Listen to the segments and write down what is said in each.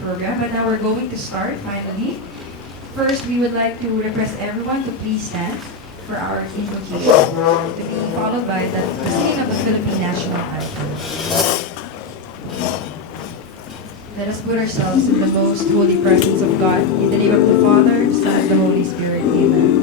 program, but now we're going to start finally. First, we would like to request everyone to please stand for our invocation, to be followed by the singing of the Philippine National Anthem. Let us put ourselves in the most holy presence of God. In the name of the Father, Son, and the Holy Spirit. Amen.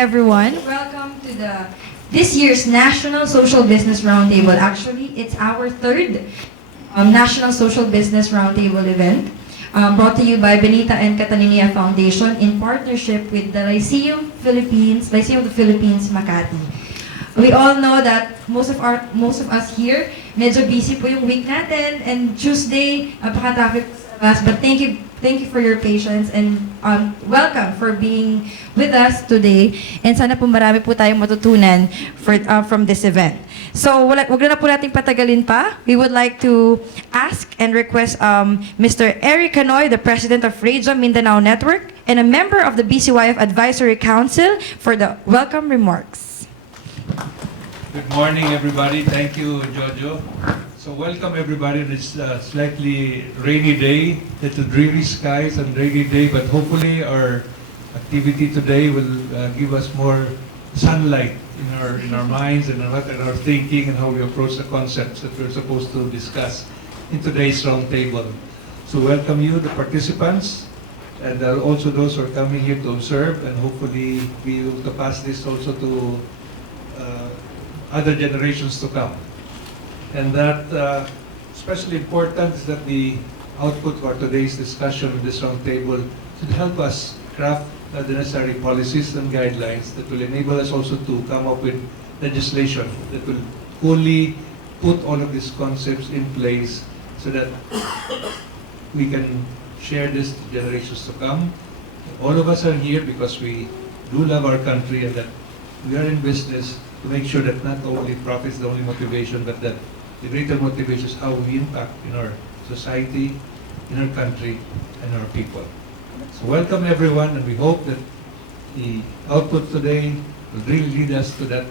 Everyone, welcome to this year's National Social Business Roundtable. Actually, it's our third National Social Business Roundtable event, brought to you by Benita and Catalinia Foundation in partnership with the Lyceum of the Philippines, Makati. We all know that most of us here, medyo busy po yung week natin, and Tuesday, napaka-traffic sa labas, but thank you for your patience, and welcome for being with us today. And sana po marami po tayong matutunan from this event. So, wag na po nating patagalin pa. We would like to ask and request Mr. Eric Canoy, the President of Radio Mindanao Network and a member of the BCYF Advisory Council, for the welcome remarks. Good morning, everybody. Thank you, Jojo. So welcome everybody on this slightly rainy day. It's a dreary skies and rainy day, but hopefully our activity today will give us more sunlight in our minds and in our thinking and how we approach the concepts that we're supposed to discuss in today's roundtable. So welcome you, the participants, and also those who are coming here to observe, and hopefully we will pass this also to other generations to come. And that especially important is that the output for today's discussion in this roundtable should help us craft the necessary policies and guidelines that will enable us also to come up with legislation that will fully put all of these concepts in place so that we can share this to generations to come. All of us are here because we do love our country and that we are in business to make sure that not only profit is the only motivation, but that the greater motivation is how we impact in our society, in our country, and our people. So welcome everyone, and we hope that the output today will really lead us to that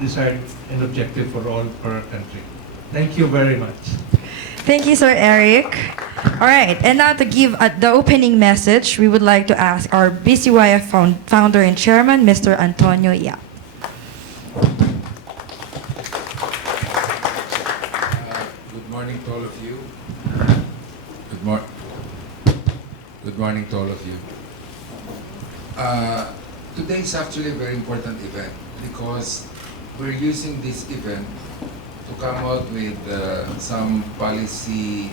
desired and objective for all for our country. Thank you very much. Thank you, Sir Eric. All right, and now to give the opening message, we would like to ask our BCYF founder and chairman, Mr. Antonio Yap. Good morning to all of you. Good morning to all of you. Today is actually a very important event because we're using this event to come out with some policy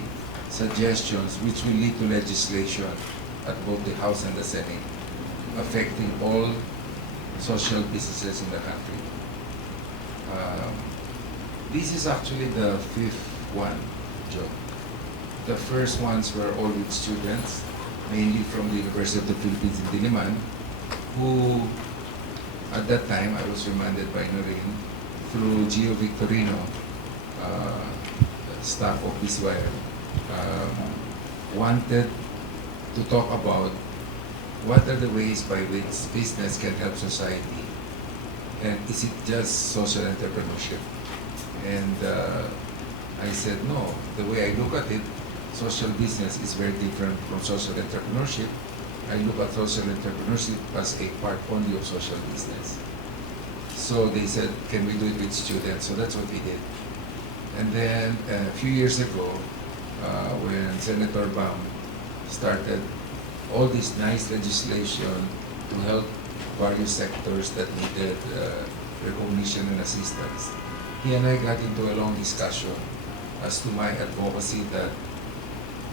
suggestions which will lead to legislation at both the House and the Senate affecting all social businesses in the country. This is actually the fifth one, Joe. The first ones were all with students, mainly from the University of the Philippines in Diliman, who at that time I was remanded by Noreen through Gio Victorino, staff of BCYF, wanted to talk about what are the ways by which business can help society, and is it just social entrepreneurship? And I said, no, the way I look at it, social business is very different from social entrepreneurship. I look at social entrepreneurship as a part only of social business. So they said, can we do it with students? So that's what we did. And then a few years ago, when Senator Bam started all this nice legislation to help various sectors that needed recognition and assistance, he and I got into a long discussion as to my advocacy that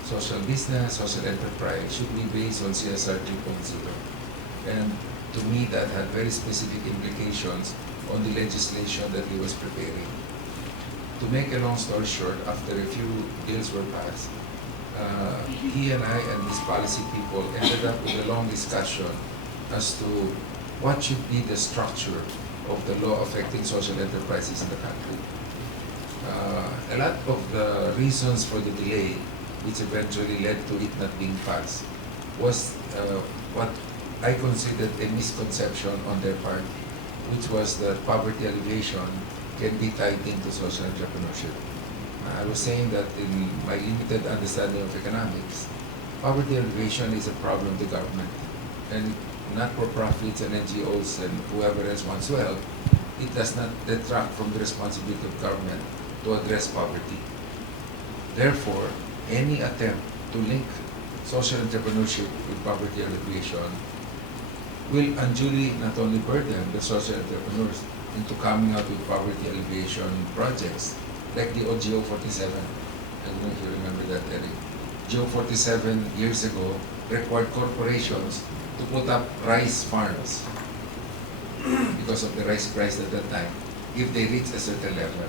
social business, social enterprise should be based on CSR 3.0. And to me, that had very specific implications on the legislation that he was preparing. To make a long story short, after a few bills were passed, he and I and these policy people ended up with a long discussion as to what should be the structure of the law affecting social enterprises in the country. A lot of the reasons for the delay, which eventually led to it not being passed, was what I considered a misconception on their part, which was that poverty alleviation can be tied into social entrepreneurship. I was saying that in my limited understanding of economics, poverty alleviation is a problem of the government, and not-for-profits and NGOs and whoever else wants to help, it does not detract from the responsibility of government to address poverty. Therefore, any attempt to link social entrepreneurship with poverty alleviation will unduly not only burden the social entrepreneurs into coming out with poverty alleviation projects, like the OGO 47. I don't know if you remember that, Eric. GO 47 years ago required corporations to put up rice farms because of the rice price at that time, if they reach a certain level.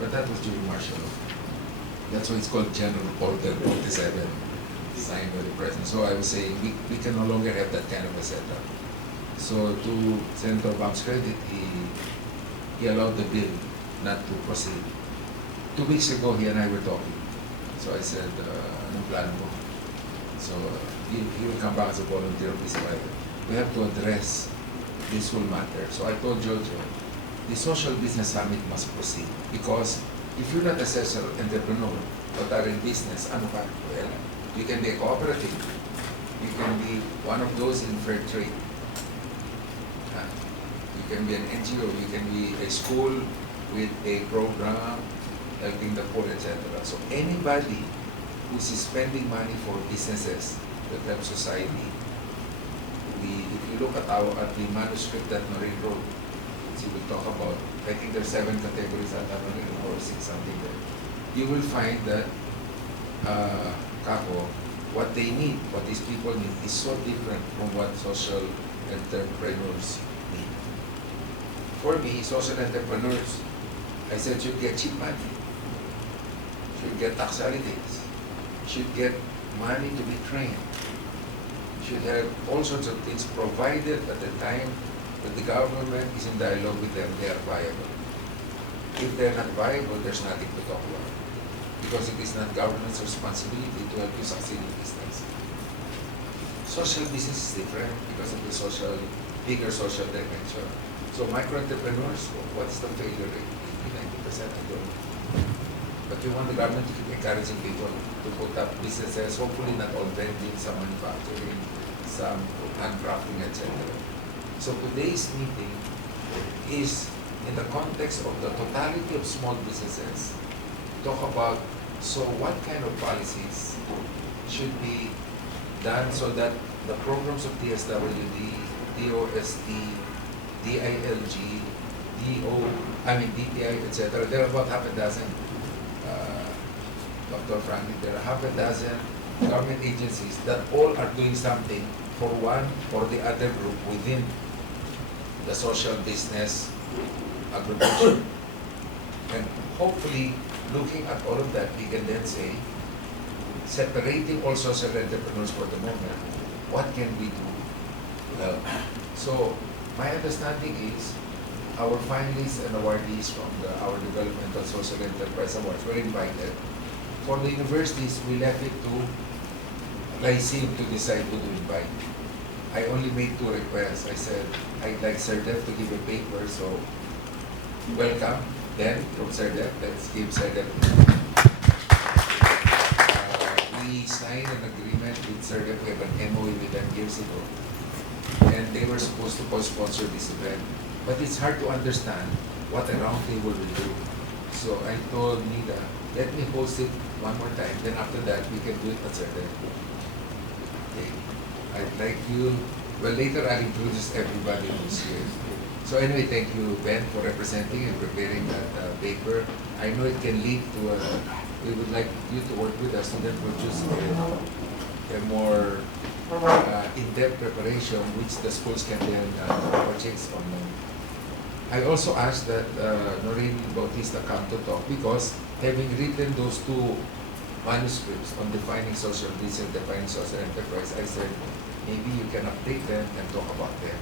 But that was during martial law. That's why it's called General Order 47, signed by the President. So I was saying, we can no longer have that kind of a setup. So to Senator Bam's credit, he allowed the bill not to proceed. 2 weeks ago, he and I were talking. So I said, anong plano mo? So he will come back as a volunteer of this private. We have to address this whole matter. So I told Jojo, the social business summit must proceed, because if you're not a social entrepreneur but are in business, ano ka? Well, you can be a cooperative. You can be one of those in fair trade. You can be an NGO. You can be a school with a program helping the poor, etc. So anybody who's spending money for businesses that help society, if you look at the manuscript that Noreen wrote, which we will talk about, I think there's 7 categories that Noreen or 6 something there. you will find that, Kako, what they need, what these people need, is so different from what social entrepreneurs need. For me, social entrepreneurs, I said, should get cheap money, should get tax holidays, should get money to be trained, should have all sorts of things provided at the time that the government is in dialogue with them, they are viable. If they're not viable, there's nothing to talk about. Because it is not government's responsibility to help you succeed in business. Social business is different because of the bigger social dimension. So micro-entrepreneurs, what is the failure rate? 90%, I don't know. But we want the government to keep encouraging people to put up businesses, hopefully not all vending, some manufacturing, some handcrafting, etc. So today's meeting is in the context of the totality of small businesses. Talk about, so what kind of policies should be done so that the programs of DSWD, DOST, DILG, DTI, etc. There are about half a dozen, Dr. Franklin, there are half a dozen government agencies that all are doing something for one or the other group within the social business agriculture. And hopefully, looking at all of that, we can then say, separating all social entrepreneurs for the moment, what can we do to help? So, my understanding is, our finalists and awardees from our Developmental Social Enterprise Awards were invited. For the universities, we left it to Lyceum to decide who to invite. I only made 2 requests. I said, I'd like SERDEF to give a paper, so welcome. Then, from SERDEF, let's give SERDEF. We signed an agreement with SERDEF, we have an MOU with them years ago. And they were supposed to co-sponsor this event. But it's hard to understand what a roundtable will do. So I told Nida, let me host it one more time, then after that, we can do it at SERDEF. Okay. I'd like you, well, later I'll introduce everybody who's here. So anyway, thank you, Ben, for representing and preparing that paper. I know it can lead to we would like you to work with us to then produce a more in-depth preparation which the schools can then purchase online. I also asked that Noreen Bautista come to talk because having written those 2 manuscripts on defining social business and defining social enterprise, I said, maybe you can update them and talk about them.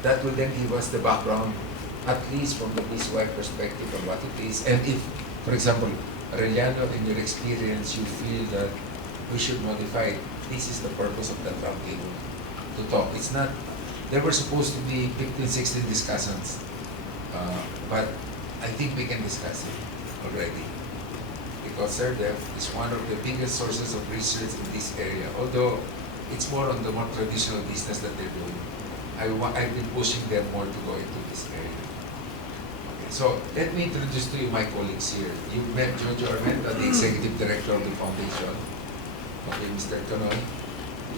That will then give us the background, at least from the BCY perspective of what it is. And if, for example, Aureliano, in your experience, you feel that we should modify it, this is the purpose of that roundtable, to talk. It's not, there were supposed to be 15, 16 discussions, but I think we can discuss it already. Because SERDEF is one of the biggest sources of research in this area, although it's more on the more traditional business that they're doing. I've been pushing them more to go into this area. Okay, so let me introduce to you my colleagues here. You've met Jojo Armenta, the Executive Director of the Foundation. Okay, Mr. Canoy.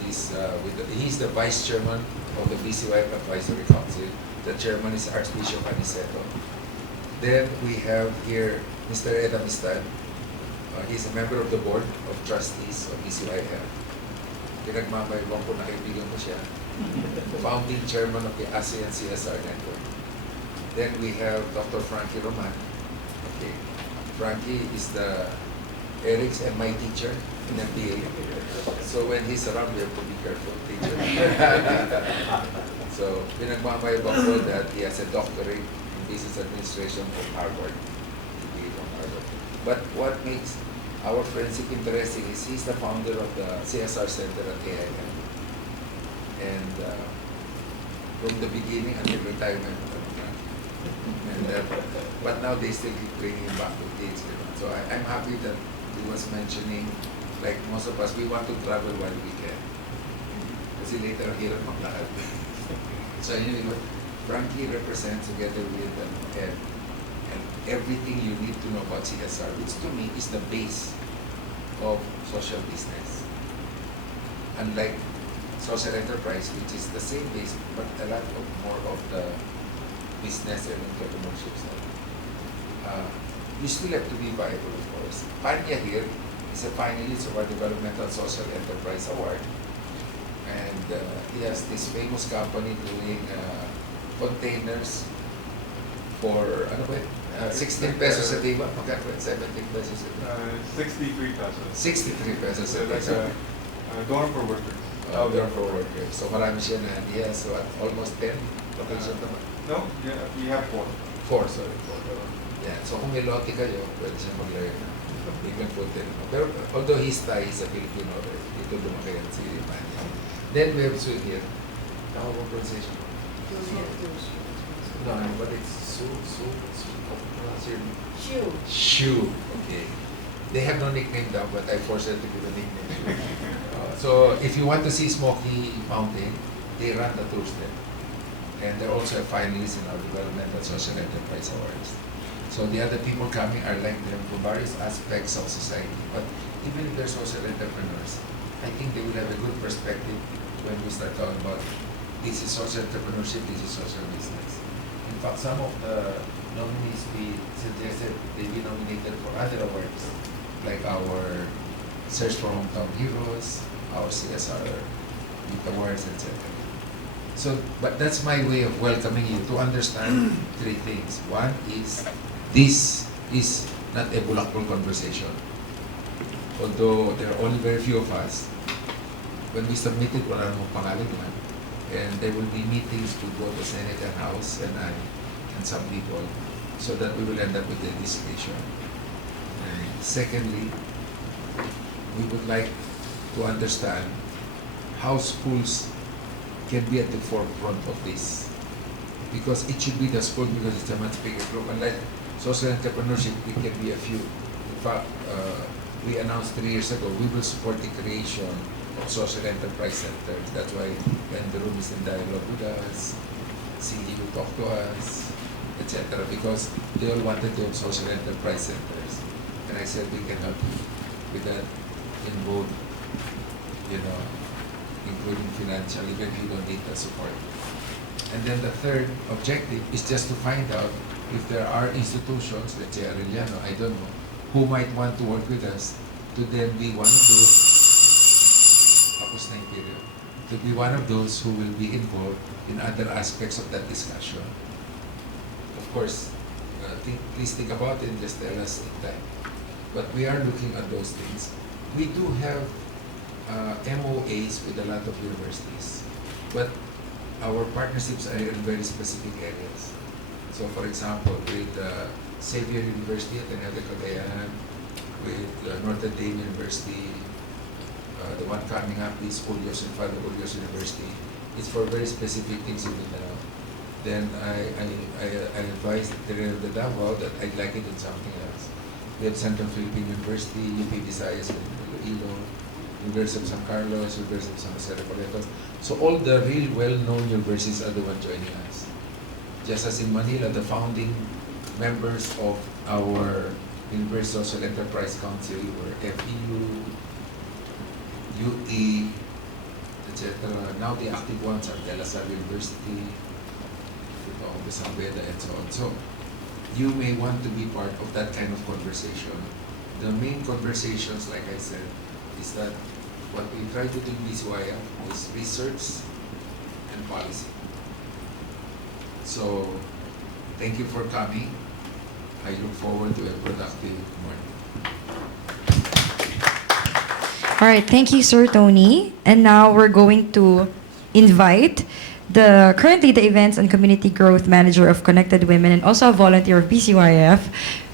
He's the Vice Chairman of the BCY Advisory Council. The Chairman is Archbishop Aniceto. Then we have here Mr. Ed Amistad. He's a member of the Board of Trustees of BCYF. Pinagmamayabang ko na kaibigan ko siya. Founding Chairman of the ASEAN CSR Network. Then we have Dr. Frankie Roman. Okay. Frankie is the Eric's and my teacher in MBA. So when he's around, we have to be careful, teacher. So pinagmamayabang ko that he has a doctorate in business administration from Harvard. But what makes our friendship interesting is he's the founder of the CSR Center at AIM. And from the beginning until retirement. And, but now they still keep bringing him back to kids. So I'm happy that he was mentioning, like most of us, we want to travel while we can. Kasi later ang hirap maglakad. So anyway, Frankie represents together with Ed and everything you need to know about CSR, which to me is the base of social business. Unlike social enterprise, which is the same base, but a lot more of the business and entrepreneurship side. you still have to be viable, of course. Panya here is a finalist of our Developmental Social Enterprise Award. And he has this famous company doing containers for, 16 pesos a day ba? Magkano ba? 17 pesos a day? 63 pesos. 63 pesos a So day. that's a dorm for workers. Outdoor for workers. So marami siya na. He has almost 10 locations naman. No, yeah, we have 4. 4, sorry. 4. Yeah. So kung may lote kayo, pwede siya mag-learn. You can put it. Pero although his Thai is a Filipino, dito lumaki yan si Manya. Then we have Sue here. Tama mo pronunciation? No, but it's Shu. Okay. They have no nickname now, but I forced her to give a nickname. So if you want to see Smoky Mountain, they run the tours there. And they're also a finalist in our Developmental Social Enterprise Awards. So the other people coming are like them from various aspects of society. But even if they're social entrepreneurs, I think they will have a good perspective when we start talking about this is social entrepreneurship, this is social business. In fact, some of the nominees we suggested they be nominated for other awards, like our Search for Hometown Heroes, our CSR Youth Awards, etc. So, but that's my way of welcoming you to understand 3 things. One is, this is not a bulakbol conversation. Although there are only very few of us, when we submitted, wala namang pangalan man. And there will be meetings to go to Senate and House and I and some people, so that we will end up with a legislation. And secondly, we would like to understand how schools can be at the forefront of this. Because it should be the school, because it's a much bigger group. Unlike social entrepreneurship, it can be a few. In fact, we announced 3 years ago, we will support the creation of social enterprise centers. That's why when the room is in dialogue with us, CD will talk to us, etc. Because they all wanted to have social enterprise centers. And I said we can help you with that in both, including financial, even if you don't need the support. And then the third objective is just to find out if there are institutions, let's say Arellano, I don't know, who might want to work with us to then be one of those, to be one of those who will be involved in other aspects of that discussion. Of course, please think about it and just tell us in time. But we are looking at those things. We do have MOAs with a lot of universities, but our partnerships are in very specific areas. So for example, with Xavier University at Ateneo de Cagayan, with Notre Dame University, the one coming up is Julius and Father Julius University. It's for very specific things in Mindanao. Then I advised the Davao that I'd like it in something else. We have Central Philippine University, UP Visayas, Iloilo, University of San Carlos, University of San Jose de Coletos. So all the real well-known universities are the ones joining us. Just as in Manila, the founding members of our University Social Enterprise Council were FEU, UE, etc. Now the active ones are De La Salle University, Besambeda, and so on. So you may want to be part of that kind of conversation. The main conversations, like I said, is that what we try to do in BCYF is research and policy. So thank you for coming. I look forward to a productive morning. All right, thank you, Sir Tony. And now we're going to invite currently the Events and Community Growth Manager of Connected Women and also a volunteer of BCYF,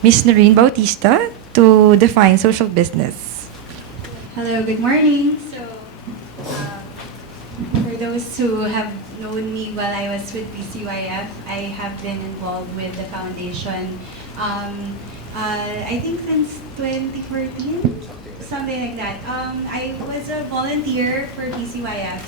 Ms. Noreen Bautista, to define social business. Hello, good morning. So, for those who have known me while I was with BCYF, I have been involved with the foundation, I think since 2014, something like that. I was a volunteer for BCYF,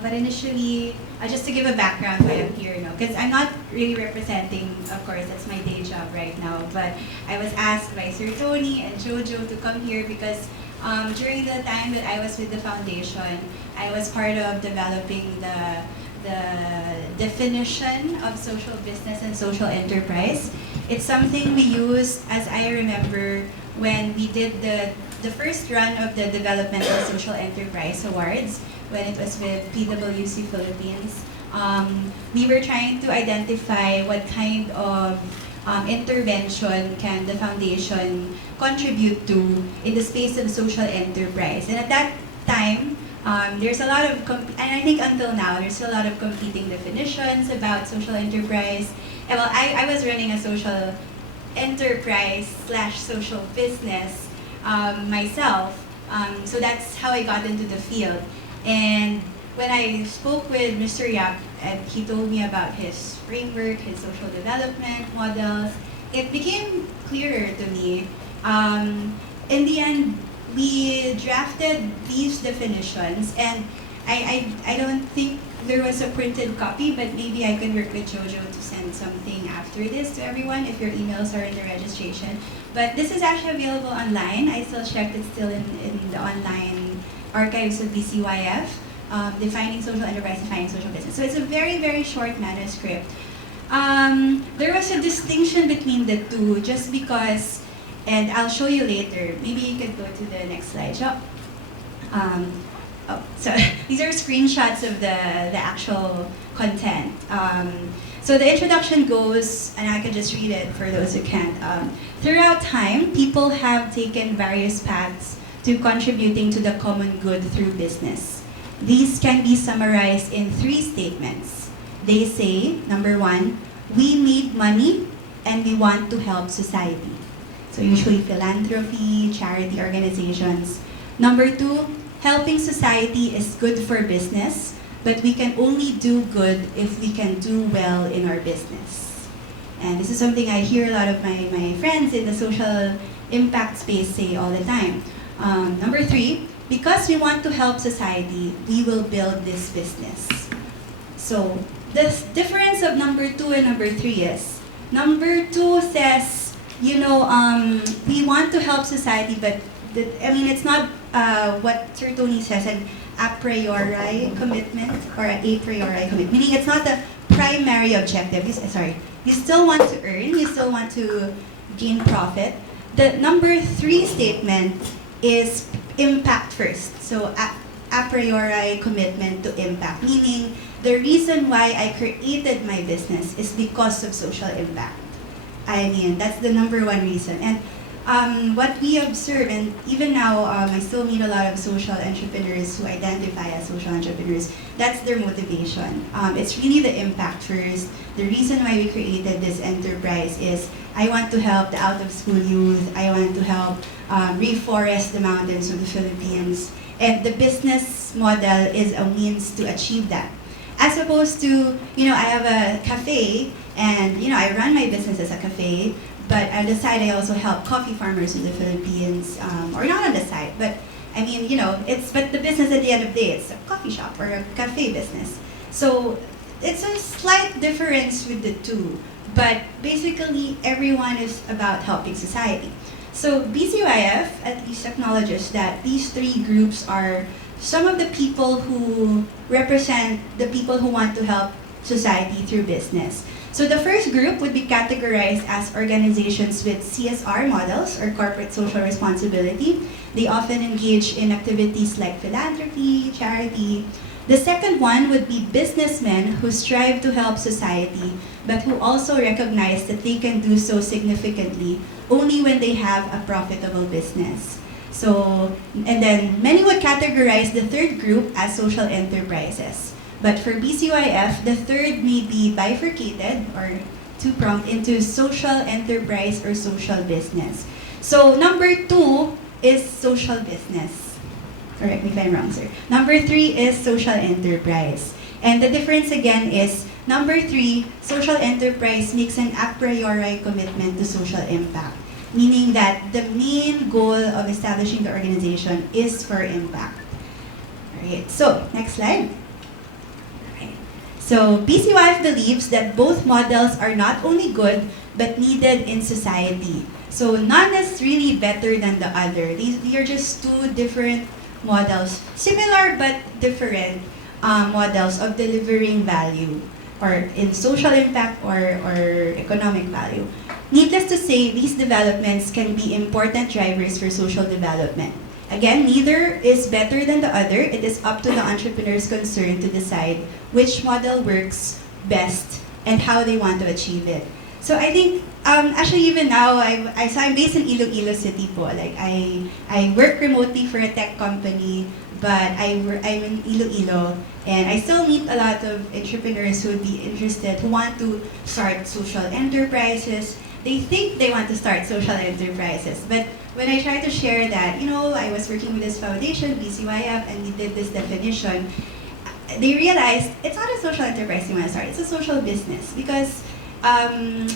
but initially, just to give a background why I'm here, because I'm not really representing, of course, that's my day job right now, but I was asked by Sir Tony and Jojo to come here because during the time that I was with the foundation, I was part of developing the definition of social business and social enterprise. It's something we used, as I remember, when we did the first run of the Developmental Social Enterprise Awards, when it was with PwC Philippines. We were trying to identify what kind of intervention can the foundation contribute to in the space of social enterprise. And at that time, there's a lot of, and I think until now, there's a lot of competing definitions about social enterprise. And well, I was running a social enterprise / social business myself. So that's how I got into the field. And when I spoke with Mr. Yap, and he told me about his framework, his social development models, it became clearer to me. In the end, we drafted these definitions, and I don't think there was a printed copy, but maybe I can work with Jojo to send something after this to everyone if your emails are in the registration. But this is actually available online. I still checked, it's still in the online archives of BCYF. Defining social enterprise, defining social business. So it's a very, very short manuscript. There was a distinction between the two just because, and I'll show you later. Maybe you could go to the next slide. So these are screenshots of the actual content. So the introduction goes, and I can just read it for those who can't. Throughout time, people have taken various paths to contributing to the common good through business. These can be summarized in 3 statements. They say, number 1, we need money and we want to help society. So usually philanthropy, charity organizations. Number 2, helping society is good for business, but we can only do good if we can do well in our business. And this is something I hear a lot of my friends in the social impact space say all the time. Number 3, because we want to help society, we will build this business. So the difference of number 2 and number 3 is, number 2 says, we want to help society, but it's not what Sir Tony says, an a priori commitment or an a priori commitment, meaning it's not the primary objective. You still want to earn, you still want to gain profit. The number 3 statement is impact first. So a priori commitment to impact, meaning the reason why I created my business is because of social impact. That's the number 1 reason. And what we observe, and even now I still meet a lot of social entrepreneurs who identify as social entrepreneurs, that's their motivation. It's really the impact first. The reason why we created this enterprise is I want to help the out-of-school youth. I want to help reforest the mountains of the Philippines. And the business model is a means to achieve that. As opposed to, I have a cafe, and, I run my business as a cafe, but on the side I also help coffee farmers in the Philippines, or not on the side, but but the business at the end of the day, it's a coffee shop or a cafe business. So it's a slight difference with the two, but basically everyone is about helping society. So BCYF at least acknowledges that these 3 groups are some of the people who represent the people who want to help society through business. So the first group would be categorized as organizations with CSR models, or corporate social responsibility. They often engage in activities like philanthropy, charity. The second one would be businessmen who strive to help society, but who also recognize that they can do so significantly only when they have a profitable business. So, and then many would categorize the third group as social enterprises. But for BCYF, the third may be bifurcated or two-pronged into social enterprise or social business. So number 2 is social business. Correct me if I'm wrong, sir. Number 3 is social enterprise. And the difference again is number 3, social enterprise makes an a priori commitment to social impact, meaning that the main goal of establishing the organization is for impact. Alright, so next slide. So BCYF believes that both models are not only good, but needed in society. So none is really better than the other. These are just 2 different models, similar but different models of delivering value. or in social impact or economic value. Needless to say, these developments can be important drivers for social development. Again, neither is better than the other. It is up to the entrepreneurs concerned to decide which model works best and how they want to achieve it. So I think, actually even now, so I'm based in Iloilo City po. Like I work remotely for a tech company, but I'm in Iloilo, and I still meet a lot of entrepreneurs who would be interested, who want to start social enterprises. They think they want to start social enterprises, but when I try to share that, I was working with this foundation, BCYF, and we did this definition, they realized it's not a social enterprise you want to start, it's a social business. Because, and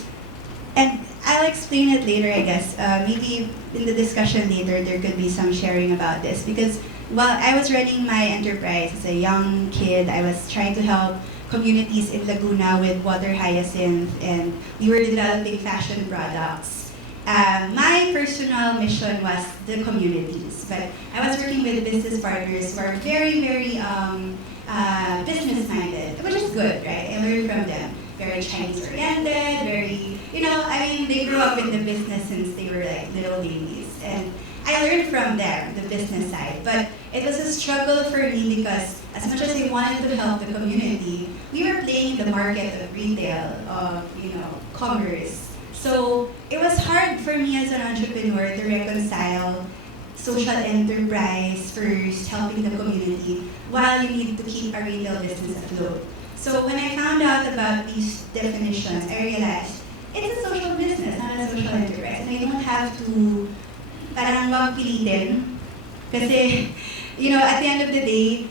I'll explain it later, I guess. Maybe in the discussion later, there could be some sharing about this. Because while I was running my enterprise as a young kid, I was trying to help communities in Laguna with water hyacinth, and we were developing fashion products. My personal mission was the communities, but I was working with business partners who are very, very business-minded, which is good, right? I learned from them. Very Chinese-oriented, very, they grew up in the business since they were like little babies. And I learned from them, the business side. But it was a struggle for me because as much as I wanted to help the community, we were playing the market of retail, of, commerce. So it was hard for me as an entrepreneur to reconcile social enterprise first, helping the community, while you need to keep a retail business afloat. So when I found out about these definitions, I realized it's a social business, not a social enterprise. And I don't have to parang magpilitin. Kasi, at the end of the day,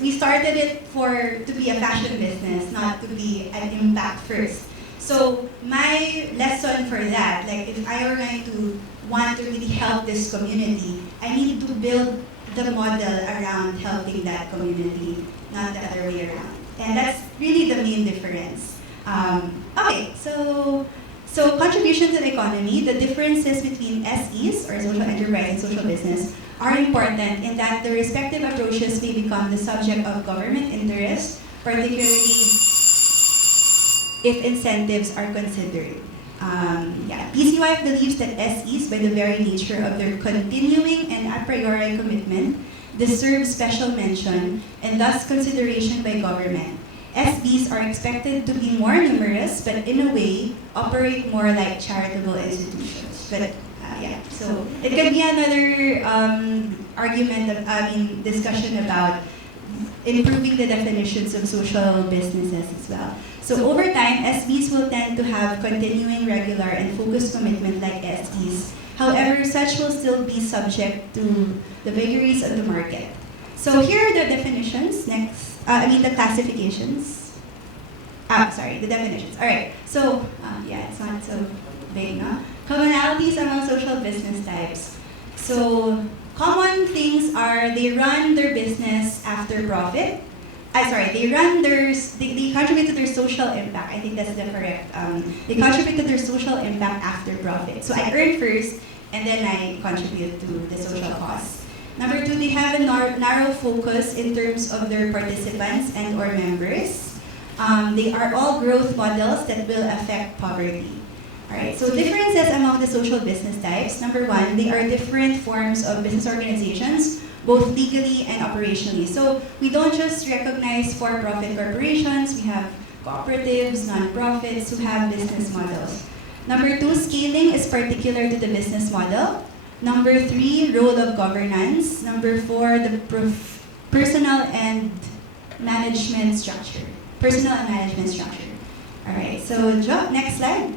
we started it to be a fashion business, not to be an impact first. So my lesson for that, like if I were going to want to really help this community, I need to build the model around helping that community, not the other way around. And that's really the main difference. Okay, so contribution to the economy, the differences between SEs, or social enterprise, and social business, are important in that the respective approaches may become the subject of government interest, particularly if incentives are considered. PCYF believes that SEs, by the very nature of their continuing and a priori commitment, deserve special mention and thus consideration by government. SBs are expected to be more numerous, but in a way, operate more like charitable institutions. But so it could be another discussion about improving the definitions of social businesses as well. So over time, SBs will tend to have continuing, regular, and focused commitment like SEs. However, such will still be subject to the vagaries of the market. So here are the definitions. The classifications. The definitions. All right. So it's not so big, no? Commonalities among social business types. So common things are they run their business after profit. They contribute to their social impact. I think that's the correct. They contribute to their social impact after profit. So I earn first, and then I contribute to the social costs. Number two, they have a narrow focus in terms of their participants and or members. They are all growth models that will affect poverty. Alright, so differences among the social business types. Number one, they are different forms of business organizations, both legally and operationally. So we don't just recognize for-profit corporations, we have cooperatives, non-profits who have business models. Number two, scaling is particular to the business model. Number three, role of governance. Number four, the personal and management structure. Alright, so next slide.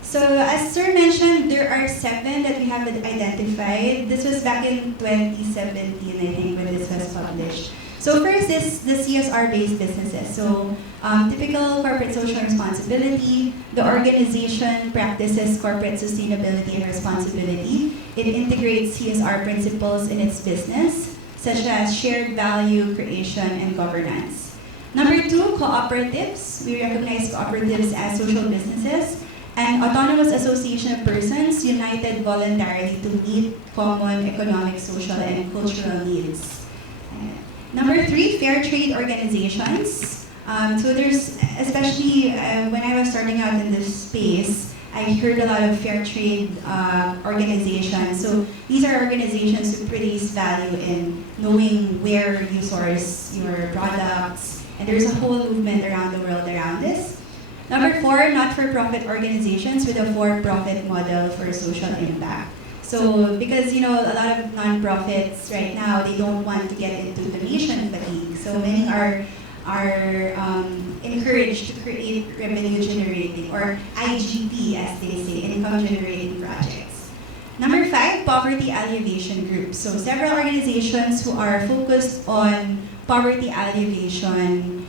So as Sir mentioned, there are 7 that we have identified. This was back in 2017, I think, when this was published. So first is the CSR-based businesses. So typical corporate social responsibility, the organization practices corporate sustainability and responsibility. It integrates CSR principles in its business, such as shared value creation and governance. Number 2, cooperatives. We recognize cooperatives as social businesses. An autonomous association of persons united voluntarily to meet common economic, social, and cultural needs. Number 3, fair trade organizations. So there's, especially when I was starting out in this space, I heard a lot of fair trade organizations. So these are organizations who place value in knowing where you source your products, and there's a whole movement around the world around this. Number 4, not-for-profit organizations with a for-profit model for social impact. So because a lot of nonprofits right now, they don't want to get into donation fatigue. So many are encouraged to create revenue generating, or IGP as they say, income generating projects. Number 5, poverty alleviation groups. So several organizations who are focused on poverty alleviation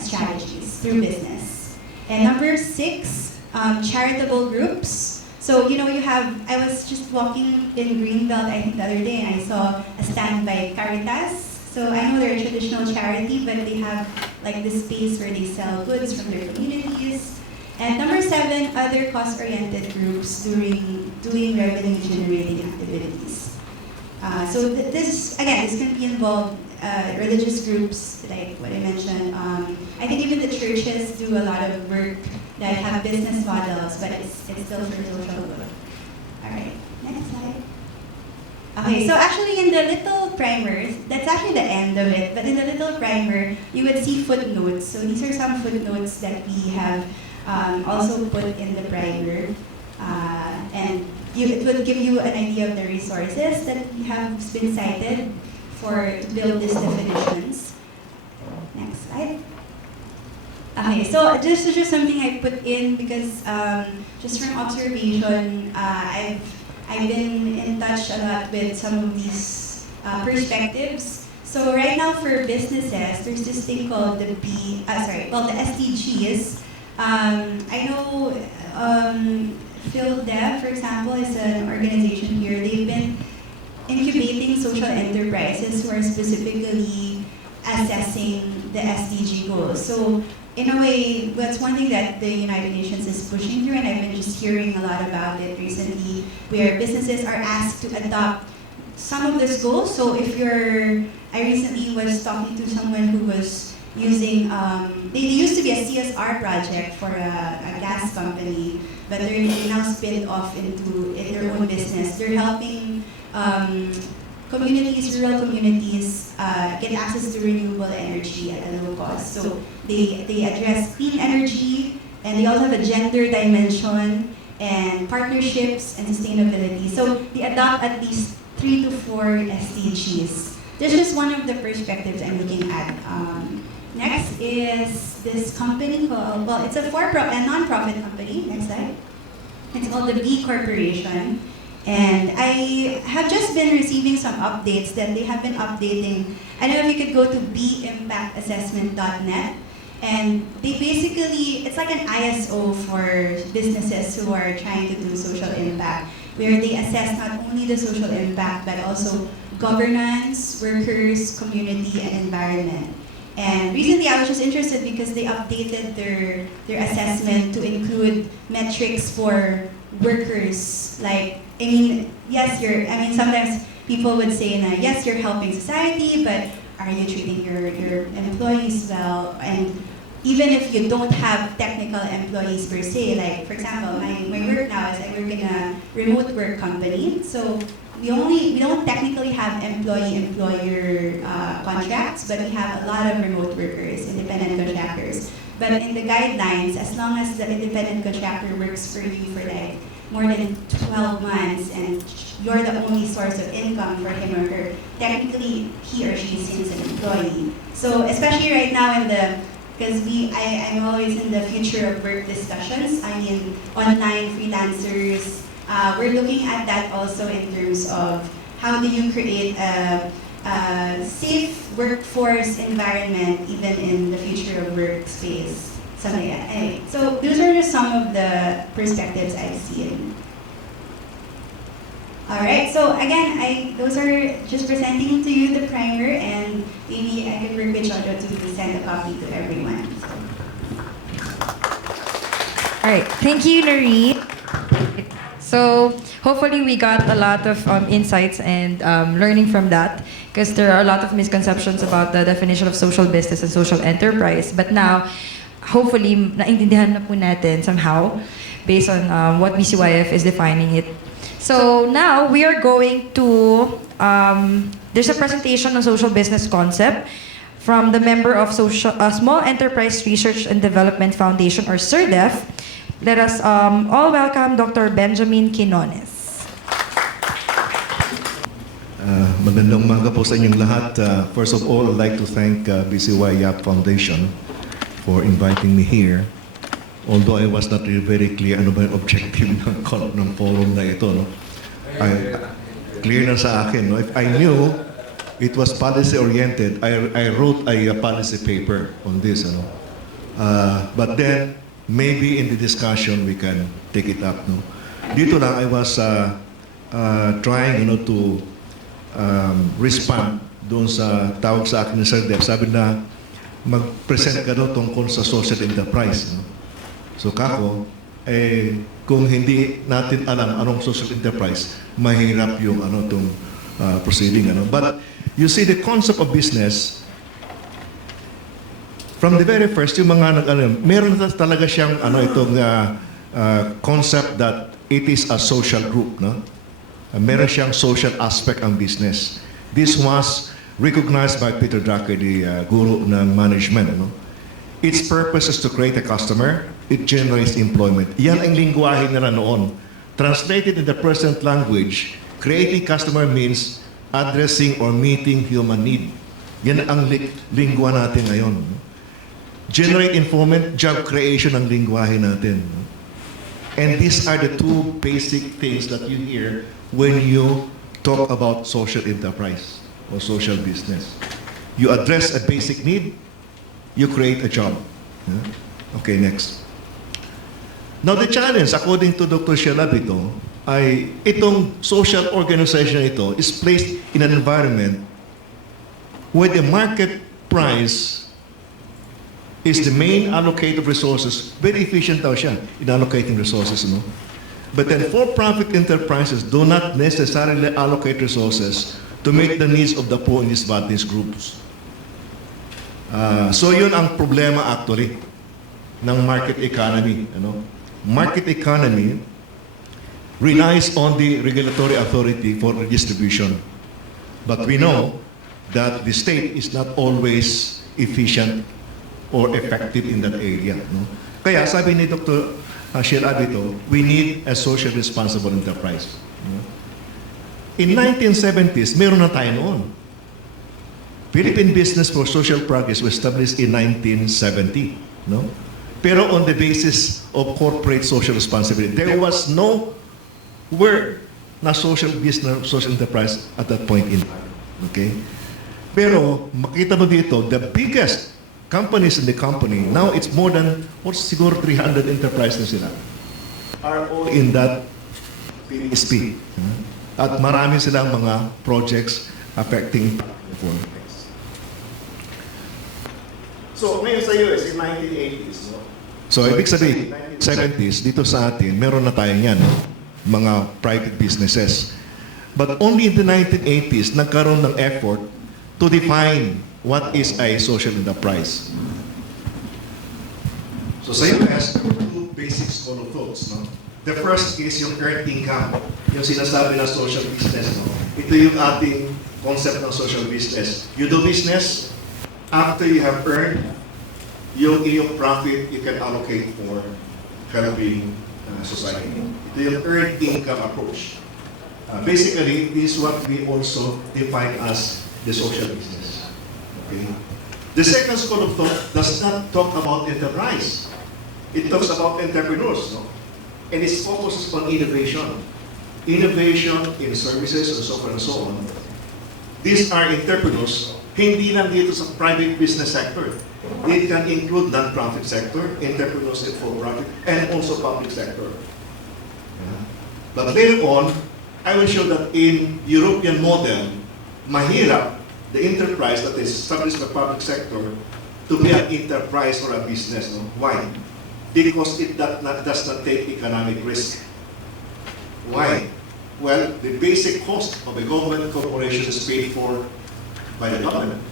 strategies through business. And number 6, charitable groups. So, I was just walking in Greenbelt, I think the other day, and I saw a stand by Caritas. So I know they're a traditional charity, but they have like this space where they sell goods from their communities. And number 7, other cost-oriented groups doing revenue generating activities. So this can be involved religious groups, like what I mentioned. I think even the churches do a lot of work that have business models, but it's still for social good. All right, next slide. Okay, so actually in the little primer, that's actually the end of it, but in the little primer, you would see footnotes. So these are some footnotes that we have also put in the primer. And it will give you an idea of the resources that have been cited to build these definitions. Next slide. Okay, so this is just something I put in because just from observation, I've been in touch a lot with some of these perspectives. So right now for businesses, there's this thing called the SDGs. I know PhilDev, for example, is an organization here. They've been incubating social enterprises who are specifically assessing the SDG goals. So in a way, that's one thing that the United Nations is pushing through, and I've been just hearing a lot about it recently, where businesses are asked to adopt some of these goals. So I recently was talking to someone who was using, they used to be a CSR project for a gas company, but they now spin off into their own business. They're helping rural communities get access to renewable energy at a low cost. So they address clean energy, and they also have a gender dimension, and partnerships and sustainability. So they adopt at least 3 to 4 SDGs. This is one of the perspectives I'm looking at. Next is this company called, it's a non-profit company. Next slide. It's called the B Corporation. And I have just been receiving some updates that they have been updating. I don't know if you could go to bimpactassessment.net. And they basically, it's like an ISO for businesses who are trying to do social impact, where they assess not only the social impact, but also governance, workers, community, and environment. And recently I was just interested because they updated their assessment to include metrics for workers. Like, sometimes people would say, yes, you're helping society, but are you treating your employees well? And even if you don't have technical employees per se, like for example, my work now is I work in a remote work company. So we don't technically have employee-employer contracts, but we have a lot of remote workers, independent contractors. But in the guidelines, as long as the independent contractor works for you for like more than 12 months and you're the only source of income for him or her, technically he or she is seen as an employee. So especially right now because I'm always in the future of work discussions, online freelancers, we're looking at that also in terms of how do you create a safe workforce environment even in the future of workspace, something like that. Anyway, so those are just some of the perspectives I've seen. All right, so again, those are just presenting to you the primer, and maybe I could work with Jojo to send a copy to everyone. All right, thank you, Noreen. So hopefully we got a lot of insights and learning from that, because there are a lot of misconceptions about the definition of social business and social enterprise. But now, hopefully, naintindihan na po natin somehow based on what BCYF is defining it. So now we are going to, there's a presentation on social business concept from the member of Small Enterprise Research and Development Foundation, or SERDEF. Let us all welcome Dr. Benjamin Quinones. Magandang umaga po sa inyong lahat. First of all, I'd like to thank BCYF Foundation for inviting me here. Although I was not really very clear ano ba yung objective ng forum na ito. No? Clear na sa akin. No? If I knew it was policy-oriented, I wrote a policy paper on this. Ano? But then, maybe in the discussion, we can take it up. No? Dito lang, I was trying to respond doon sa tawag sa akin ni Sir Deb. Sabi na, mag-present ka doon tungkol sa social enterprise. No? So kako, kung hindi natin alam anong social enterprise, mahirap yung itong proceeding. But you see, the concept of business, from the very first, yung mga meron na talaga siyang itong concept that it is a social group. No? Meron siyang social aspect ang business. This was recognized by Peter Drucker, the guru ng management. No? Its purpose is to create a customer. It generates employment. Yan ang lingwahe nila noon. Translated in the present language, creating customer means addressing or meeting human need. Yan ang lingwa natin ngayon. Generate employment, job creation ang lingwahe natin. And these are the two basic things that you hear when you talk about social enterprise or social business. You address a basic need, you create a job. Okay, next. Now the challenge, according to Dr. Shalabito, ay itong social organization ito is placed in an environment where the market price is the main allocator of resources. Very efficient daw siya in allocating resources. No? But then for-profit enterprises do not necessarily allocate resources to meet the needs of the poor and disadvantaged groups. So yun ang problema actually ng market economy. Market economy relies on the regulatory authority for redistribution. But we know that the state is not always efficient or effective in that area. No? Kaya sabi ni Dr. Sheila dito, we need a social responsible enterprise. No? In 1970s, meron na tayo noon. Philippine Business for Social Progress was established in 1970. No? Pero on the basis of corporate social responsibility, there was no word na social business, social enterprise at that point in time. Okay? Pero makita mo dito, the biggest companies in the company, now it's more than, siguro 300 enterprises na sila, are all in that PSP. At marami silang mga projects affecting performance. So, ngayon sa US, in 1980s, no? So, ibig sabihin, 70s, dito sa atin, meron na tayo yan, mga private businesses. But only in the 1980s, nagkaroon ng effort to define what is a social enterprise. So sa US, there are two basic school of thoughts. No? The first is yung earned income, yung sinasabi na social business. No? Ito yung ating concept ng social business. You do business, after you have earned, yung iyong profit, you can allocate for helping society. Ito yung earned income approach. Basically, this is what we also define as the social business. Okay? The second school of thought does not talk about enterprise. It talks about entrepreneurs. No? And it focuses on innovation. Innovation in services and so forth and so on. These are entrepreneurs, hindi lang dito sa private business sector. It can include non-profit sector, entrepreneurs in for-profit, and also public sector. But later on, I will show that in European model, mahirap the enterprise that is established by public sector to be an enterprise or a business. No? Why? Because it does not take economic risk. Why? Well, the basic cost of a government corporation is paid for by the government.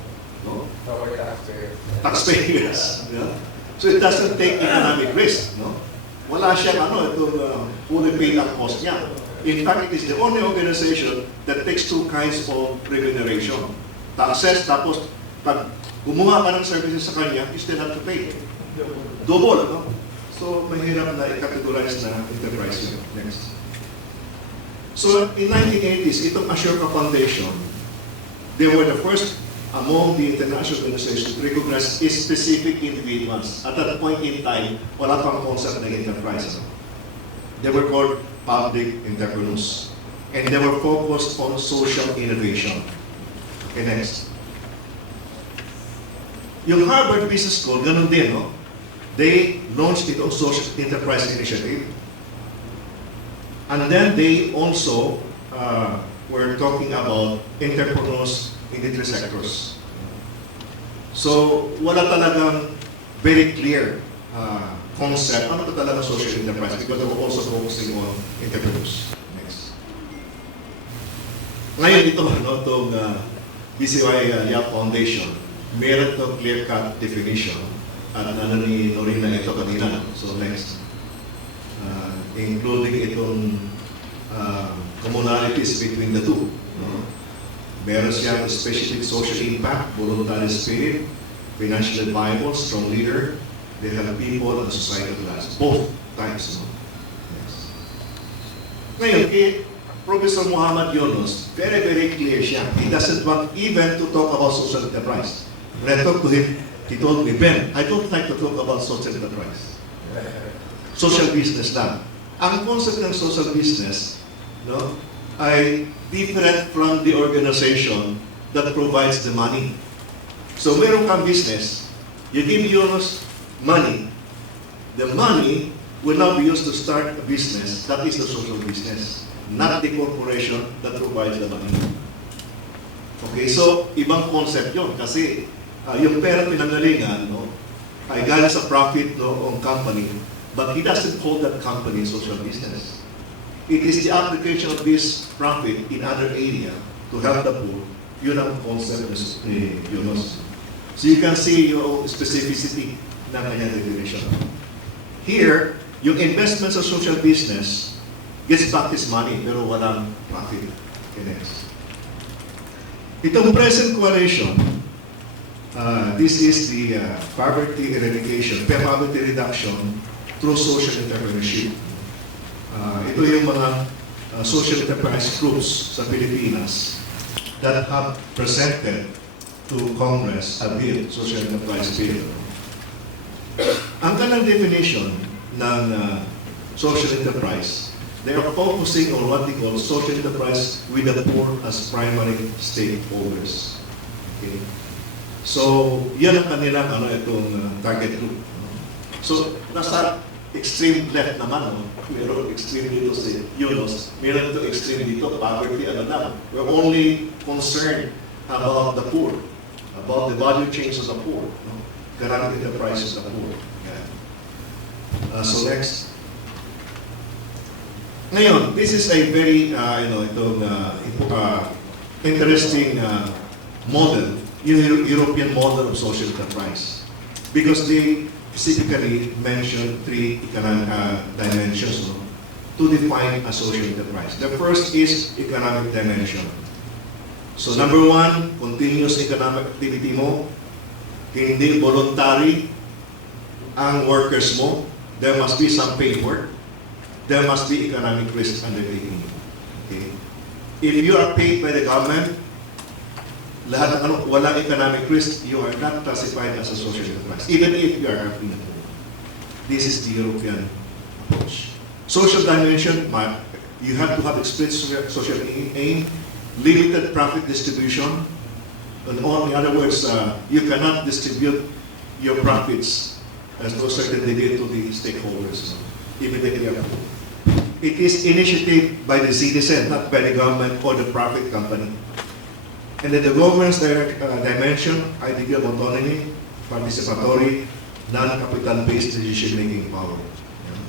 No? Taxpayers. Yeah? So it doesn't take economic risk. No? Wala siyang fully paid ang cost niya. In fact, it is the only organization that takes two kinds of remuneration. Taxes, tapos pag gumawa ka ng services sa kanya, you still have to pay. Double, no? So, mahirap na i-categorize na enterprise yun. Next. So, in 1980s, itong Ashoka Foundation, they were the first among the international organizations to recognize specific individuals. At that point in time, wala pang concept ng enterprise. They were called public entrepreneurs. And they were focused on social innovation. Okay, next. Yung Harvard Business School, ganun din, no? They launched its own social enterprise initiative. And then they also were talking about entrepreneurs in the three sectors. So, wala talagang very clear concept. Ano ba talaga social enterprise? Because they were also focusing on entrepreneurs. Next. Ngayon ito, no, itong BCY Yap Foundation, meron itong clear-cut definition. At ano ni Norina ito kanina. So next. Including itong commonalities between the two. No? Meron siyang specific social impact, voluntary spirit, financially viable, strong leader. They have people and societal class. Both types. No? Next. Ngayon, Professor Muhammad Yunus, very, very clear siya. He doesn't want even to talk about social enterprise. When I talked to him, he told me, Ben, I don't like to talk about social enterprise. Social business lang. Ang concept ng social business, no, ay different from the organization that provides the money. So meron kang business, you give Yunus money, the money will now be used to start a business. That is the social business, not the corporation that provides the money. Okay, so ibang concept yun kasi yung pera pinanggalingan, no, ay galing sa profit, no, ng company, but he doesn't call that company social business. It is the application of this profit in other area to help the poor. Yun ang concept ni Yunus. So you can see yung specificity ng kanyang definition. Here, yung investment sa social business gets back his money pero walang profit. Okay, next. Itong present coalition, this is the poverty eradication, poverty reduction through social entrepreneurship. Ito yung mga social enterprise groups sa Pilipinas that have presented to Congress a bill, social enterprise bill. Ang kanilang definition ng social enterprise, they are focusing on what they call social enterprise with the poor as primary stakeholders. Okay? So, yan ang kanilang itong target group. So, nasa extreme left naman, no? Meron extreme dito si Yunus, meron dito extreme dito, poverty, we're only concerned about the poor, about the value chains of the poor, no? Economic enterprises of the poor. Yeah. So next. Ngayon, this is a very, interesting model, European model of social enterprise, because they specifically mention three economic dimensions, no, to define a social enterprise. The first is economic dimension. So number one, continuous economic activity mo, hindi voluntary ang workers mo, there must be some paid work, there must be economic risk undertaking. Okay? If you are paid by the government, lahat ng walang economic risk, you are not classified as a social enterprise, even if you are helping the poor. This is the European approach. Social dimension, you have to have explicit social aim, limited profit distribution, and in other words, you cannot distribute your profits as to a certain degree to the stakeholders, even if they are poor. It is initiative by the citizen, not by the government or the private company. And then the government's dimension, a degree of autonomy, participatory, non-capital-based decision-making power. Yeah.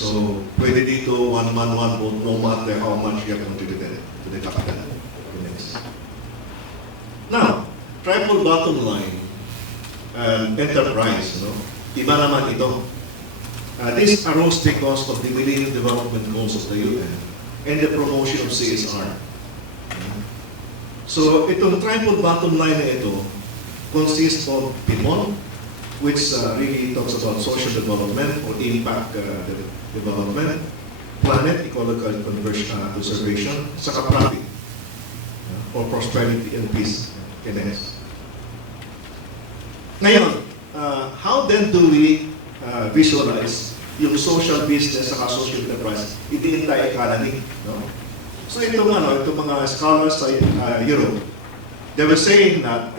So, pwede dito one man, one vote, no matter how much you have contributed to the capital. Next. Now, triple bottom line enterprise, iba naman ito. This arose because of the Millennium Development Goals of the UN and the promotion of CSR. So, itong triple bottom line na ito consists of PIMON, which really talks about social development or impact development, planet, ecological conservation, saka profit, or prosperity and peace. Next. Ngayon, how then do we visualize yung social business saka social enterprise in the entire economy? No? So itong mga scholars sa Europe, they were saying that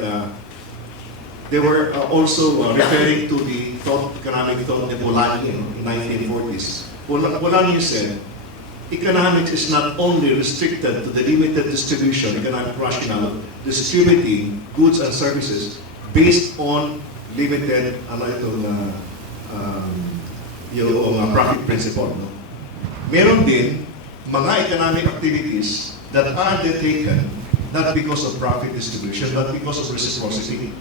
they were also referring to the economic thought ni Polanyi in 1940s. Polanyi said, economics is not only restricted to the limited distribution, economic rationale, distributing goods and services based on limited yung profit principle. No? Meron din mga economic activities that are undertaken not because of profit distribution, but because of reciprocity.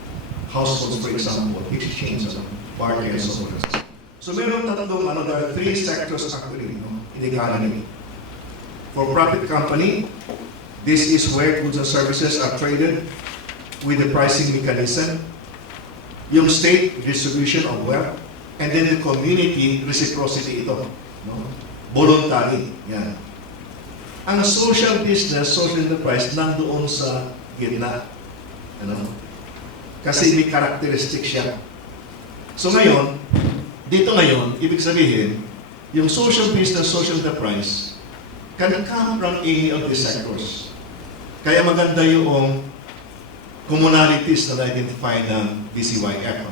Households, for example, exchange, barter, and so forth. So meron tatlong, there are three sectors actually in the economy. For profit company, this is where goods and services are traded with the pricing mechanism. Yung state, distribution of wealth, and then the community, reciprocity ito. No? Voluntary. Yan. Ang social business, social enterprise, nandoon sa gitna. Kasi may characteristic siya. So ngayon, dito ngayon, ibig sabihin, yung social business, social enterprise, can come from any of these sectors. Kaya maganda yung commonalities na na-identify ng DCYF.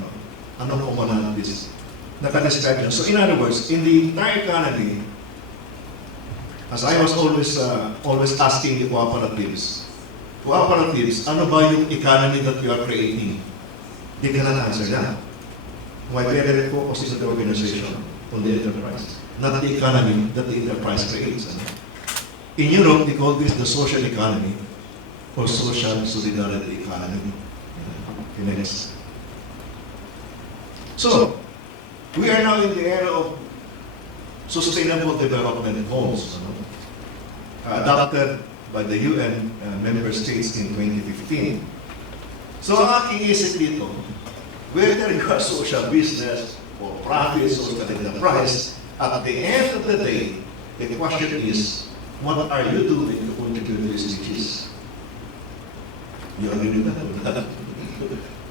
Anong commonalities? Naka-describe yun. So in other words, in the entire economy, as I was always asking the cooperatives, ano ba yung economy that you are creating? They cannot answer that. My parent focus is on the organization, on the enterprise, not the economy that the enterprise creates. In Europe, they call this the social economy or social solidarity economy. Okay, next. So, we are now in the era of sustainable development goals, adopted by the UN member states in 2015. So, ang aking isip dito, whether you are social business or profit, social enterprise, at the end of the day, the question is, what are you doing to contribute to SDGs? You agree with that?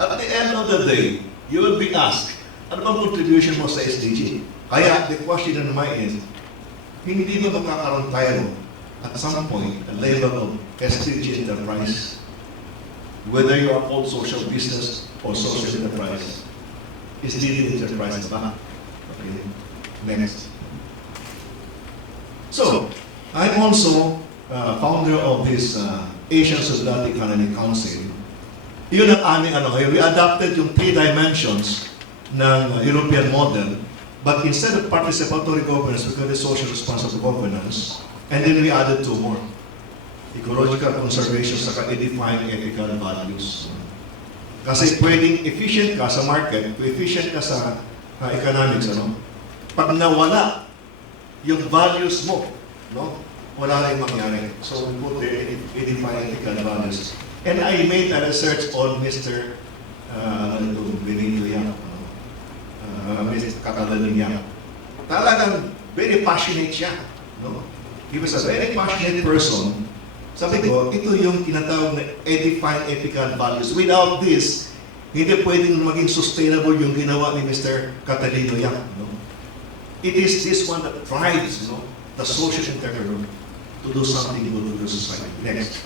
At the end of the day, you will be asked, ano bang contribution mo sa SDG? Kaya, the question in my end, hindi ba magkakaroon tayo at some point a level of SDG enterprise? Whether you are called social business or social enterprise, SDG enterprise ba? Okay, next. So, I'm also founder of this Asian Solidarity Economic Council. Yun ang aming ngayon. We adopted yung 3 dimensions ng European model, but instead of participatory governance, we call it social responsible governance, and then we added 2 more. Ecological conservation saka edifying ethical values. Kasi pwedeng efficient ka sa market, efficient ka sa economics, pag nawala yung values mo, wala rin mangyari. So we put there edifying ethical values. And I made a research on Mr. Benito Yang, Mr. Catalan Yang. Talagang very passionate siya. He was a very passionate person. Sabi ko, ito yung tinatawag na edifying ethical values. Without this, hindi pwedeng maging sustainable yung ginawa ni Mr. Catalino Yang. It is this one that drives the social enterprise to do something good to the society. Next.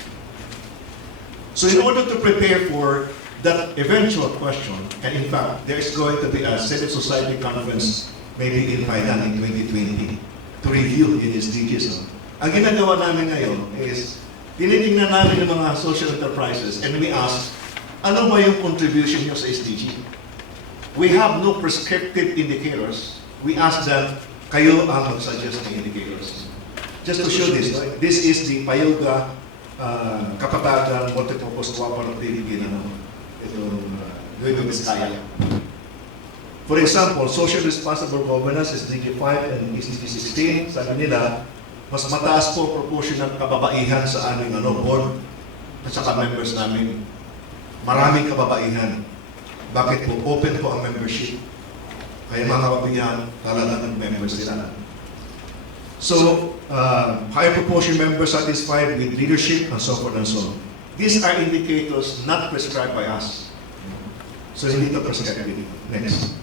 So in order to prepare for that eventual question, and in fact, there is going to be a civil society conference maybe in Thailand in 2020 to review yung SDGs. Ang ginagawa namin ngayon is tinitingnan namin yung mga social enterprises and we ask, ano ba yung contribution nyo sa SDG? We have no prescriptive indicators. We ask them, kayo ang mag-suggest ng indicators. Just to show this, no? This is the Payoga Kapatagan Multipurpose Cooperative in itong Nueva Vizcaya. For example, social responsible governance is DG5 and SDG16. Sabi nila, mas mataas po proportion ng kababaihan sa aming board at saka members namin. Maraming kababaihan. Bakit po? Open po ang membership. Kaya mga kababaihan, talagang members sila. So, higher proportion members satisfied with leadership and so forth and so on. These are indicators not prescribed by us. So, hindi ito prescribed. Next.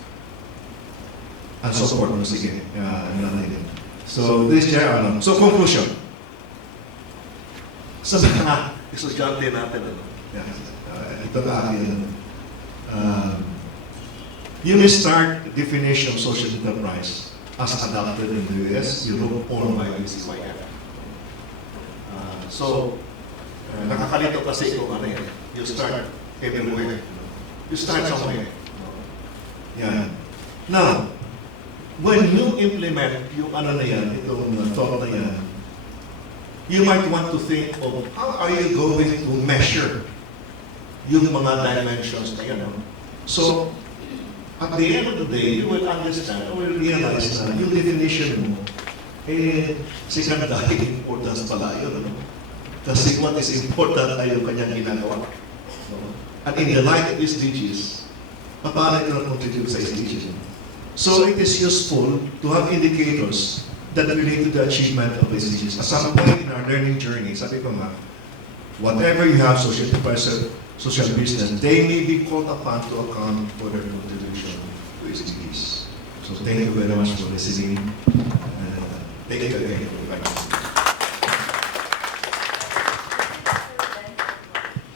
And so forth. Sige. So, this is so conclusion. Sabi nga, estudyante natin. Ito na akin. You may start definition of social enterprise as adopted in the US, Europe, or by CYF. Nakakalito kasi kung ano yan. You start everywhere. You start somewhere. Yan. Now, when you implement yung ano na yan, itong thought na yan, you might want to think of how are you going to measure yung mga dimensions na yan. So, at the end of the day, you will understand or will realize na yung definition mo, secondary importance pala yun. Kasi what is important ay yung kanyang ginagawa. And in the light of SDGs, paano ito na-contribute sa SDGs? So it is useful to have indicators that relate to the achievement of SDGs. At some point in our learning journey, sabi ko nga, whatever you have, social enterprise, social business, they may be called upon to account for their contribution to SDGs. So thank you very much for listening. Thank you again.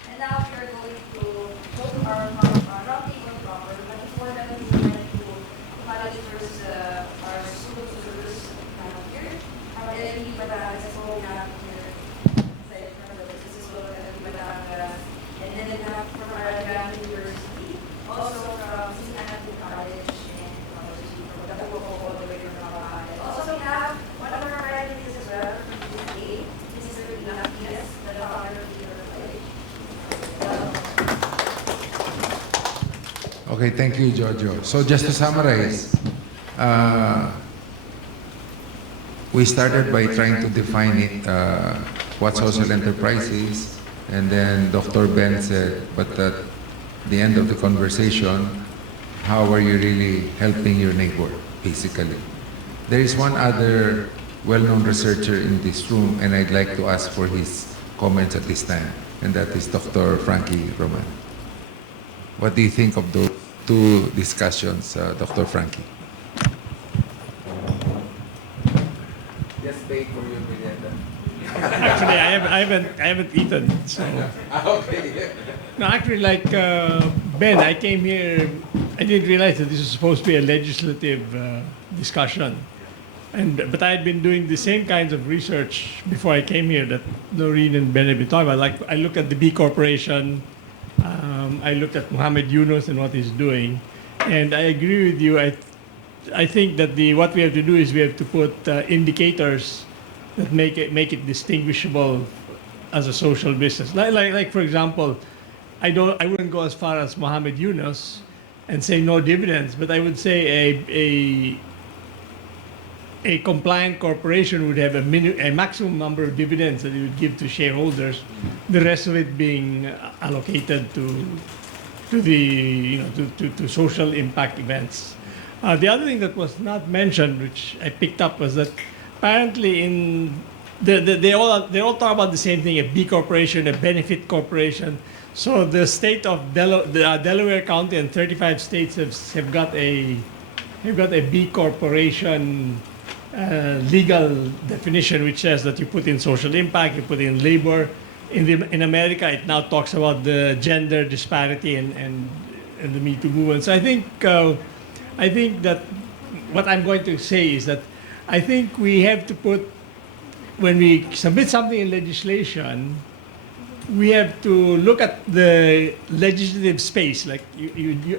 And now we are going to go to our roundtable proper, but before that, we would like to acknowledge first our civil service here. Hindi ba na sa school na here sa this is what hindi ba na and then from our University, also from Cincinnati College and from the all the way from College. Also we have one of our faculty as well from UCA. This is Rina Pias, the founder of the college. Okay, thank you, Jojo. So just to summarize, we started by trying to define it, what social enterprise is, and then Dr. Ben said, but at the end of the conversation, how are you really helping your neighbor, basically? There is one other well-known researcher in this room, and I'd like to ask for his comments at this time, and that is Dr. Frankie Roman. What do you think of those two discussions, Dr. Frankie? Just wait for your merienda. Actually, I haven't eaten. So. Okay. No, actually, like Ben, I came here. I didn't realize that this was supposed to be a legislative discussion, but I had been doing the same kinds of research before I came here that Noreen and Ben had been talking about. Like I looked at the B Corporation, I looked at Mohammed Yunus and what he's doing, and I agree with you. I think that what we have to do is we have to put indicators that make it distinguishable as a social business. Like for example, I wouldn't go as far as Mohammed Yunus and say no dividends, but I would say a compliant corporation would have a maximum number of dividends that it would give to shareholders, the rest of it being allocated to social impact events. The other thing that was not mentioned, which I picked up, was that apparently they all talk about the same thing: a B corporation, a benefit corporation. So the state of Delaware County and 35 states have got a B corporation legal definition, which says that you put in social impact, you put in labor. In America, it now talks about the gender disparity and the Me Too movement. So I think that what I'm going to say is that I think we have to put, when we submit something in legislation, we have to look at the legislative space. Like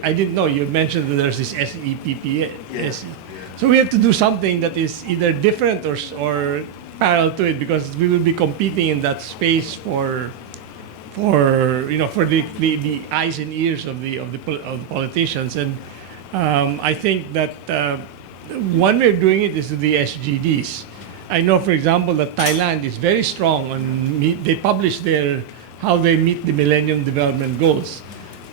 I didn't know you mentioned that there's this SEPPS. So we have to do something that is either different or parallel to it, because we will be competing in that space for the eyes and ears of the politicians. And I think that one way of doing it is to the SGDs. I know, for example, that Thailand is very strong on they publish how they meet the Millennium Development Goals.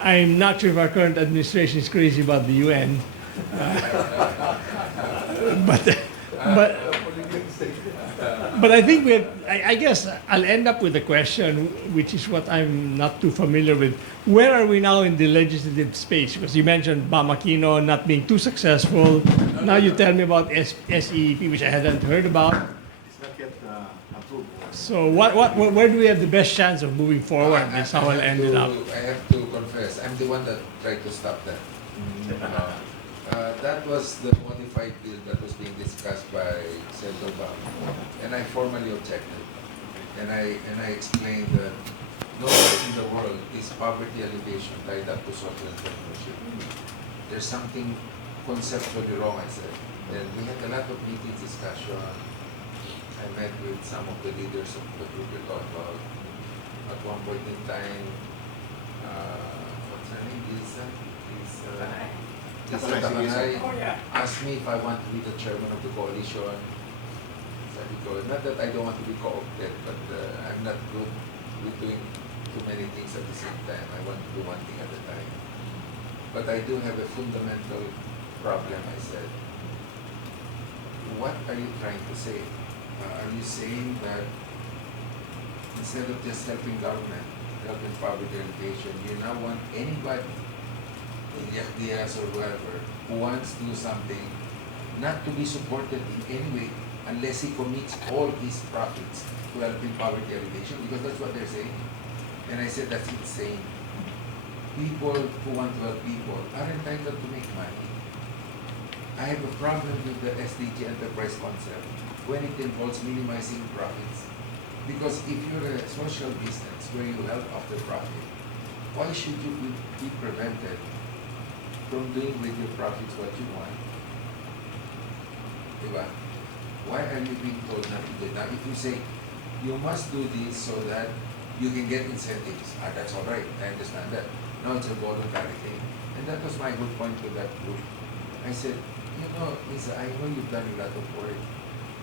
I'm not sure if our current administration is crazy about the UN, but I think I guess I'll end up with a question, which is what I'm not too familiar with. Where are we now in the legislative space? Because you mentioned Bamakino not being too successful. Now you tell me about SEP, which I hadn't heard about. It's not yet approved. So where do we have the best chance of moving forward? That's how I'll end it up. I have to confess, I'm the one that tried to stop that. That was the modified bill that was being discussed by Central Bank, and I formally objected. And I explained that nowhere in the world is poverty alleviation tied up to social entrepreneurship. There's something conceptually wrong, I said. And we had a lot of meetings, discussion. I met with some of the leaders of the group we talked about. At one point in time, what's her name? Lisa Tabanay asked me if I want to be the chairman of the coalition. Sabi ko, not that I don't want to be co-opted, but I'm not good with doing too many things at the same time. I want to do one thing at a time. But I do have a fundamental problem, I said. What are you trying to say? Are you saying that instead of just helping government, helping poverty alleviation, you now want anybody, Diaz or whoever, who wants to do something, not to be supported in any way unless he commits all his profits to helping poverty alleviation? Because that's what they're saying. And I said that's insane. People who want to help people are entitled to make money. I have a problem with the SDG enterprise concept when it involves minimizing profits. Because if you're a social business where you help after profit, why should you be prevented from doing with your profits what you want? Diba? Why are you being told not to do it? Now, if you say, you must do this so that you can get incentives, that's all right, I understand that. Now it's a voluntary thing. And that was my good point to that group. I said, you know, Lisa, I know you've done a lot of work,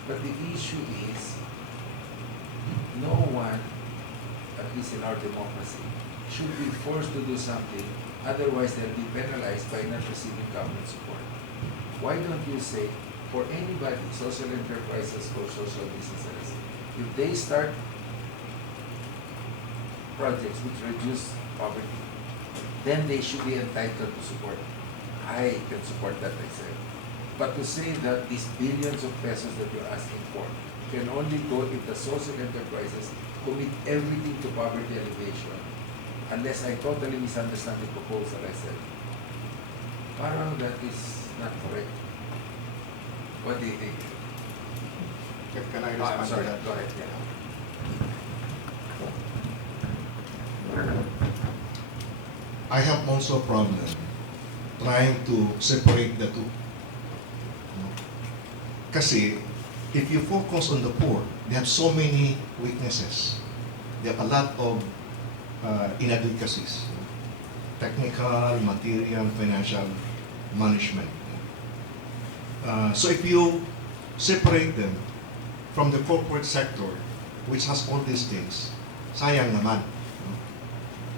but the issue is, no one, at least in our democracy, should be forced to do something, otherwise they'll be penalized by not receiving government support. Why don't you say, for anybody, social enterprises or social businesses, if they start projects which reduce poverty, then they should be entitled to support. I can support that, I said. But to say that these billions of pesos that you're asking for can only go if the social enterprises commit everything to poverty alleviation, unless I totally misunderstand the proposal, I said, parang that is not correct. What do you think? Can I I'm respond sorry, to that? go ahead. I have also a problem trying to separate the two. Kasi, if you focus on the poor, they have so many weaknesses. They have a lot of inadequacies. Technical, material, financial management. So if you separate them from the corporate sector, which has all these things, sayang naman.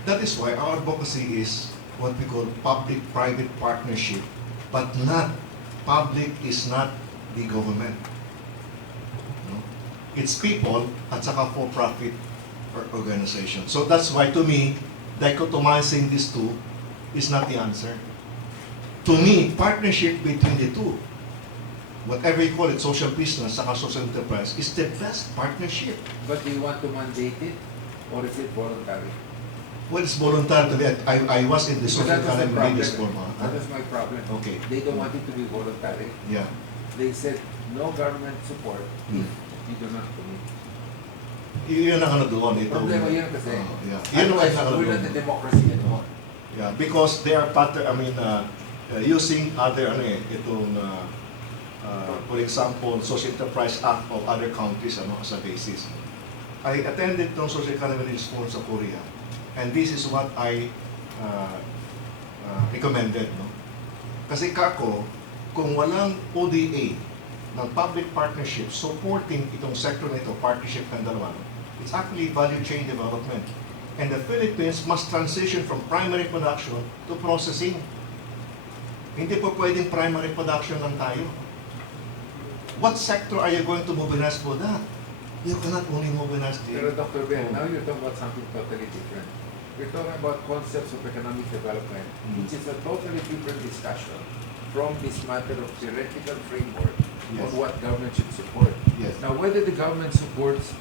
That is why our advocacy is what we call public-private partnership, but not, public is not the government. It's people at saka for-profit organization. So that's why, to me, dichotomizing these two is not the answer. To me, partnership between the two, whatever you call it, social business, saka social enterprise, is the best partnership. But do you want to mandate it, or is it voluntary? Well, it's voluntary. I was in the So social that was the economy problem. this form. That was my problem. Okay. They don't want it to be voluntary. Yeah. They said no government support Hmm. if you do not commit. Yun ang ano doon. Ito. Problema yun kasi. Yeah. Yun ang Otherwise, ano we're not doon. a democracy anymore. Yeah, because they are using other itong for example, Social Enterprise Act of other countries as a basis. I attended ng Social Economy School sa Korea, and this is what I recommended. No? Kasi kako, kung walang ODA ng public partnership supporting itong sector na ito, partnership ng dalawa, it's actually value chain development. And the Philippines must transition from primary production to processing. Hindi po pwedeng primary production lang tayo. What sector are you going to mobilize for that? You cannot only mobilize Pero the... Dr. Ben, now you're talking about something totally different. We're talking about concepts of economic development, which is a totally different discussion from this matter of theoretical framework Yes. on what government should support. Yes. Now, whether the government supports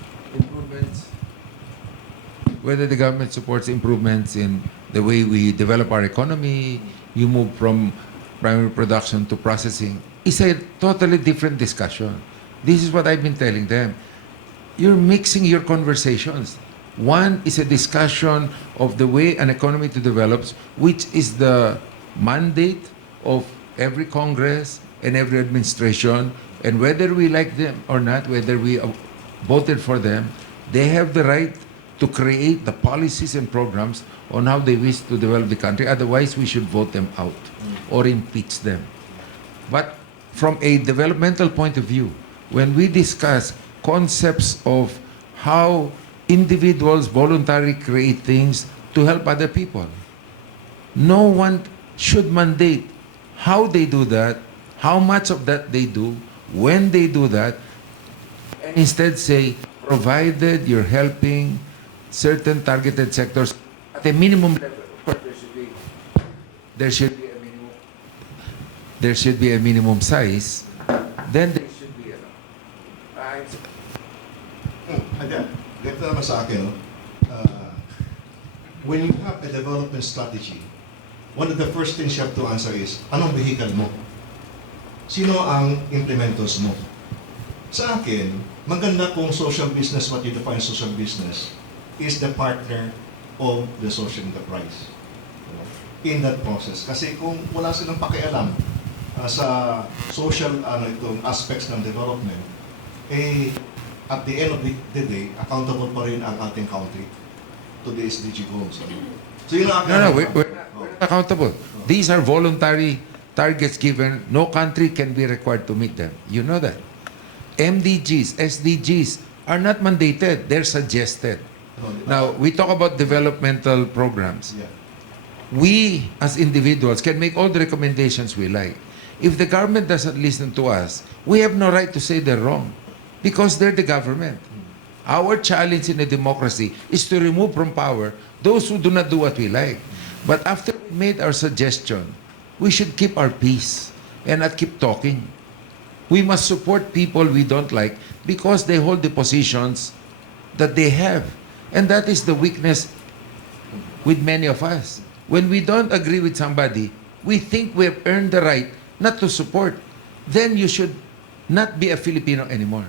improvements in the way we develop our economy, you move from primary production to processing, is a totally different discussion. This is what I've been telling them. You're mixing your conversations. One is a discussion of the way an economy to develops, which is the mandate of every Congress and every administration, and whether we like them or not, whether we voted for them, they have the right to create the policies and programs on how they wish to develop the country. Otherwise, we should vote them out or impeach them. But from a developmental point of view, when we discuss concepts of how individuals voluntarily create things to help other people, no one should mandate how they do that, how much of that they do, when they do that, and instead say, provided you're helping certain targeted sectors at a minimum level. Of course, there should be a minimum size. Then there should be Ganito naman sa akin, no? When you have a development strategy, one of the first things you have to answer is, anong vehicle mo? Sino ang implementors mo? Sa akin, maganda kung social business, what you define social business, is the partner of the social enterprise in that process. Kasi kung wala silang pakialam sa social itong aspects ng development, at the end of the day, accountable pa rin ang ating country to the SDG goals. So yun ang No, we're not accountable. These are voluntary targets given. No country can be required to meet them. You know that. MDGs, SDGs are not mandated. They're suggested. Now, we talk about developmental programs. Yeah. We, as individuals, can make all the recommendations we like. If the government doesn't listen to us, we have no right to say they're wrong because they're the government. Our challenge in a democracy is to remove from power those who do not do what we like. But after we made our suggestion, we should keep our peace and not keep talking. We must support people we don't like because they hold the positions that they have. And that is the weakness with many of us. When we don't agree with somebody, we think we have earned the right not to support. Then you should not be a Filipino anymore.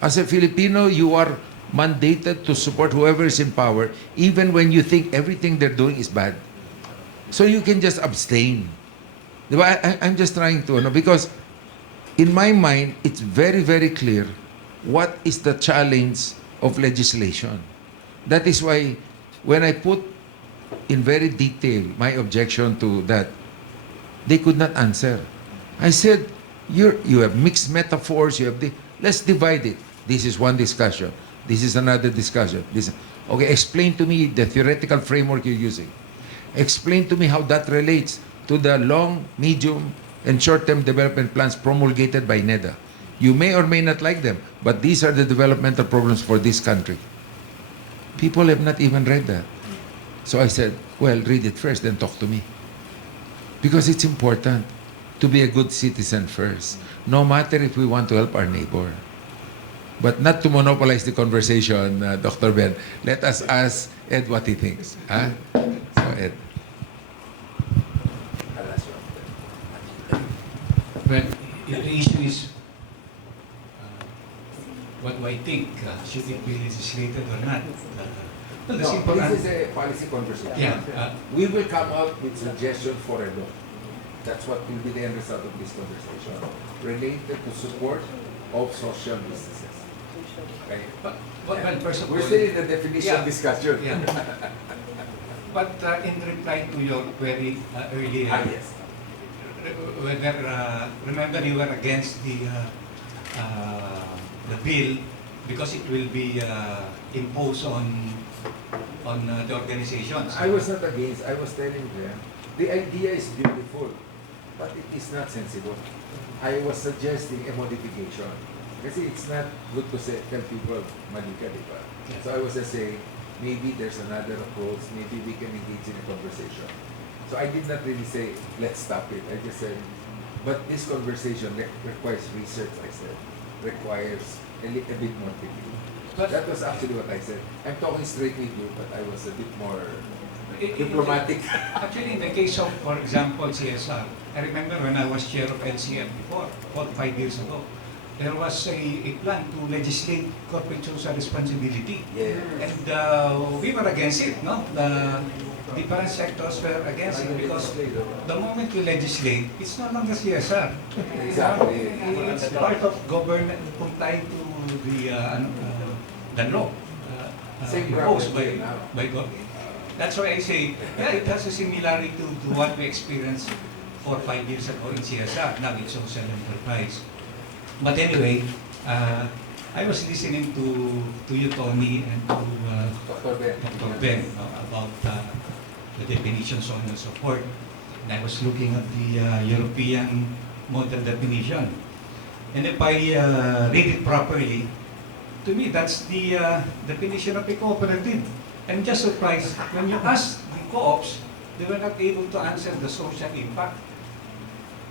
As a Filipino, you are mandated to support whoever is in power, even when you think everything they're doing is bad. So you can just abstain. I'm just trying to, because in my mind, it's very, very clear what is the challenge of legislation. That is why when I put in very detail my objection to that, they could not answer. I said, you have mixed metaphors, let's divide it. This is one discussion. This is another discussion. Okay, explain to me the theoretical framework you're using. Explain to me how that relates to the long, medium, and short-term development plans promulgated by NEDA. You may or may not like them, but these are the developmental programs for this country. People have not even read that. So I said, well, read it first, then talk to me. Because it's important to be a good citizen first, no matter if we want to help our neighbor. But not to monopolize the conversation, Dr. Ben. Let us ask Ed what he thinks. Huh? So, Ed. But the issue is, what do I think? Should it be legislated or not? The simple This answer- is a policy conversation. Yeah. We will come out with suggestions for a law. That's what will be the end result of this conversation, related to support of social businesses. Okay? Well, first of all, We're still in the definition Yeah. discussion. Yeah. But in reply to your query earlier, Yes. whether remember you were against the bill because it will be imposed on the organizations. I was not against. I was telling them the idea is beautiful, but it is not sensible. I was suggesting a modification. Kasi it's not good to say, tell people, mali ka, di ba? Yeah. So I was just saying, maybe there's another approach, maybe we can engage in a conversation. So I did not really say, let's stop it. I just said, but this conversation requires research, I said, requires a bit more thinking. But That was actually what I said. I'm talking straight with you, but I was a bit more in- diplomatic. Actually, in the case of, for example, CSR, I remember when I was chair of LCM before, 4 or 5 years ago, there was a plan to legislate corporate social responsibility. Yeah. And we were against it, no? The different sectors were against it because the moment you legislate, it's no longer CSR. Exactly. It's part of government complying to the law Same imposed problem now. by government. That's why I say, yeah, it has a similarity to what we experienced 4 or 5 years ago in CSR, now it's social enterprise. But anyway, I was listening to you, Tony, and to Dr. Ben. Dr. Ben, about the definition, so on and so forth. And I was looking at the European model definition. And if I read it properly, to me, that's the definition of a cooperative. I'm just surprised when you ask the co-ops, they were not able to answer the social impact.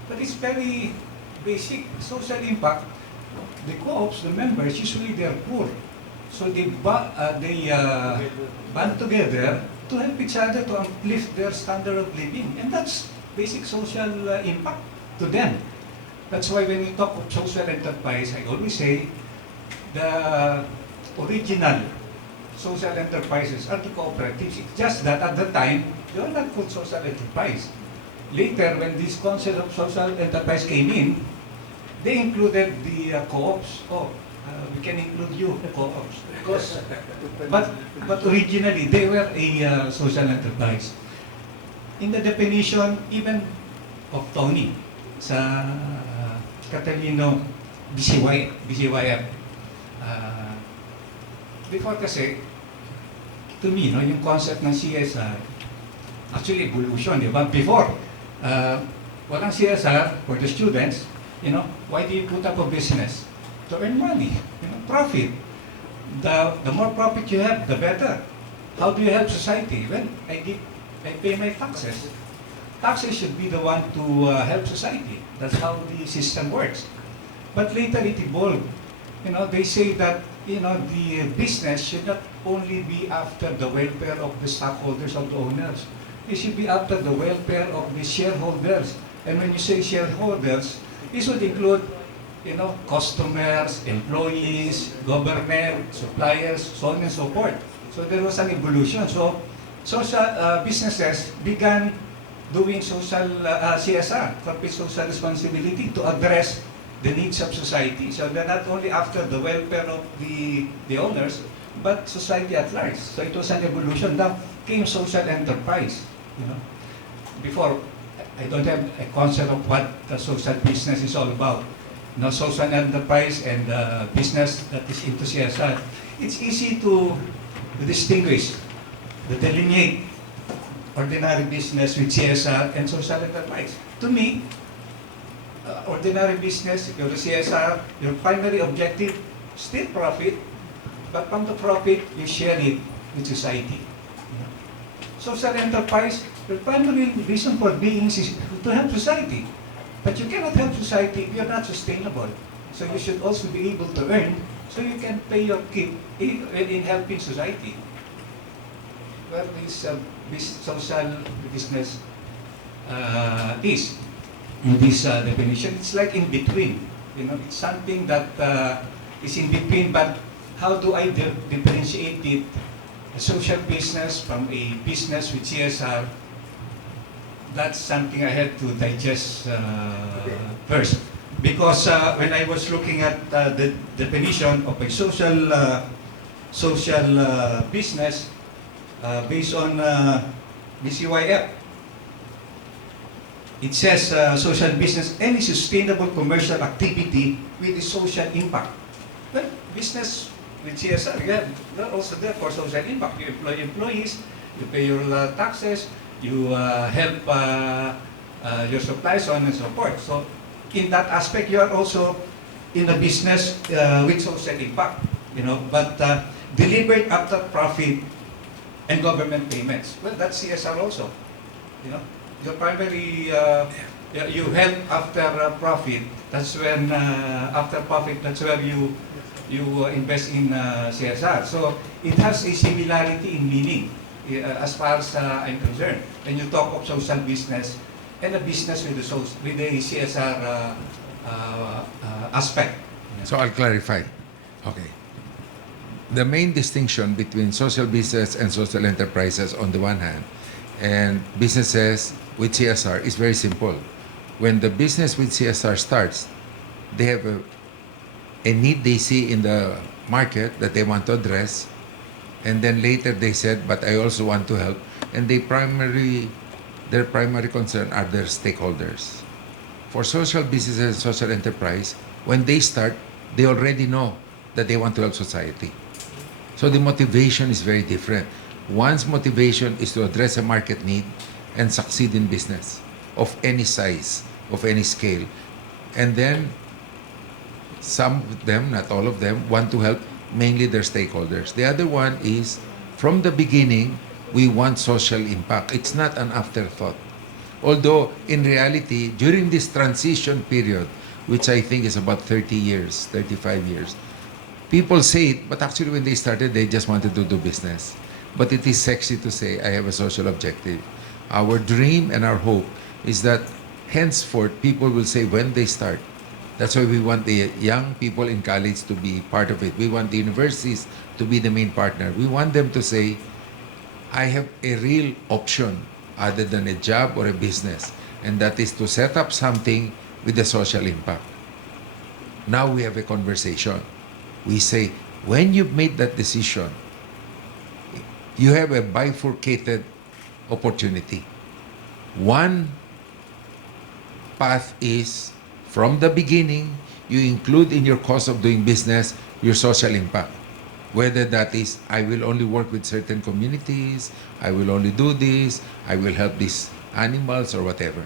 But it's very basic. Social impact, the co-ops, the members, usually they are poor. So they band together to help each other to uplift their standard of living. And that's basic social impact to them. That's why when we talk of social enterprise, I always say the original social enterprises are the cooperatives. It's just that at the time, they were not called social enterprise. Later, when this concept of social enterprise came in, they included the co-ops. We can include you, co-ops. Because, but originally, they were a social enterprise. In the definition, even of Tony, sa Catalino BCYF, before kasi, to me, no, yung concept ng CSR, actually evolution, di ba? Before, walang CSR for the students, why do you put up a business? To earn money, profit. The more profit you have, the better. How do you help society? Well, I pay my taxes. Taxes should be the one to help society. That's how the system works. But later it evolved. They say that the business should not only be after the welfare of the stockholders, of the owners. It should be after the welfare of the shareholders. And when you say shareholders, this would include, customers, employees, government, suppliers, so on and so forth. So there was an evolution. So social businesses began doing social CSR, corporate social responsibility, to address the needs of society. So they're not only after the welfare of the owners, but society at large. So it was an evolution. Now came social enterprise. Before, I don't have a concept of what the social business is all about. Social enterprise and business that is into CSR. It's easy to distinguish, to delineate ordinary business with CSR and social enterprise. To me, ordinary business, if you're a CSR, your primary objective, still profit, but from the profit, you share it with society. Social enterprise, your primary reason for being is to help society. But you cannot help society if you're not sustainable. So you should also be able to earn so you can pay your keep in helping society. Where this social business is in this definition, it's like in between. It's something that is in between, but how do I differentiate it, a social business from a business with CSR that's something I had to digest first. Because when I was looking at the definition of a social business based on BCYF, it says social business, any sustainable commercial activity with a social impact. Well, business with CSR, they're also there for social impact. You employ employees, you pay your taxes, you help your suppliers, so on and so forth. So in that aspect, you are also in a business with social impact, but delivered after profit and government payments. Well, that's CSR also, Your primary, you help after profit. That's when after profit, that's where you invest in CSR. So it has a similarity in meaning as far as I'm concerned. When you talk of social business and a business with a CSR aspect. So I'll clarify. Okay. The main distinction between social business and social enterprises on the one hand, and businesses with CSR is very simple. When the business with CSR starts, they have a need they see in the market that they want to address, and then later they said, but I also want to help, and their primary concern are their stakeholders. For social businesses and social enterprise, when they start, they already know that they want to help society. So the motivation is very different. One's motivation is to address a market need and succeed in business of any size, of any scale. And then some of them, not all of them, want to help mainly their stakeholders. The other one is, from the beginning, we want social impact. It's not an afterthought. Although, in reality, during this transition period, which I think is about 30 years, 35 years, people say it, but actually when they started, they just wanted to do business. But it is sexy to say, I have a social objective. Our dream and our hope is that henceforth, people will say when they start. That's why we want the young people in college to be part of it. We want the universities to be the main partner. We want them to say, I have a real option other than a job or a business, and that is to set up something with a social impact. Now we have a conversation. We say, when you've made that decision, you have a bifurcated opportunity. One path is, from the beginning, you include in your cost of doing business your social impact. Whether that is, I will only work with certain communities, I will only do this, I will help these animals or whatever.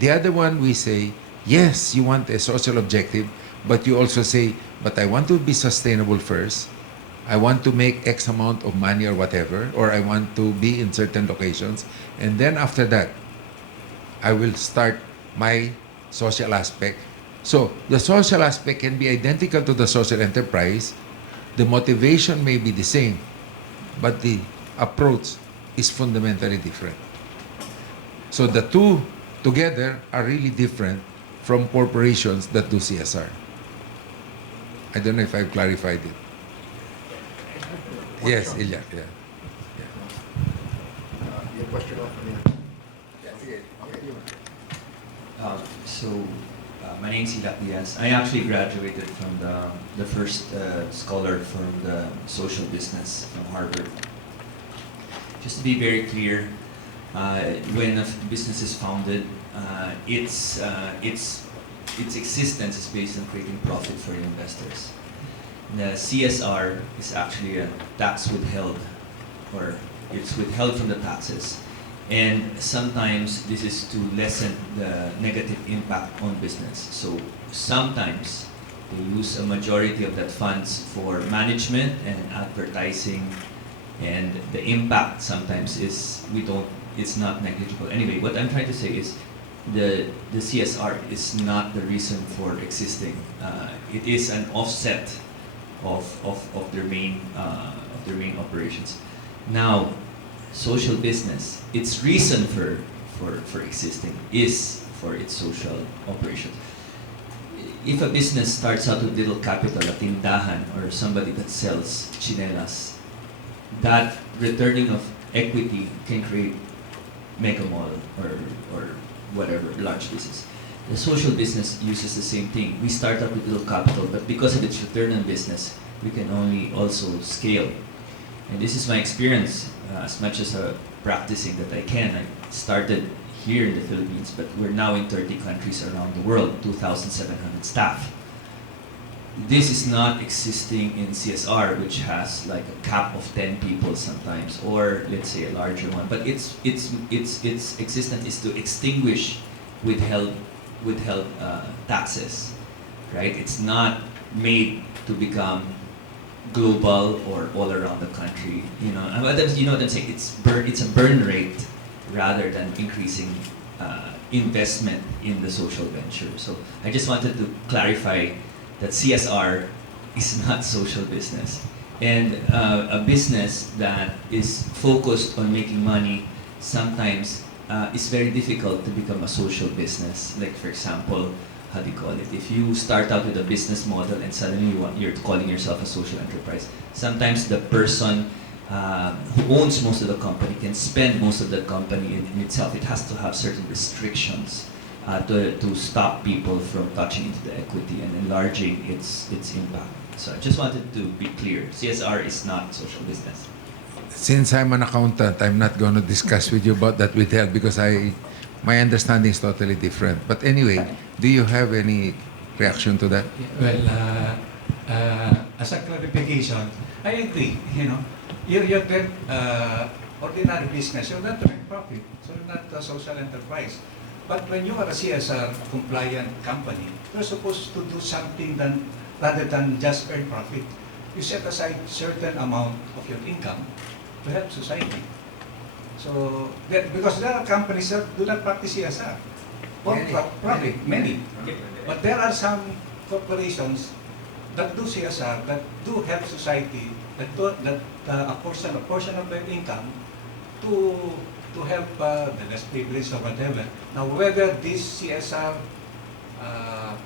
The other one, we say, yes, you want a social objective, but you also say, but I want to be sustainable first. I want to make X amount of money or whatever, or I want to be in certain locations. And then after that, I will start my social aspect. So the social aspect can be identical to the social enterprise. The motivation may be the same, but the approach is fundamentally different. So the two together are really different from corporations that do CSR. I don't know if I've clarified it. Yes, Ilya. Yeah. Your question of my name's Ilya Diaz. I actually graduated from the first scholar from the social business from Harvard. Just to be very clear, when a business is founded, its existence is based on creating profit for the investors. The CSR is actually a tax withheld, or it's withheld from the taxes. And sometimes this is to lessen the negative impact on business. So sometimes they use a majority of that funds for management and advertising, and the impact sometimes is it's not negligible. Anyway, what I'm trying to say is the CSR is not the reason for existing. It is an offset of their main operations. Now, social business, its reason for existing is for its social operations. If a business starts out with little capital, a tindahan, or somebody that sells chinelas, that returning of equity can create mega mall or whatever large business. The social business uses the same thing. We start up with little capital, but because of its return on business, we can only also scale. And this is my experience, as much as practicing that I can. I started here in the Philippines, but we're now in 30 countries around the world, 2,700 staff. This is not existing in CSR, which has like a cap of 10 people sometimes, or let's say a larger one. But its existence is to extinguish withheld taxes, right? It's not made to become global or all around the country. You know what I'm saying? It's a burn rate rather than increasing investment in the social venture. So I just wanted to clarify that CSR is not social business. And a business that is focused on making money sometimes it's very difficult to become a social business. Like for example, how do you call it? If you start out with a business model and suddenly you're calling yourself a social enterprise, sometimes the person who owns most of the company can spend most of the company in itself. It has to have certain restrictions to stop people from touching into the equity and enlarging its impact. So I just wanted to be clear, CSR is not social business. Since I'm an accountant, I'm not going to discuss with you about that withheld because my understanding is totally different. But anyway, do you have any reaction to that? Well, as a clarification, I agree. You're ordinary business. You're not doing profit, so you're not a social enterprise. But when you are a CSR compliant company, you're supposed to do something rather than just earn profit. You set aside certain amount of your income to help society. So, because there are companies that do not practice CSR. Probably, many. But there are some corporations that do CSR, that do help society, a portion of their income to help the less privileged or whatever. Now, whether these CSR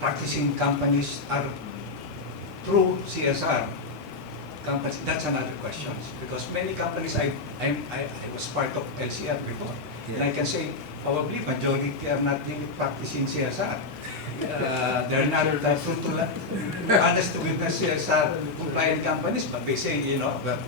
practicing companies are true CSR companies, that's another question. Because many companies, I was part of LCR before, and I can say probably majority are not really practicing CSR. They're not fruitful, honest with the CSR compliant companies, but they say, that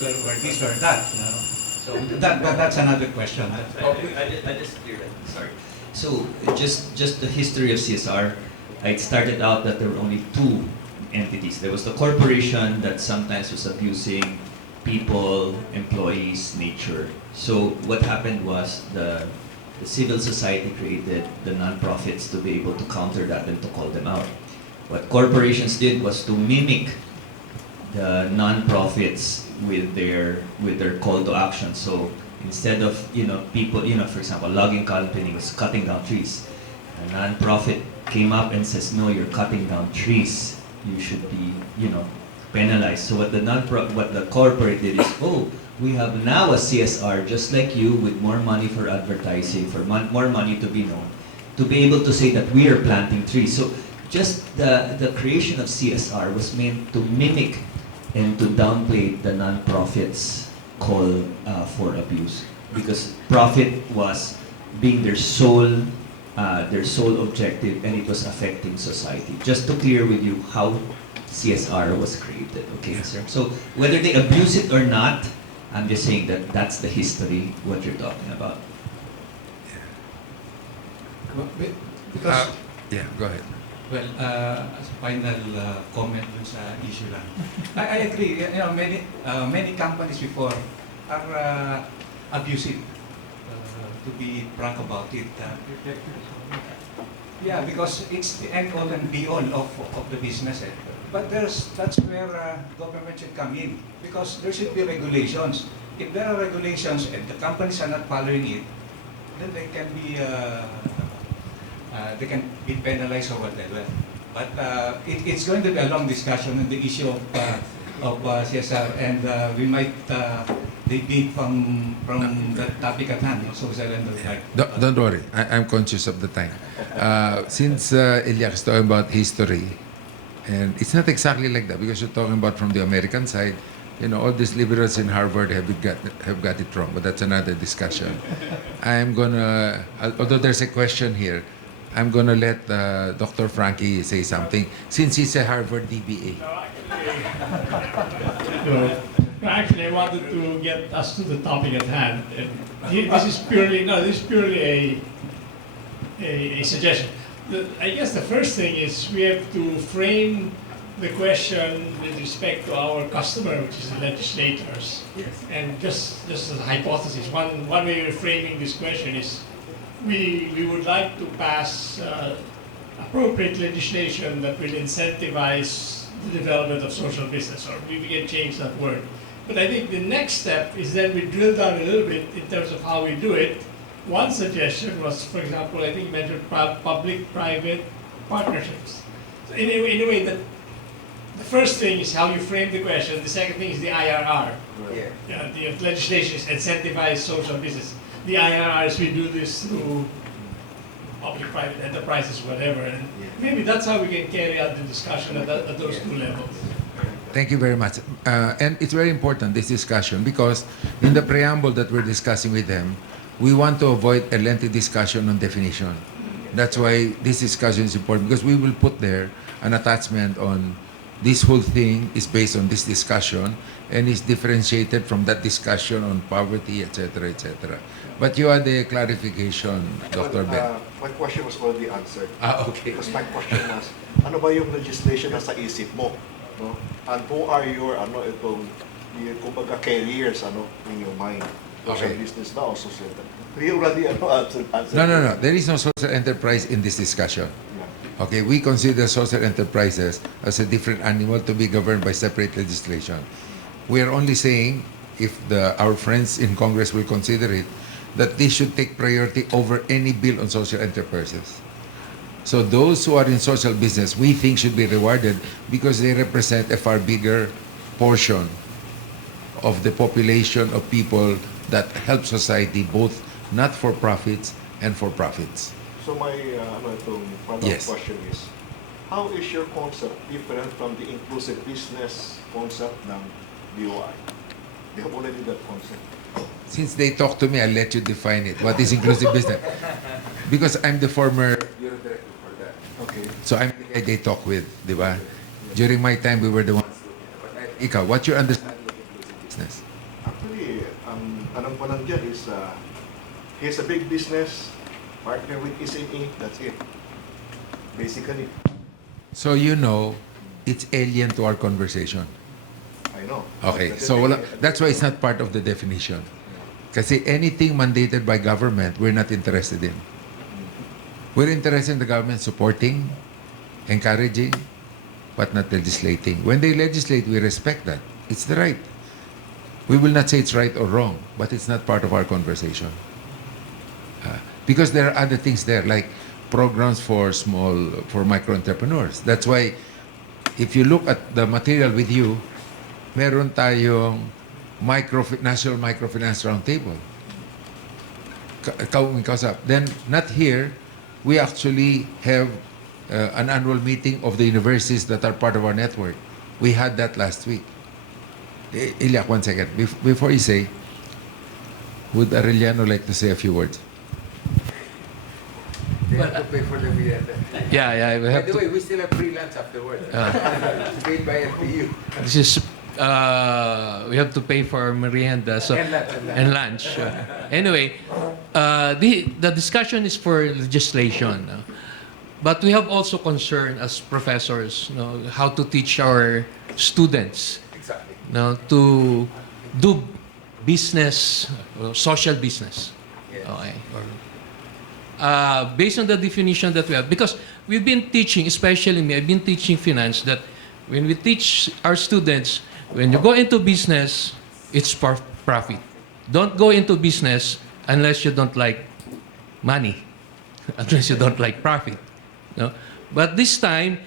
we're this or that. So that's another question. I just clear that. Sorry. So just the history of CSR. It started out that there were only two entities. There was the corporation that sometimes was abusing people, employees, nature. So what happened was the civil society created the non-profits to be able to counter that and to call them out. What corporations did was to mimic the non-profits with their call to action. So instead of people, for example, logging company was cutting down trees. A non-profit came up and says, no, you're cutting down trees. You should be, penalized. So what the corporate did is, we have now a CSR just like you with more money for advertising, for more money to be known, to be able to say that we are planting trees. So just the creation of CSR was meant to mimic and to downplay the non-profits' call for abuse, because profit was being their sole objective, and it was affecting society. Just to clear with you how CSR was created, okay, sir? So whether they abuse it or not, I'm just saying that that's the history, what you're talking about. Because, Yeah, go ahead. well, as a final comment dun sa issue lang, I agree. Many companies before are abusive. To be frank about it. Yeah, because it's the end all and be all of the business. But that's where government should come in, because there should be regulations. If there are regulations and the companies are not following it, then they can be penalized or whatever. But it's going to be a long discussion on the issue of CSR, and we might deviate from the topic at hand, social enterprise. Don't worry, I'm conscious of the time. Since Elias is talking about history, and it's not exactly like that because you're talking about from the American side, you know, all these liberals in Harvard have got it wrong, but that's another discussion. I'm gonna, although there's a question here, I'm gonna let Dr. Frankie say something since he's a Harvard DBA. Actually, I wanted to get us to the topic at hand. This is purely a suggestion. I guess the first thing is we have to frame the question with respect to our customer, which is the legislators. Yes. And just as a hypothesis, one way of framing this question is we would like to pass appropriate legislation that will incentivize the development of social business, or we can change that word. But I think the next step is then we drill down a little bit in terms of how we do it. One suggestion was, for example, I think you mentioned public-private partnerships. So in a way, the first thing is how you frame the question. The second thing is the IRR. Yeah. Yeah, the legislation is incentivize social business. The IRR is we do this through public-private enterprises, whatever. And maybe that's how we can carry out the discussion at those two levels. Thank you very much. And it's very important, this discussion, because in the preamble that we're discussing with them, we want to avoid a lengthy discussion on definition. That's why this discussion is important, because we will put there an attachment on this whole thing is based on this discussion and is differentiated from that discussion on poverty, etc., etc. But you had a clarification, Dr. Ben. My question was already answered. Okay. Because my question was, ano ba yung legislation na sa isip mo? No? And who are your, kumbaga, carriers, in your mind? Social Okay. business ba o social? We already answered. No. There is no social enterprise in this discussion. Yeah. Okay, we consider social enterprises as a different animal to be governed by separate legislation. We are only saying, if our friends in Congress will consider it, that this should take priority over any bill on social enterprises. So those who are in social business, we think should be rewarded because they represent a far bigger portion of the population of people that help society, both not for profits and for profits. So my follow-up Yes. question is, how is your concept different from the inclusive business concept ng BOI? They have already that concept. Since they talk to me, I'll let you define it. What is inclusive business? Because I'm the former bureau director for that. Okay. So I'm the guy they talk with, di ba? During my time, we were the ones. Ikaw, what's your understanding of inclusive business? Actually, alam ko lang dyan is, he's a big business, partner with SME, that's it. Basically, So you know, it's alien to our conversation. I know. Okay, But so that's why it's not part of the definition. Kasi anything mandated by government, we're not interested in. We're interested in the government supporting, encouraging, but not legislating. When they legislate, we respect that. It's the right. We will not say it's right or wrong, but it's not part of our conversation. Because there are other things there, like programs for micro entrepreneurs. That's why, if you look at the material with you, meron tayong National Microfinance Roundtable. Then, not here, we actually have an annual meeting of the universities that are part of our network. We had that last week. Ilya, 1 second. Before you say, would Arellano like to say a few words? They have to pay for the merienda. Yeah, we By have the to. way, we still have free lunch afterwards. Paid by NPU. This is we have to pay for merienda and lunch. Anyway, the discussion is for legislation, but we have also concern as professors, how to teach our students, Exactly. to do business, social business. Yes. Okay. Based on the definition that we have, because we've been teaching, especially me, I've been teaching finance, that when we teach our students, when you go into business, it's for profit. Don't go into business unless you don't like money, unless you don't like profit. No? But this time,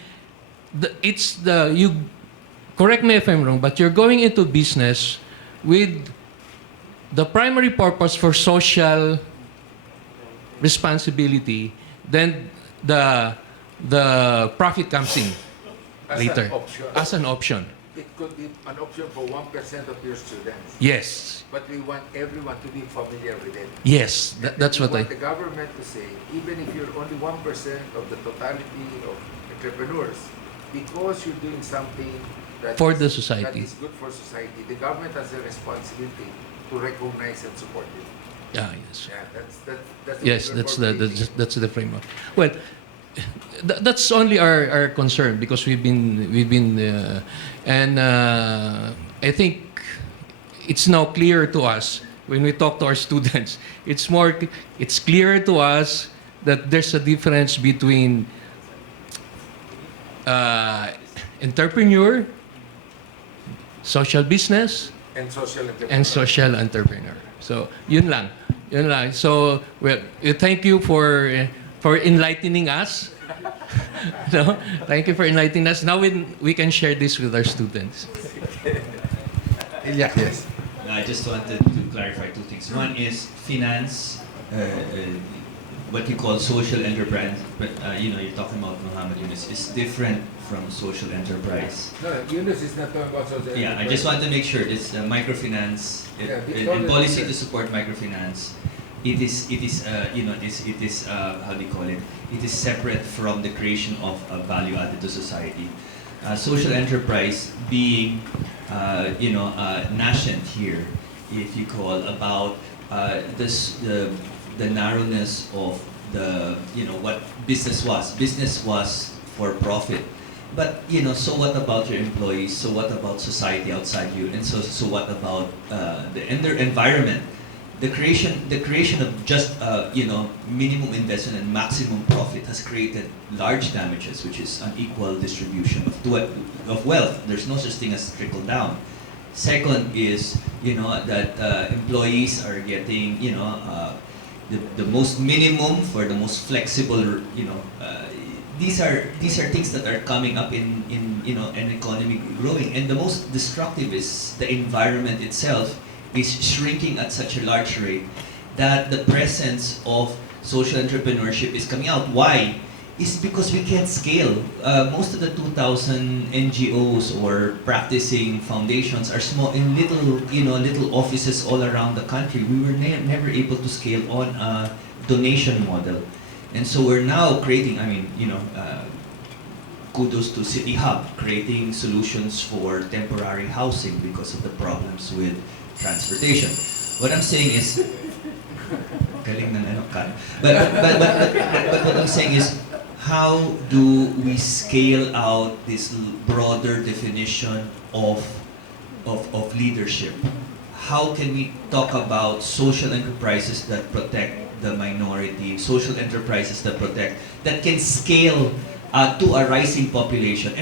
you correct me if I'm wrong, but you're going into business with the primary purpose for social responsibility, then the profit comes in later An option. as an option. it could be an option for 1% of your students. Yes. But we want everyone to be familiar with it. Yes, that's what We I... want the government to say, even if you're only 1% of the totality of entrepreneurs, because you're doing something that For is- the society. that is good for society, the government has a responsibility to recognize and support it. Ah, yes. Yeah, that's the Yes, reason for creating it. that's the framework. Well, that's only our concern because we've been and I think it's now clear to us when we talk to our students. It's clearer to us that there's a difference between entrepreneur, social business, And social entrepreneur. and social entrepreneur. So, yun lang. Yun lang. So, well, thank you for enlightening us. No? Thank you for enlightening us. Now we can share this with our students. Yeah, yes. I just wanted to clarify two things. One is finance, what you call social enterprise, but you're talking about Muhammad Yunus, is different from social enterprise. No, Yunus is not talking about social Yeah, I enterprise. just want to make sure this microfinance Yeah, and policy to different. support microfinance. It is how do you call it? It is separate from the creation of value added to society. Social enterprise being nascent here, if you call about the narrowness of the what business was. Business was for profit. But so what about your employees? So what about society outside you? And so what about the environment? The creation of just minimum investment and maximum profit has created large damages, which is unequal distribution of wealth. There's no such thing as trickle down. Second is that employees are getting the most minimum for the most flexible. These are things that are coming up in an economy growing, and the most destructive is the environment itself is shrinking at such a large rate that the presence of social entrepreneurship is coming out. Why? Is because we can't scale. Most of the 2,000 NGOs or practicing foundations are small in little offices all around the country. We were never able to scale on a donation model. And so we're now creating, kudos to City Hub, creating solutions for temporary housing because of the problems with transportation. What I'm saying is, galing ng cut. But what I'm saying is, how do we scale out this broader definition of leadership? How can we talk about social enterprises that protect the minority, social enterprises that can scale to a rising population?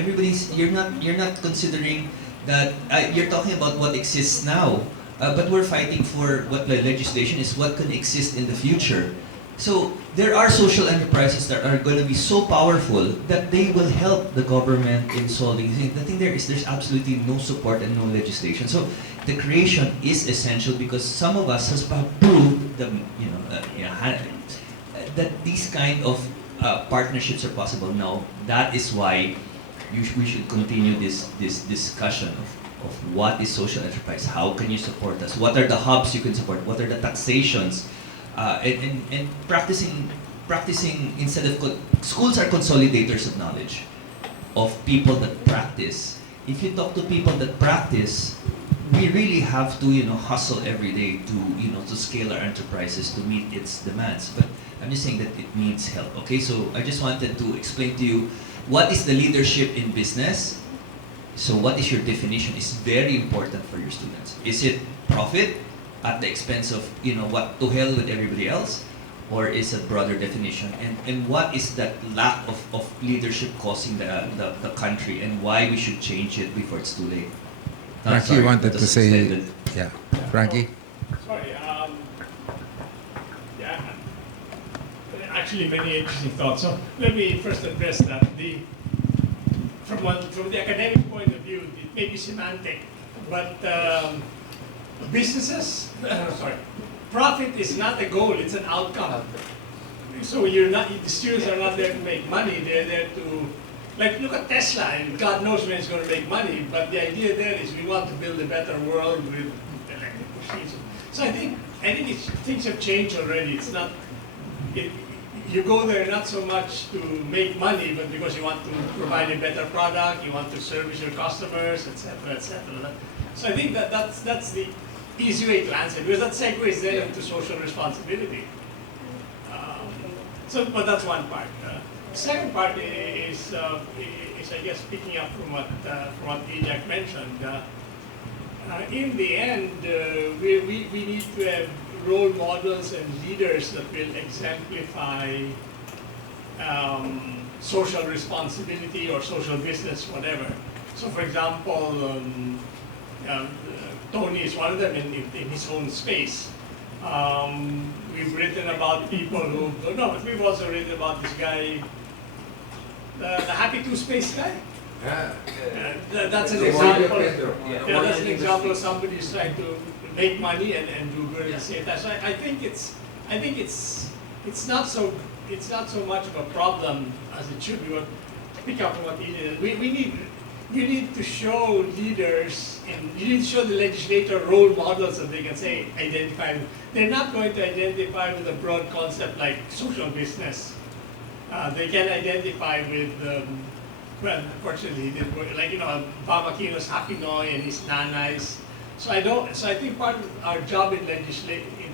You're not considering that you're talking about what exists now, but we're fighting for what the legislation is, what can exist in the future. So there are social enterprises that are going to be so powerful that they will help the government in solving things. The thing there's absolutely no support and no legislation. So the creation is essential because some of us has proved that these kind of partnerships are possible. Now that is why we should continue this discussion of what is social enterprise. How can you support us? What are the hubs you can support? What are the taxations? And practicing instead of schools are consolidators of knowledge of people that practice. If you talk to people that practice, we really have to hustle every day to scale our enterprises to meet its demands. But I'm just saying that it needs help. Okay, so I just wanted to explain to you what is the leadership in business. So what is your definition is very important for your students. Is it profit at the expense of what to hell with everybody else, or is a broader definition? And what is that lack of leadership causing the country, and why we should change it before it's too late? Frankie Sorry, wanted that to was say, extended. yeah, Frankie. Sorry. Actually, many interesting thoughts. So let me first address that. From the academic point of view, it may be semantic, but profit is not a goal; it's an outcome. So the students are not there to make money; they're there to like look at Tesla, and God knows when it's going to make money, but the idea there is we want to build a better world with electric machines. So I think things have changed already. It's not, you go there not so much to make money, but because you want to provide a better product, you want to service your customers, etc., etc. So I think that's the easy way to answer, because that segues then into social responsibility. But that's one part. The second part is I guess picking up from what Ejak mentioned. In the end, we need to have role models and leaders that will exemplify social responsibility or social business, whatever. So, for example, Tony is one of them in his own space. We've written about people who, no, but we've also written about this guy, the Happy Toothpaste guy. That's an example. Yeah, that's an example of somebody who's trying to make money and do good at the same time. So I think it's not so much of a problem as it should be. But pick up on what he did. You need to show leaders and you need to show the legislator role models that they can say identify with. They're not going to identify with a broad concept like social business. They can identify with well, unfortunately, like Bamakino's Happy Noy and his nanais. So I think part of our job in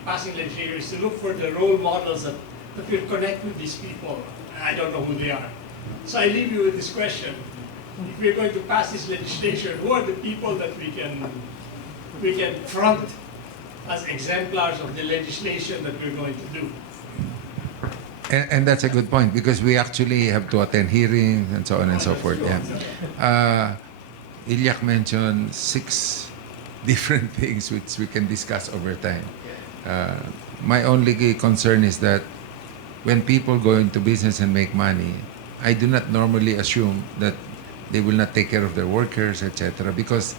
passing legislation is to look for the role models that will connect with these people. I don't know who they are. So I leave you with this question: if we're going to pass this legislation, who are the people that we can front as exemplars of the legislation that we're going to do? And that's a good point, because we actually have to attend hearings and so on and so forth. Yeah. Ilyak mentioned 6 different things which we can discuss over time. My only concern is that when people go into business and make money, I do not normally assume that they will not take care of their workers, etc., because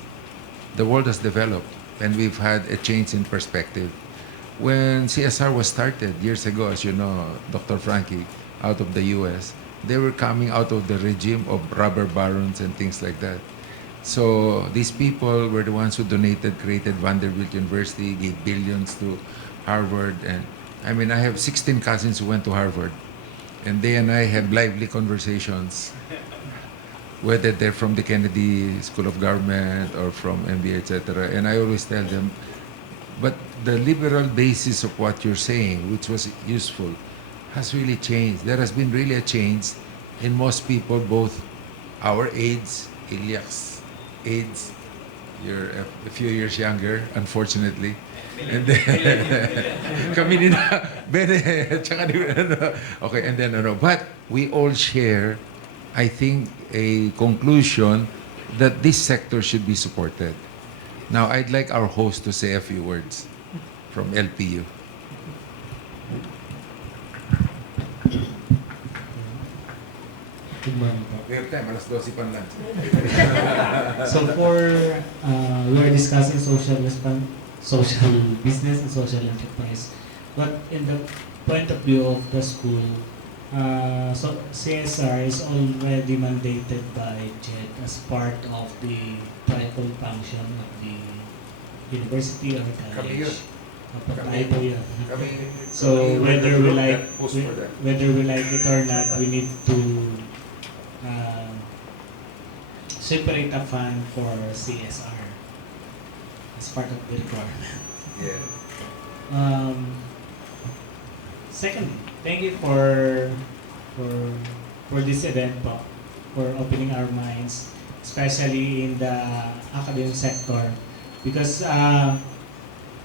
the world has developed and we've had a change in perspective. When CSR was started years ago, as you know, Dr. Frankie, out of the US, they were coming out of the regime of robber barons and things like that. So these people were the ones who donated, created Vanderbilt University, gave billions to Harvard. And I mean, I have 16 cousins who went to Harvard, and they and I have lively conversations, whether they're from the Kennedy School of Government or from MBA, etc. And I always tell them, but the liberal basis of what you're saying, which was useful, has really changed. There has been really a change in most people, both our age, Ilyak's age, you're a few years younger, unfortunately. And then, kami nila, Bene, tsaka okay, and then, but we all share, I think, a conclusion that this sector should be supported. Now, I'd like our host to say a few words from LPU. Good morning po. We have time, alas 12 pa lang. So we are discussing social business and social enterprise. But in the point of view of the school, so CSR is already mandated by JET as part of the tripod function of the university or college. So whether we like it or not, we need to separate a fund for CSR as part of the requirement. Yeah. Second, thank you for this event po, for opening our minds, especially in the academic sector, because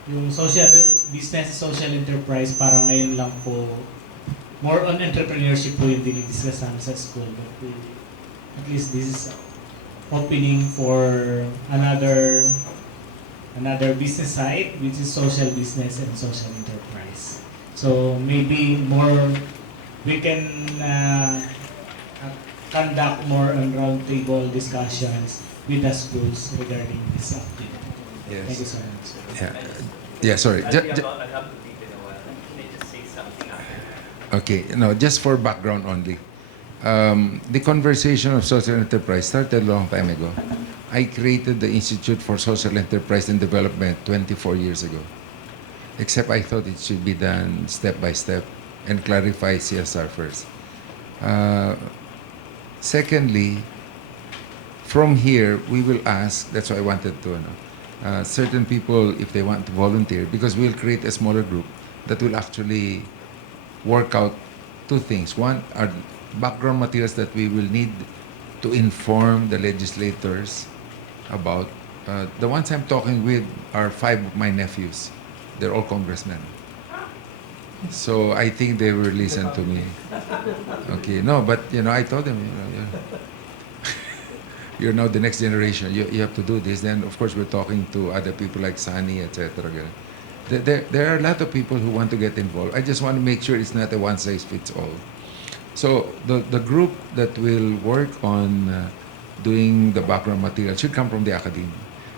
yung social business, social enterprise, parang ngayon lang po, more on entrepreneurship po yung dinidiscuss namin sa school. But at least this is opening for another business side, which is social business and social enterprise. So maybe more, we can conduct more on roundtable discussions with the schools regarding this activity. Yes. Thank you so much. Yeah, sorry. I have to leave in a while. Can I just say something after? Okay, no, just for background only. the conversation of social enterprise started a long time ago. I created the Institute for Social Enterprise and Development 24 years ago. Except I thought it should be done step by step and clarify CSR first. Secondly, from here, we will ask, that's why I wanted to know, certain people, if they want to volunteer, because we'll create a smaller group that will actually work out two things. One are background materials that we will need to inform the legislators about. The ones I'm talking with are 5 of my nephews. They're all congressmen. So I think they will listen to me. Okay, no, but I told them, you're now the next generation. You have to do this. Then, of course, we're talking to other people like Sunny, etc. There are a lot of people who want to get involved. I just want to make sure it's not a one-size-fits-all. So the group that will work on doing the background material should come from the academia.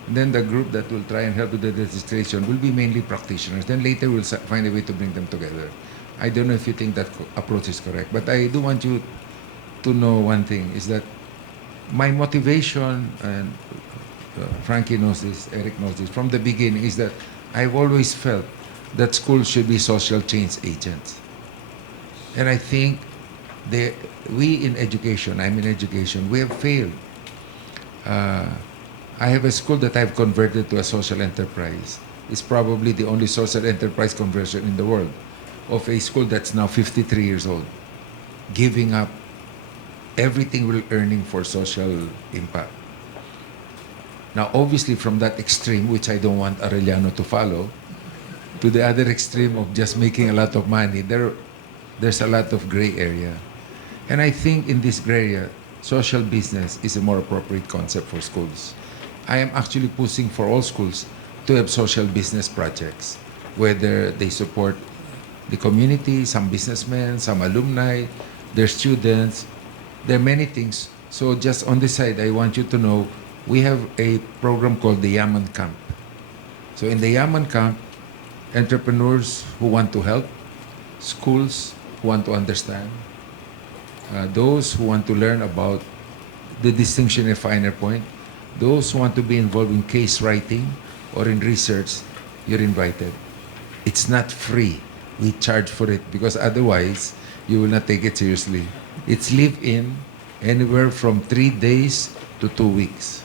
And then the group that will try and help with the legislation will be mainly practitioners. Then later we'll find a way to bring them together. I don't know if you think that approach is correct, but I do want you to know one thing, is that my motivation, and Frankie knows this, Eric knows this, from the beginning, is that I've always felt that schools should be social change agents. And I think we in education, I'm in education, we have failed. I have a school that I've converted to a social enterprise. It's probably the only social enterprise conversion in the world, of a school that's now 53 years old, giving up everything we're earning for social impact. Now, obviously, from that extreme, which I don't want Arellano to follow, to the other extreme of just making a lot of money, there's a lot of gray area. And I think in this gray area, social business is a more appropriate concept for schools. I am actually pushing for all schools to have social business projects, whether they support the community, some businessmen, some alumni, their students. There are many things. So just on this side, I want you to know, we have a program called the Yaman Camp. So in the Yaman Camp, entrepreneurs who want to help, schools who want to understand, those who want to learn about the distinction and finer point, those who want to be involved in case writing or in research, you're invited. It's not free. We charge for it because otherwise you will not take it seriously. It's live-in anywhere from 3 days to 2 weeks.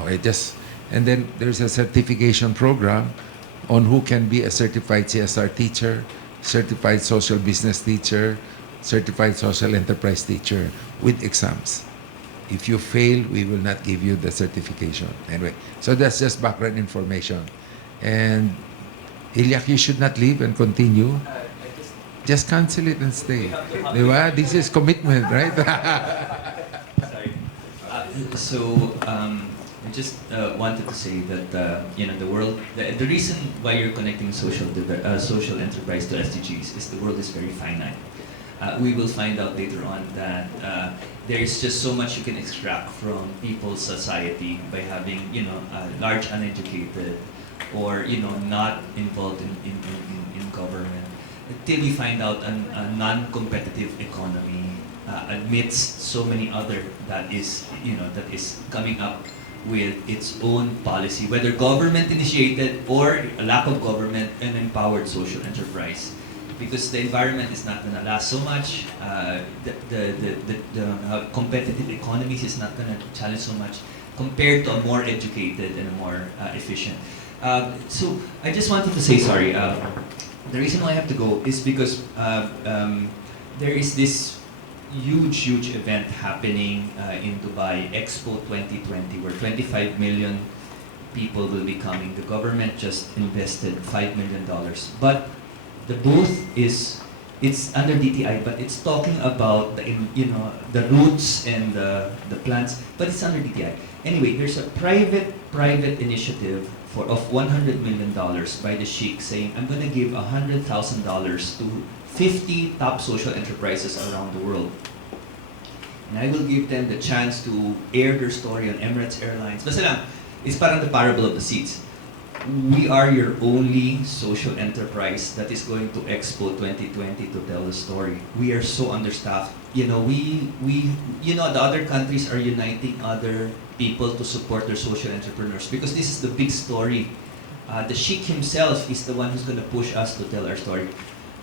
Okay, and then there's a certification program on who can be a certified CSR teacher, certified social business teacher, certified social enterprise teacher with exams. If you fail, we will not give you the certification. Anyway, so that's just background information. And Ilyak, you should not leave and continue. Just cancel it and stay. Diba? This is commitment, right? Sorry. I just wanted to say that the world. The reason why you're connecting social enterprise to SDGs is the world is very finite. We will find out later on that there is just so much you can extract from people's society by having large uneducated or not involved in government. Till you find out a non-competitive economy amidst so many other that is coming up with its own policy, whether government initiated or a lack of government and empowered social enterprise. Because the environment is not going to last so much, the competitive economies is not going to challenge so much compared to a more educated and a more efficient. So I just wanted to say sorry. The reason why I have to go is because there is this huge event happening in Dubai, Expo 2020, where 25 million people will be coming. The government just invested $5 million. But the booth it's under DTI, but it's talking about the roots and the plants, but it's under DTI. Anyway, there's a private initiative of $100 million by the Sheikh saying, I'm going to give $100,000 to 50 top social enterprises around the world. And I will give them the chance to air their story on Emirates Airlines. Basta lang, it's parang the parable of the seeds. we are your only social enterprise that is going to Expo 2020 to tell the story. We are so understaffed. You know, the other countries are uniting other people to support their social entrepreneurs because this is the big story. The Sheikh himself is the one who's going to push us to tell our story.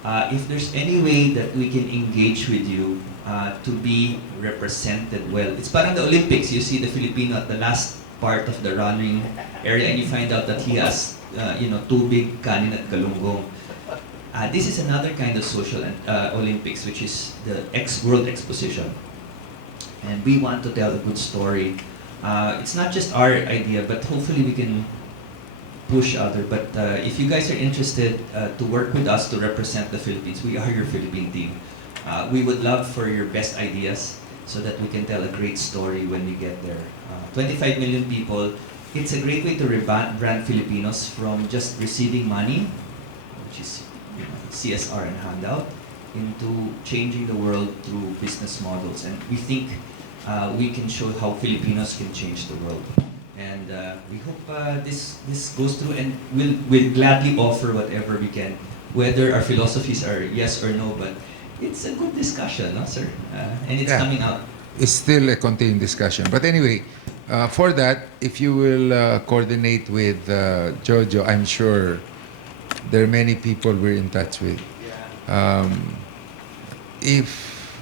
If there's any way that we can engage with you to be represented well, it's parang the Olympics. You see the Filipino at the last part of the running area and you find out that he has, tubig, kanin at galunggong. This is another kind of social Olympics, which is the World Exposition. And we want to tell a good story. It's not just our idea, but hopefully we can push other. But if you guys are interested to work with us to represent the Philippines, we are your Philippine team. We would love for your best ideas so that we can tell a great story when we get there. 25 million people. It's a great way to rebrand Filipinos from just receiving money, which is CSR and handout, into changing the world through business models. And we think we can show how Filipinos can change the world. And we hope this goes through, and we'll gladly offer whatever we can, whether our philosophies are yes or no, but it's a good discussion, no, sir? And it's coming out. It's still a continuing discussion. But anyway, for that, if you will coordinate with Jojo, I'm sure there are many people we're in touch with. If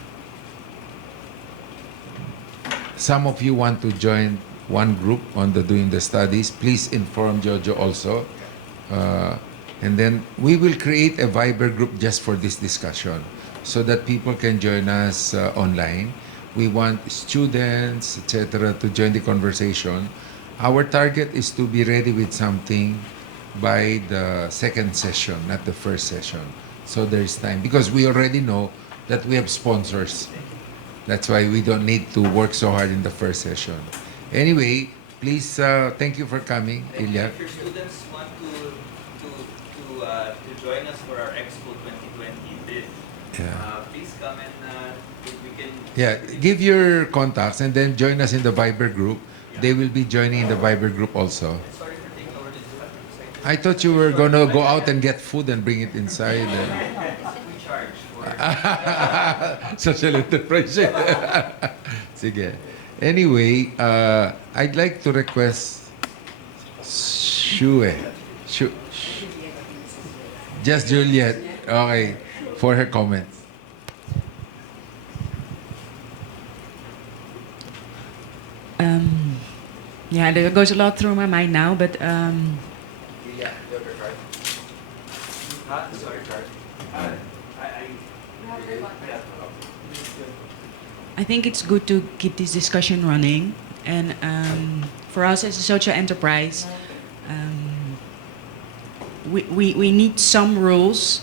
some of you want to join one group on doing the studies, please inform Jojo also. And then we will create a Viber group just for this discussion so that people can join us online. We want students, etc., to join the conversation. Our target is to be ready with something by the second session, not the first session. So there's time, because we already know that we have sponsors. That's why we don't need to work so hard in the first session. Anyway, please, thank you for coming, Ilya. If your students want to join us for our Expo 2020 bid, please come and we can... Yeah, give your contacts and then join us in the Viber group. They will be joining the Viber group also. Sorry for taking over the discussion. I thought you were going to go out and get food and bring it inside. We charge for Social enterprise. Sige. Anyway, I'd like to request Shue. Just Juliet. Okay. For her comments. Yeah, there goes a lot through my mind now, but I think it's good to keep this discussion running. And for us as a social enterprise, we need some rules,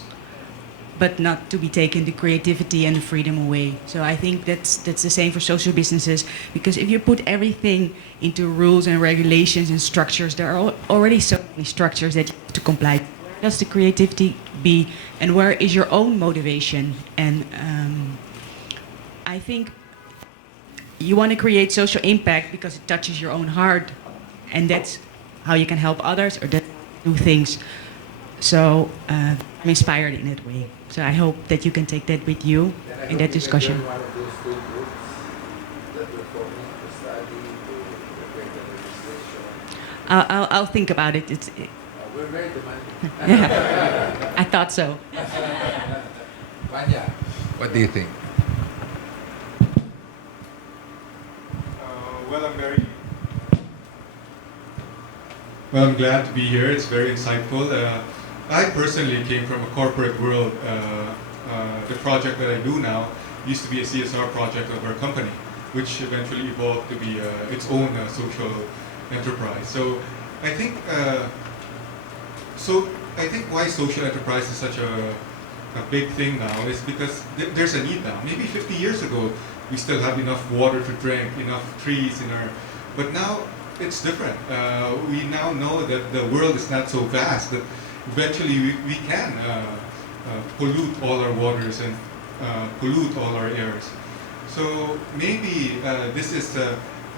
but not to be taken the creativity and the freedom away. So I think that's the same for social businesses, because if you put everything into rules and regulations and structures, there are already so many structures that you have to comply. Where does the creativity be, and where is your own motivation? And I think you want to create social impact because it touches your own heart, and that's how you can help others or do things. So I'm inspired in that way. So I hope that you can take that with you in that discussion. I'll think about it. We're very demanding. I thought so. Vanya, what do you think? I'm glad to be here. It's very insightful. I personally came from a corporate world. The project that I do now used to be a CSR project of our company, which eventually evolved to be its own social enterprise. So I think why social enterprise is such a big thing now is because there's a need now. Maybe 50 years ago, we still have enough water to drink, enough trees but now it's different. We now know that the world is not so vast that eventually we can pollute all our waters and pollute all our airs. So maybe this is,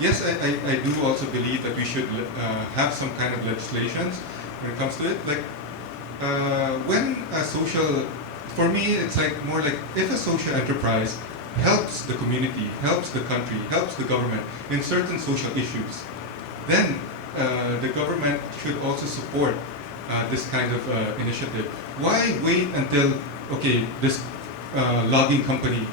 yes, I do also believe that we should have some kind of legislations, when it comes to it. Like when a social, for me, it's like more like if a social enterprise helps the community, helps the country, helps the government in certain social issues, then the government should also support this kind of initiative. Why wait until, okay, this logging company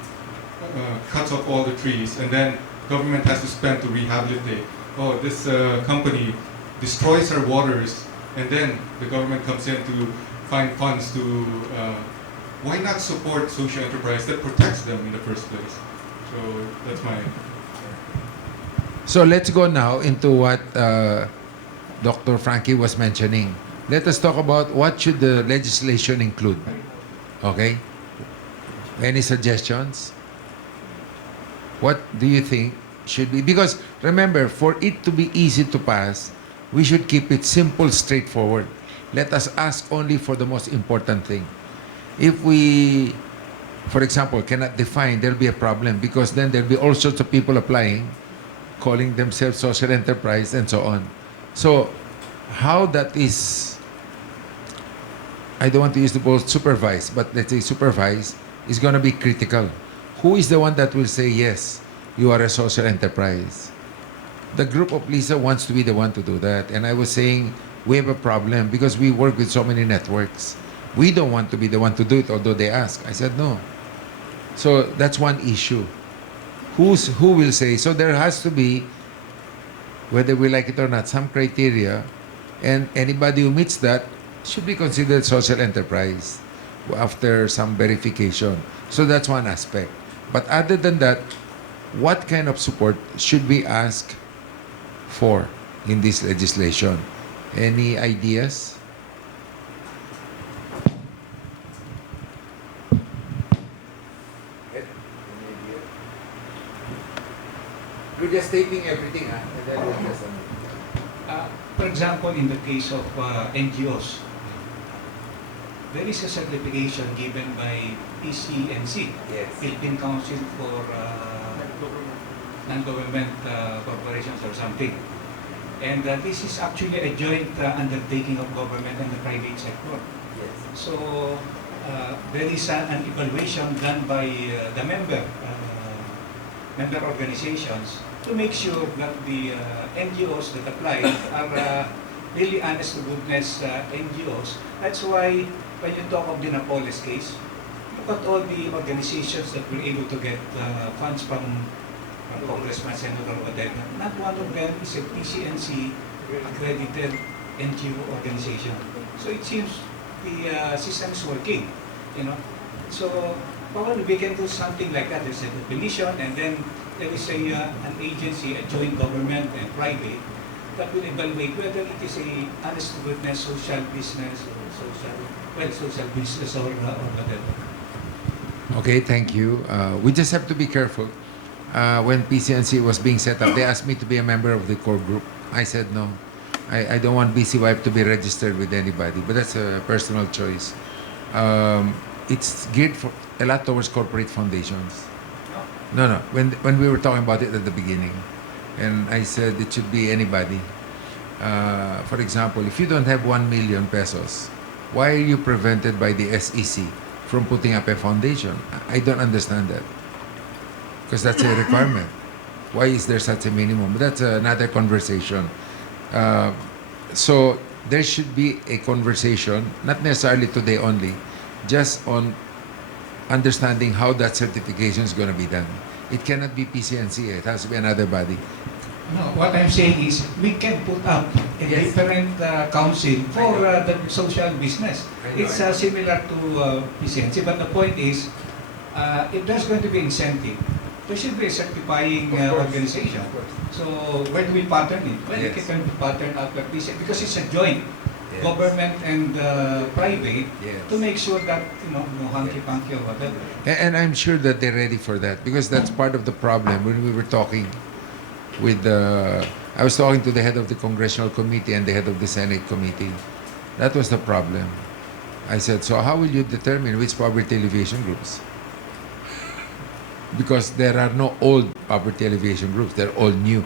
cuts off all the trees and then government has to spend to rehabilitate? Oh, this company destroys our waters and then the government comes in to find funds to why not support social enterprise that protects them in the first place? So that's my... So let's go now into what Dr. Frankie was mentioning. Let us talk about what should the legislation include. Okay? Any suggestions? What do you think should be? Because remember, for it to be easy to pass, we should keep it simple, straightforward. Let us ask only for the most important thing. If we, for example, cannot define, there'll be a problem because then there'll be all sorts of people applying, calling themselves social enterprise and so on. So how that is, I don't want to use the word supervise, but let's say supervise is going to be critical. Who is the one that will say, yes, you are a social enterprise? The group of Lisa wants to be the one to do that. And I was saying, we have a problem because we work with so many networks. We don't want to be the one to do it, although they ask. I said, no. So that's one issue. Who will say? So there has to be, whether we like it or not, some criteria. And anybody who meets that should be considered social enterprise after some verification. So that's one aspect. But other than that, what kind of support should we ask for in this legislation? Any ideas? We're just stating everything, and then we'll just... For example, in the case of NGOs, there is a certification given by PCNC, Yes. Philippine Council for Non-Government Corporations or something. And this is actually a joint undertaking of government and the private sector. Yes. So there is an evaluation done by the member organizations to make sure that the NGOs that apply are really honest to goodness NGOs. That's why when you talk of the Napoles case, look at all the organizations that were able to get funds from congressman, senator, or whatever. Not one of them is a PCNC accredited NGO organization. So it seems the system is working, you know. So probably we can do something like that. There's a definition, and then there is an agency, a joint government and private, that will evaluate whether it is a honest to goodness social business or social business or whatever. Okay, thank you. We just have to be careful. When PCNC was being set up, they asked me to be a member of the core group. I said no. I don't want BCYF to be registered with anybody, but that's a personal choice. It's geared for a lot towards corporate foundations. No. When we were talking about it at the beginning, and I said it should be anybody. For example, if you don't have 1 million pesos, why are you prevented by the SEC from putting up a foundation? I don't understand that. Because that's a requirement. Why is there such a minimum? That's another conversation. So there should be a conversation, not necessarily today only, just on understanding how that certification is going to be done. It cannot be PCNC. It has to be another body. No, what I'm saying is we can put up a Yes. different council for the social business. I know. It's similar to PCNC, but the point is, if there's going to be incentive, there should be a certifying Of course. organization. Of course. So where do we pattern it? Well, Yes. it can be patterned after PCNC because it's a joint Yes. government and private Yes. to make sure that no hanky-panky or whatever. And I'm sure that they're ready for that because that's part of the problem when we were talking with I was talking to the head of the Congressional Committee and the head of the Senate Committee. That was the problem. I said, so how will you determine which poverty alleviation groups? Because there are no old poverty alleviation groups, they're all new.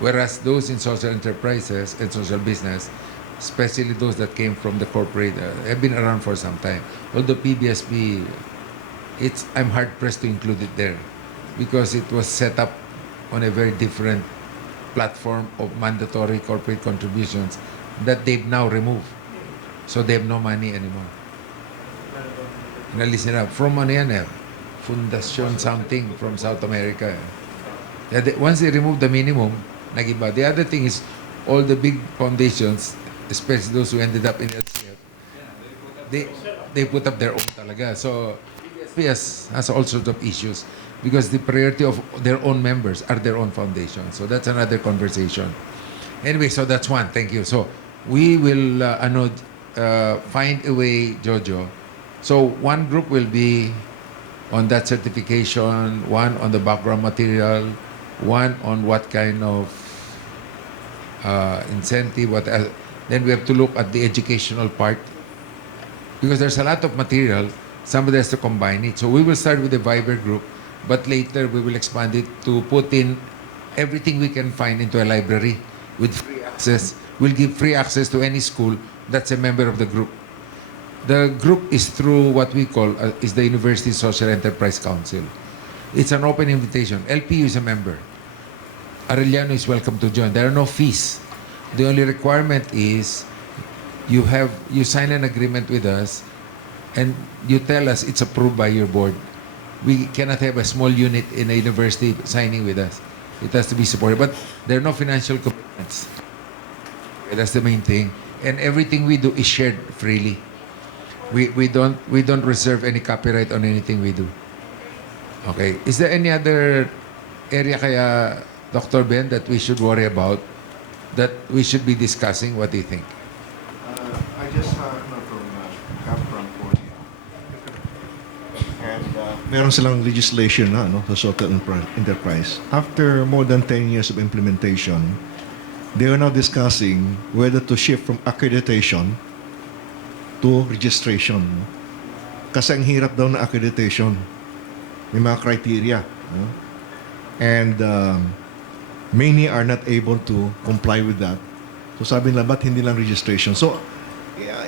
Whereas those in social enterprises and social business, especially those that came from the corporate, have been around for some time. Although PBSB, I'm hard pressed to include it there because it was set up on a very different platform of mandatory corporate contributions that they've now removed. So they have no money anymore. Listen up. From ano yan Fundación something from South America. Yeah, once they remove the minimum, nagiba. The other thing is all the big foundations, especially those who ended up in LCF, they put up their own talaga. So PS has all sorts of issues because the priority of their own members are their own foundation. So that's another conversation. Anyway, so that's one. Thank you. So we will find a way, Jojo. So one group will be on that certification, one on the background material, one on what kind of incentive, what else. Then we have to look at the educational part because there's a lot of material. Somebody has to combine it. So we will start with the Viber group, but later we will expand it to put in everything we can find into a library with free access. We'll give free access to any school that's a member of the group. The group is through what we call is the University Social Enterprise Council. It's an open invitation. LPU is a member. Arellano is welcome to join. There are no fees. The only requirement is you sign an agreement with us and you tell us it's approved by your board. We cannot have a small unit in a university signing with us. It has to be supported. But there are no financial commitments. That's the main thing. And everything we do is shared freely. We don't reserve any copyright on anything we do. Okay. Is there any other area kaya, Dr. Ben, that we should worry about, that we should be discussing? What do you think? I just come from Korea. And meron silang legislation na sa social enterprise. After more than 10 years of implementation, they are now discussing whether to shift from accreditation to registration. Kasi ang hirap daw na accreditation. May mga criteria. And many are not able to comply with that. So sabi nila, ba't hindi lang registration? So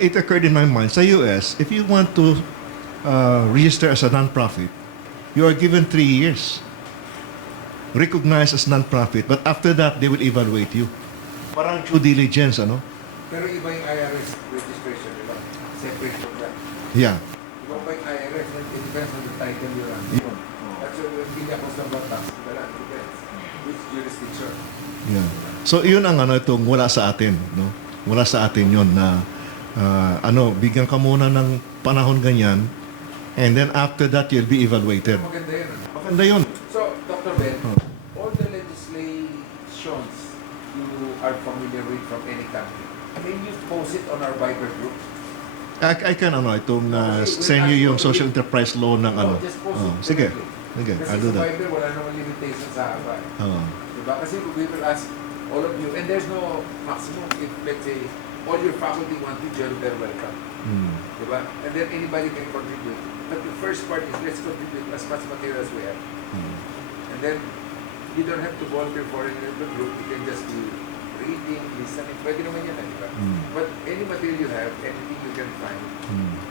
it occurred in my mind, sa US, if you want to register as a non-profit, you are given 3 years. Recognized as non-profit, but after that, they will evaluate you. Parang due diligence, ano? Pero iba yung IRS registration, diba? Separate from that. Yeah. Iba pa yung IRS, it depends on the title you're on. Yeah. That's why hindi ako sa tax, it depends. Which jurisdiction? Yeah. So yun ang itong wala sa atin, no? Wala sa atin yun na bigyan ka muna ng panahon ganyan and then after that you'll be evaluated. Maganda yun. Maganda yun. So, Dr. Ben, all the legislations you are familiar with from any country, can you post it on our Viber group? I can send you yung social enterprise law ng Just post it. Sige. Sige, Kasi I'll do sa that. Viber, wala namang limitation sa haba. Diba? Kasi we will ask all of you, and there's no maximum. If, let's say, all your faculty want to join, they're welcome. Diba? And then anybody can contribute. But the first part is let's contribute as much material as we have. And then you don't have to volunteer for any of the group. You can just be reading, listening. Pwede naman yan, diba? But any material you have, anything you can find,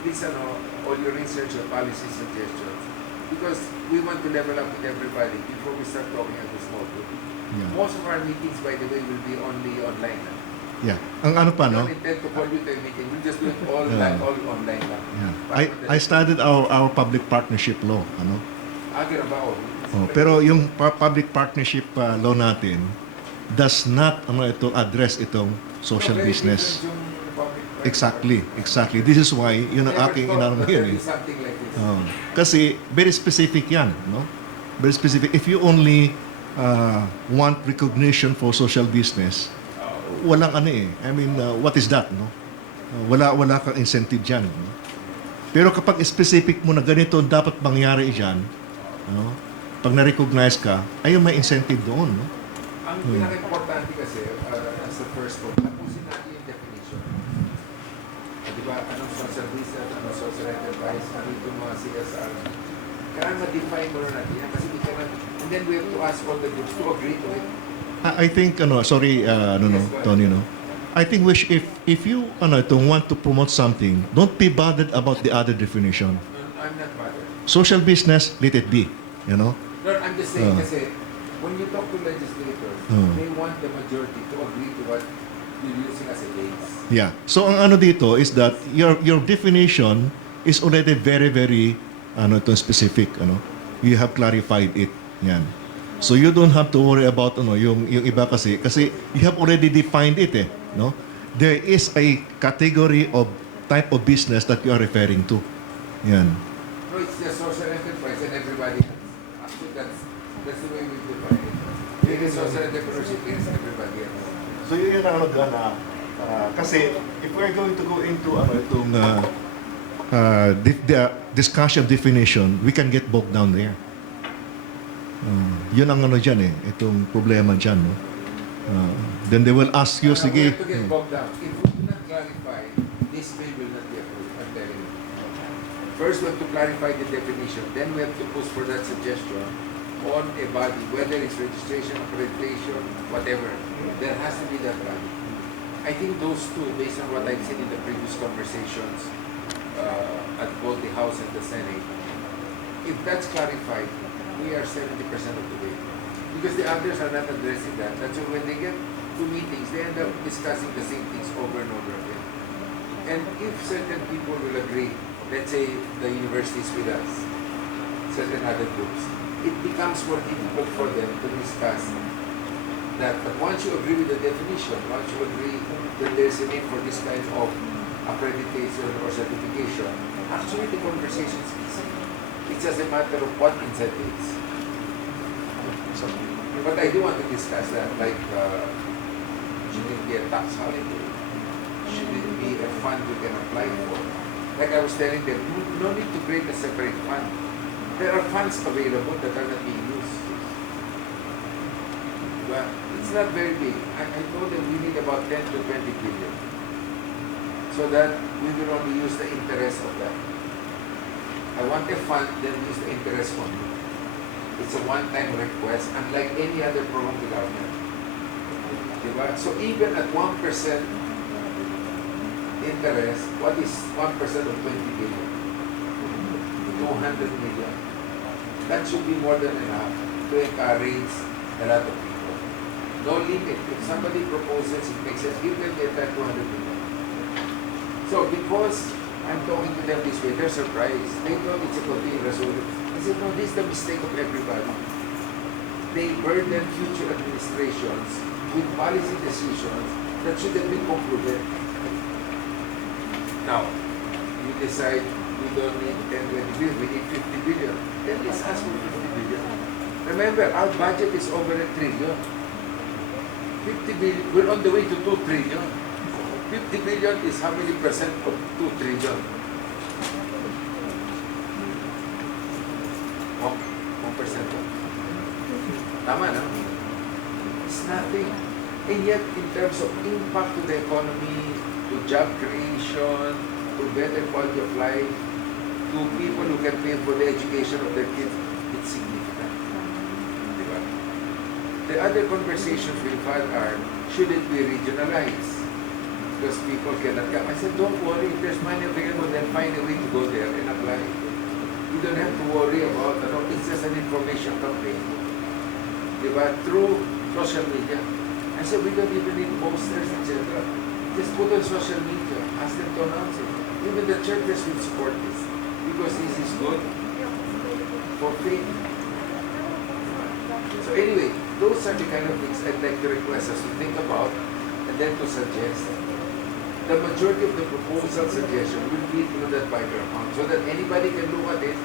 please all your research or policy suggestions. Because we want to level up with everybody before we start talking as a small group. Yeah. Most of our meetings, by the way, will be only online. Yeah. Ang ano pa, We no? don't intend to call you to a meeting. We'll just do it all online lang. Yeah. I studied our public partnership law, ano? Ganun ba? Pero yung public partnership law natin does not address itong social business. Exactly. This is why yun ang aking inarang yun. Something like this. Kasi very specific yan, no? Very specific. If you only want recognition for social business, walang I mean, what is that, no? Wala kang incentive dyan. No? Pero kapag specific mo na ganito dapat mangyari dyan, no? Pag na-recognize ka, ayun may incentive doon, no? Ang pinaka-importante kasi, as the first book, tapusin natin yung definition. Diba, anong social business, anong social enterprise, ano itong mga CSR. Kailangan ma-define mo natin yan kasi we cannot, and then we have to ask all the groups to agree to it. I think, sorry, Tony, no? I think if you don't want to promote something, don't be bothered about the other definition. I'm not bothered. Social business, let it be. You know. No, I'm just saying Oh. kasi when you talk to legislators, Oh. they want the majority to agree to what you're using as a base. Yeah. So ang ano dito is that your definition is already very very specific, You have clarified it. Yan. So you don't have to worry about yung iba kasi you have already defined it no? There is a category of type of business that you are referring to. Yan. No, it's the social enterprise and everybody else. Actually, that's the way we define it. It is social entrepreneurship is everybody else. So yun ang kasi if we're going to go into the discussion definition, we can get bogged down there. Yun ang dyan itong problema dyan. No? Then they will ask you, sige. We have to get bogged down. If we do not clarify, this bill will not be approved. I'm telling you. First, we have to clarify the definition. Then we have to push for that suggestion on a body, whether it's registration, accreditation, whatever. There has to be that body. I think those two, based on what I've seen in the previous conversations at both the House and the Senate, if that's clarified, we are 70% of the way. Because the others are not addressing that. And so when they get to meetings, they end up discussing the same things over and over again. And if certain people will agree, let's say the universities with us, certain other groups, it becomes more difficult for them to discuss that. But once you agree with the definition, once you agree that there's a need for this kind of accreditation or certification, actually the conversation is easy. It's just a matter of what inside is. But I do want to discuss that, like, should it be a tax holiday? Should it be a fund we can apply for? Like I was telling them, no need to create a separate fund. There are funds available that are not being used. But it's not very big. I told them we need about 10 to 20 billion. So that we will only use the interest of that. I want a fund, then use the interest only. It's a one-time request, unlike any other program of the government. Diba? So even at 1% interest, what is 1% of 20 billion? 200 million. That should be more than enough to encourage a lot of people. No limit. If somebody proposes, it makes sense. Give them the entire 200 million. So because I'm talking to them this way, they're surprised. They thought it's a continuing resolution. I said, no, this is the mistake of everybody. They burden future administrations with policy decisions that should have been concluded. Now, you decide we don't need 10, 20 billion, we need 50 billion. Then let's ask for 50 billion. Remember, our budget is over $1 trillion. 50 billion, we're on the way to 2 trillion. 50 billion is how many percent of 2 trillion? 1%. Tama na? It's nothing. And yet, in terms of impact to the economy, to job creation, to better quality of life, to people who can pay for the education of their kids, it's significant. Diba? The other conversations we've had are, should it be regionalized? Because people cannot come. I said, don't worry, if there's money available, then find a way to go there and apply. You don't have to worry about, it's just an information campaign. Diba? Through social media. I said, we don't even need posters, etc. Just put on social media, ask them to announce it. Even the churches will support this. Because this is good for faith. So anyway, those are the kind of things I'd like to request us to think about and then to suggest. The majority of the proposal suggestion will be through that Bible account so that anybody can look at it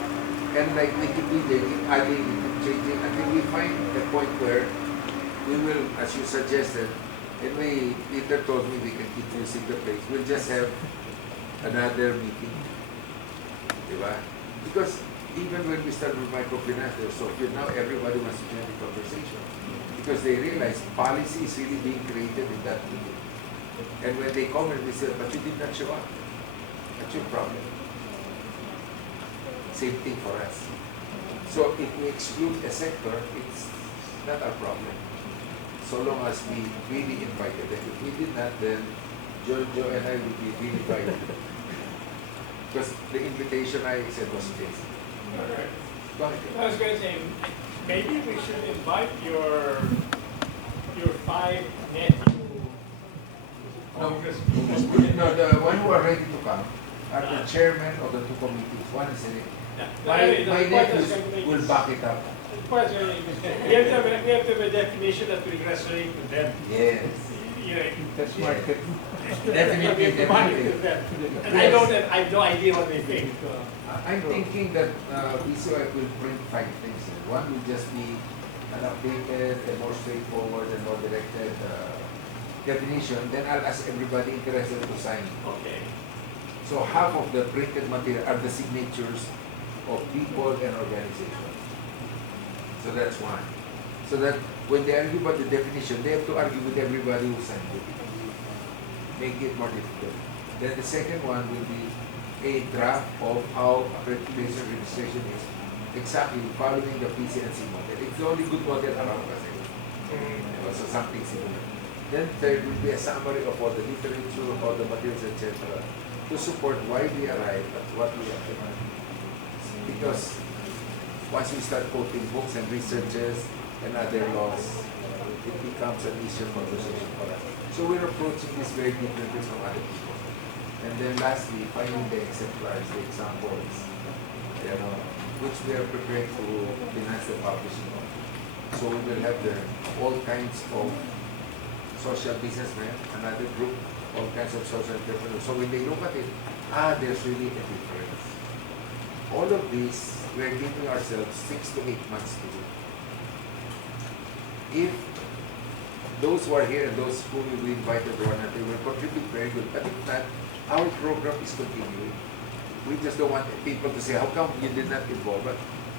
and like Wikipedia, keep adding, keep changing until we find a point where we will, as you suggested, and Peter told me we can keep using the place. We'll just have another meeting. Diba? Because even when we start with microfinance, so now everybody wants to join the conversation. Because they realize policy is really being created in that meeting. And when they comment, we say, but you did not show up. That's your problem. Same thing for us. So if we exclude a sector, it's not our problem. so long as we really invited them. If we did not, then Jojo and I would be really invited. Because the invitation I said was this. Alright. Go ahead. I was going to say, maybe we should invite your 5 nephews. No, no, the one who are ready to come are the chairman of the 2 committees. One is in it. My nephews will back it up. We have to have a definition that will resonate with them. Yes. That's market. Definitely, definitely. And I have no idea what they think. I'm thinking that BCI will bring 5 things. One will just be an updated, a more straightforward and more directed definition. Then I'll ask everybody interested to sign. Okay. So half of the printed material are the signatures of people and organizations. So that's one. So that when they argue about the definition, they have to argue with everybody who signed it. Make it more difficult. Then the second one will be a draft of how accreditation registration is exactly following the PCNC model. It's the only good model around us. So something similar. Then third will be a summary of all the literature, all the materials, etc. to support why we arrived at what we have done. Because once we start quoting books and researches and other laws, it becomes an issue conversation for us. So we're approaching this very differently from other people. And then lastly, finding the exemplars, the examples, which we are prepared to finance the publishing of. So we will have all kinds of social businessmen, another group, all kinds of social entrepreneurs. So when they look at it, there's really a difference. All of this, we're giving ourselves 6 to 8 months to do. If those who are here and those who we invited to one another will contribute very good, but if not, our program is continuing. We just don't want people to say, how come you did not involve? But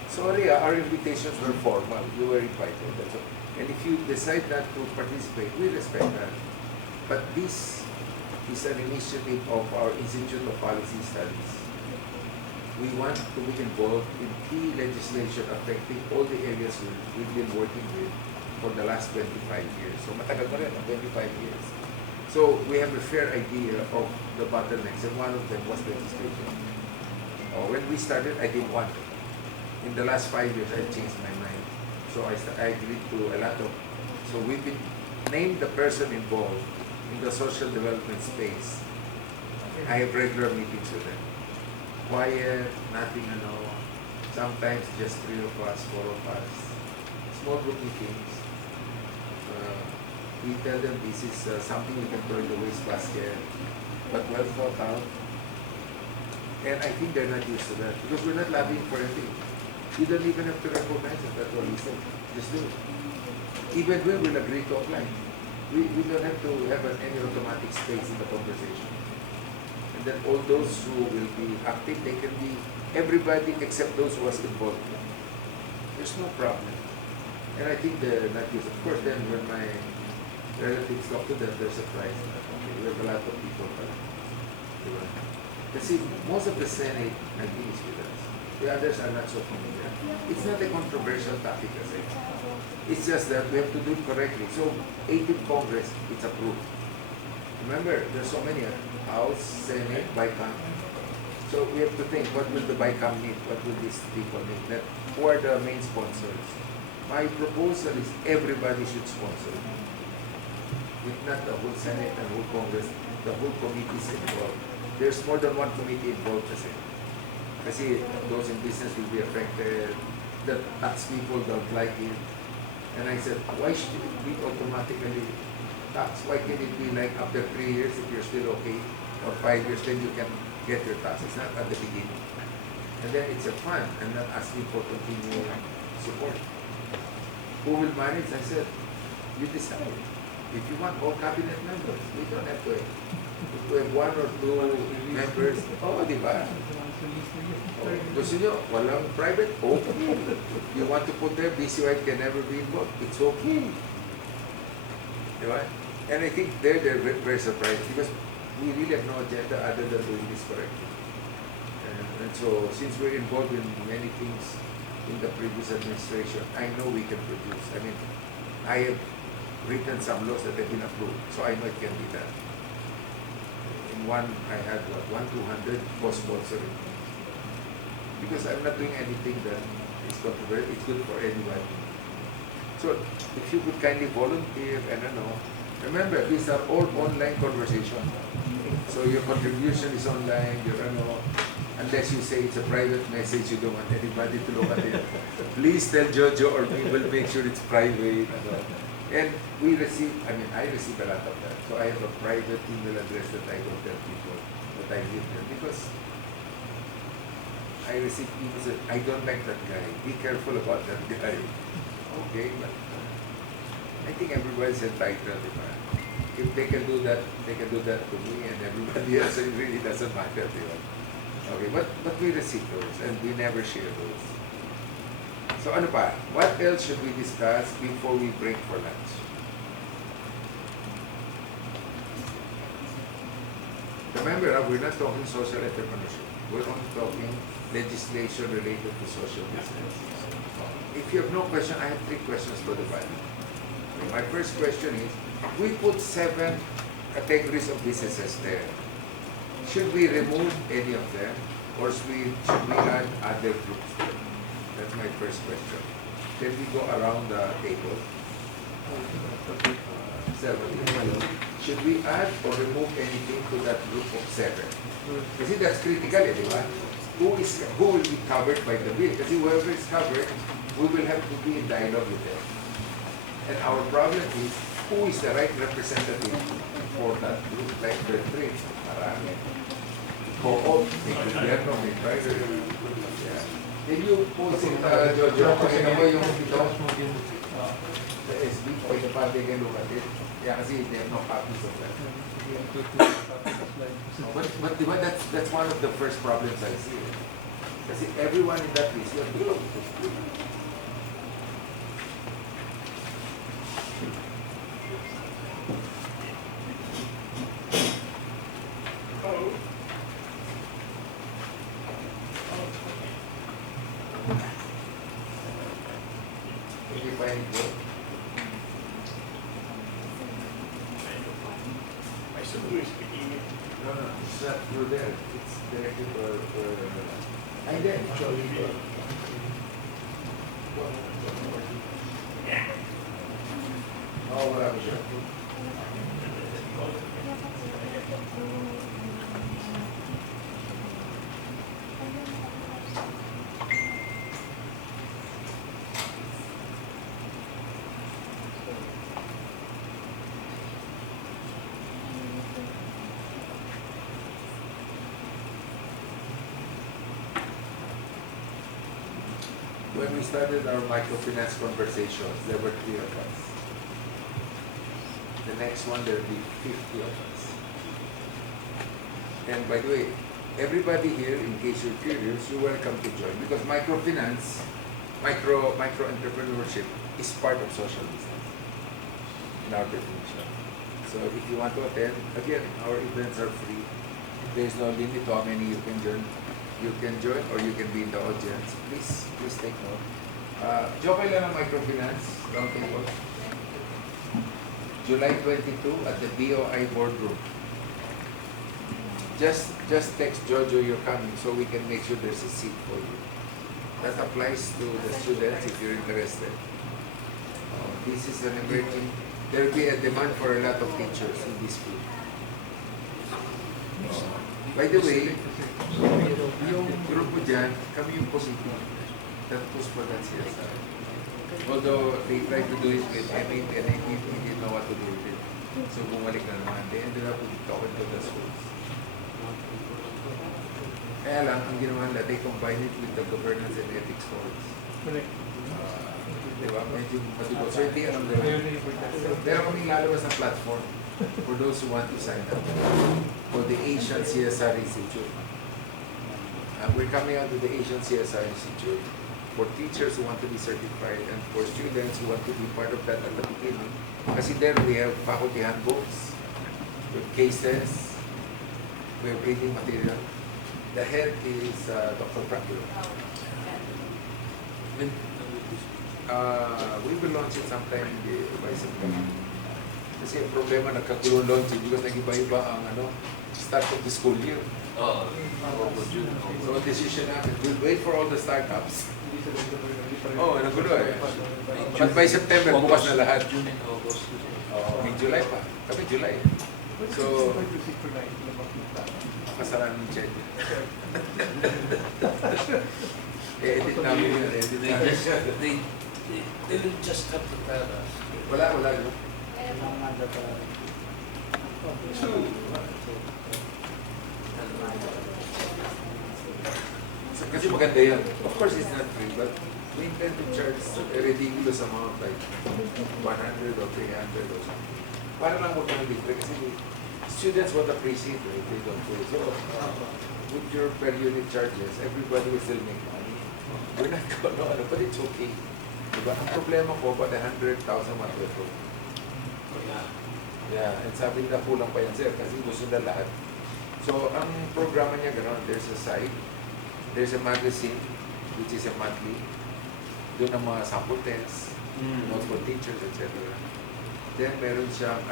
sorry, our invitations were formal. You were invited. That's all. And if you decide not to participate, we respect that. But this is an initiative of our Institute of Policy Studies. We want to be involved in key legislation affecting all the areas we've been working with for the last 25 years. So matagal na rin, 25 years. So we have a fair idea of the bottlenecks, and one of them was legislation. When we started, I didn't want it. In the last 5 years, I changed my mind. So I agreed to a lot of, so we've been named the person involved in the social development space. I have regular meetings with them. Quiet, nothing, sometimes just 3 of us, 4 of us. Small group meetings. We tell them this is something we can throw in the wastebasket, but well thought out. And I think they're not used to that because we're not lobbying for anything. You don't even have to recognize it. That's what we say. Just do it. Even we will agree to apply. We don't have to have any automatic space in the conversation. And then all those who will be active, they can be everybody except those who was involved. There's no problem. And I think they're not used. Of course, then when my relatives talk to them, they're surprised. Okay, we have a lot of people. See, most of the Senate agrees with us. The others are not so familiar. It's not a controversial topic, as I say. It's just that we have to do it correctly. So, 18th Congress, it's approved. Remember, there's so many, House, Senate, BICAM. So we have to think, what will the BICAM need? What will these people need? Who are the main sponsors? My proposal is everybody should sponsor. If not the whole Senate and whole Congress, the whole committee is involved. There's more than one committee involved kasi those in business will be affected, the tax people don't like it. And I said, why should it be automatically tax? Why can't it be like after 3 years if you're still okay, or 5 years, then you can get your tax. It's not at the beginning. And then it's a fund, and not asking for continued support. Who will manage? I said, you decide. If you want more cabinet members, we don't have to. If we have 1 or 2 members, di ba? Gusto nyo, walang private, okay. You want to put there, BCY can never be involved, it's okay. Di ba? And I think they're very surprised because we really have no agenda other than doing this correctly. And so, since we're involved in many things in the previous administration, I know we can produce. I mean, I have written some laws that have been approved, so I know it can be done. In one, I had 200 co-sponsoring. Because I'm not doing anything that is controversial, it's good for anyone. So if you could kindly volunteer and remember, these are all online conversations. So your contribution is online, unless you say it's a private message, you don't want anybody to look at it. Please tell Jojo or we will make sure it's private. And I receive a lot of that. So I have a private email address that I don't tell people that I give them because I receive emails that I don't like that guy. Be careful about that guy. Okay, but I think everybody's entitled. If they can do that, they can do that to me and everybody else. It really doesn't matter. Okay, but we receive those and we never share those. So ano pa? What else should we discuss before we break for lunch? Remember, we're not talking social entrepreneurship. We're only talking legislation related to social business. If you have no question, I have 3 questions for the body. My first question is, we put 7 categories of businesses there. Should we remove any of them or should we add other groups there? That's my first question. Then we go around the table. 7. Should we add or remove anything to that group of 7? Kasi that's critical, di ba? Who will be covered by the bill? Kasi whoever is covered, we will have to be in dialogue with them. And our problem is, who is the right representative for that group? Like the three, marami. Co-op, may gobyerno, may private. Yeah. Can you post it, Jojo? Pakita mo yung ito. The SB, pakita pa, they can look at it. Yeah, kasi they have no copies of that. But diba, that's one of the first problems I see. Kasi everyone in that list, you have to look. It's not through there. It's directed for and then oh, wala ko siya. When we started our microfinance conversations, there were 3 of us. The next one, there will be 50 of us. And by the way, everybody here, in case you're curious, you're welcome to join because microfinance, micro entrepreneurship is part of social business in our definition. So if you want to attend, again, our events are free. There's no limit to how many you can join. You can join or you can be in the audience. Please take note. Joke lang ng microfinance, Roundtable. July 22 at the BOI boardroom. Just text Jojo you're coming so we can make sure there's a seat for you. That applies to the students if you're interested. This is an emerging, there will be a demand for a lot of teachers in this field. By the way, yung grupo dyan, kami yung committee that push for that CSR. Although they tried to do it with M8 and M8 didn't know what to do with it. So bumalik na naman. They ended up talking to the schools. Kaya lang, ang ginawa nila, they combine it with the governance and ethics codes. Diba? Medyo matugot. So hindi alam nila. Pero kaming lalabas ng platform for those who want to sign up for the Asian CSR Institute. We're coming out to the Asian CSR Institute for teachers who want to be certified and for students who want to be part of that at the beginning. Kasi there we have faculty handbooks, we have cases, we have reading material. The head is Dr. Prakul. We will launch it sometime by September. Kasi yung problema, nagkagulong launching because nag-iba-iba ang start of the school year. So, decision natin, we'll wait for all the startups. Nagulo eh. But by September, bukas na lahat. May July pa. Kami July. So, kasalanan ng check. Edit namin yun. Edit namin. They will just have to tell us. Wala. Kasi maganda yan. Of course, it's not free, but we intend to charge a ridiculous amount, like 100 or 300 or something. Para lang mo ng libre kasi students won't appreciate it if they don't pay. So, with your per unit charges, everybody will still make money. We're not gonna, but it's okay. Diba? Ang problema ko, ba 100,000 matuto? Yeah, and sabi nila kulang pa yan, sir, kasi gusto na lahat. So, ang programa niya gano'n, there's a site, there's a magazine, which is a monthly. Doon ang mga sample tests, notes for teachers, etc. Then, meron siyang,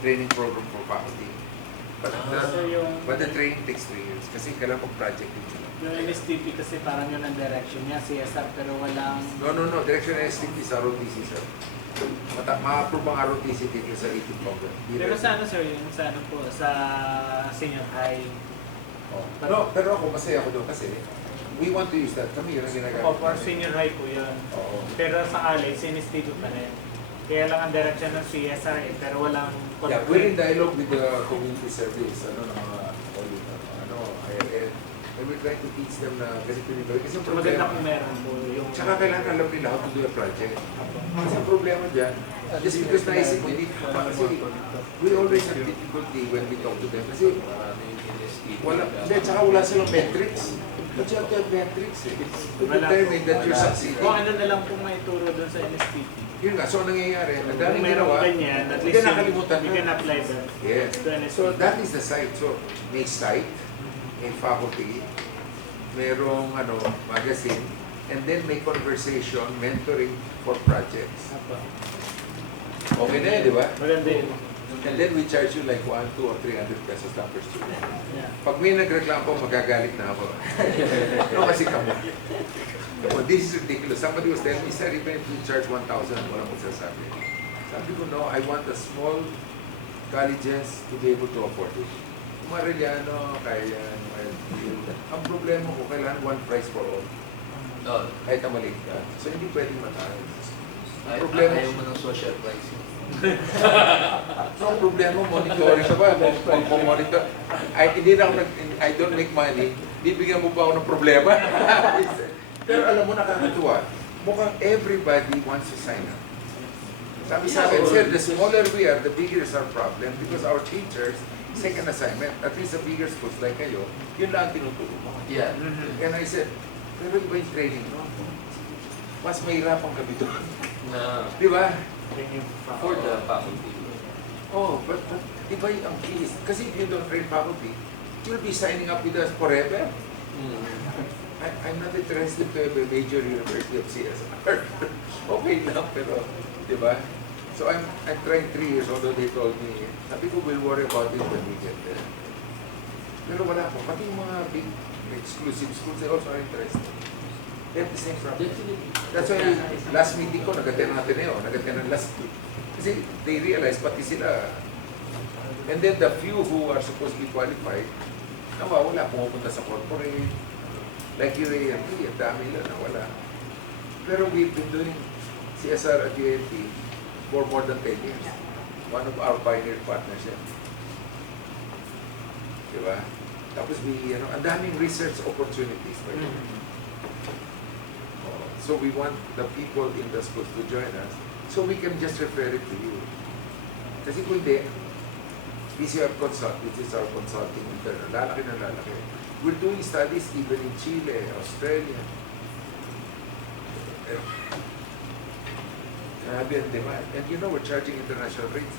training program for faculty. But the training takes 3 years, kasi kailangan pag-project din sila. Yung NSTP kasi parang yun ang direction niya, CSR, pero walang... No. Direction ng NSTP sa ROTC, sir. Ma-approve ang ROTC dito sa 18 program. Pero sa sir, yung sa po, sa senior high. No, pero ako, masaya ako doon kasi we want to use that. Kami yun ang ginagamit. For senior high po yun. Pero sa college, NSTP pa rin. Kaya lang ang direction ng CSR pero walang... Yeah, we're in dialogue with the community service, ILN. And we're trying to teach them na ganito rin. Kasi ang Maganda problema, kung meron po yung... tsaka kailangan alam nila how to do a project. Kasi ang problema dyan, just because naisip mo, hindi kasi we always have difficulty when we talk to them. Kasi wala silang metrics. But you have to have metrics to determine that you're succeeding. Kung ano na lang po may turo doon sa NSTP. Yun nga, so ang nangyayari, ang daming Kung meron ginawa, ganyan, at hindi least nakalimutan you can apply that. Yes. To NSTP. So that is the site. So may site, may faculty, merong magazine, and then may conversation, mentoring for projects. Okay na yun, di ba? Maganda yun. And then we charge you like 1, 2, or 300 pesos lang per student. Yeah. Pag may nagreklamo, magagalit na ako. No, kasi kamo. This is ridiculous. Somebody was telling me, sir, even if you charge 1,000, walang magsasabi. Sabi ko, no, I want the small colleges to be able to afford it. Kung Mariliano, kaya ang problema ko, kailangan one price for all. Kahit na maliit ka. So, hindi pwedeng mataas. Ayaw mo ng social pricing. So, ang problema, monitoring ka ba? Monitor. I don't make money. Bibigyan mo ba ako ng problema? Pero alam mo, nakakatuwa. Mukhang everybody wants to sign up. Sabi sa akin, sir, the smaller we are, the bigger is our problem because our teachers, second assignment, at least the bigger schools like kayo, yun lang ang tinuturo mo. Yeah. And I said, pero iba yung training, no? Mas mahirapan kami doon. Di ba? For the faculty. But iba yung ang key. Kasi if you don't train faculty, you'll be signing up with us forever. I'm not interested to have a major university of CSR. Okay lang, pero, di ba? So I'm trying 3 years, although they told me, sabi ko, we'll worry about it when we get there. Pero wala po. Pati yung mga big exclusive schools, they also are interested. They have the same problem. That's why last meeting ko, nag-attend ng Ateneo, nag-attend ng last week. Kasi they realize, pati sila. And then the few who are supposed to be qualified, nawawala, pumupunta sa corporate. Like UAMP, ang dami lang nawala. Pero we've been doing CSR at UAMP for more than 10 years. One of our pioneer partnership. Diba? Tapos ang daming research opportunities. So we want the people in the schools to join us so we can just refer it to you. Kasi kung hindi, PCR Consult, which is our consulting intern, lalaki na lalaki. We're doing studies even in Chile, Australia. Grabe ang demand. And you know, we're charging international rates.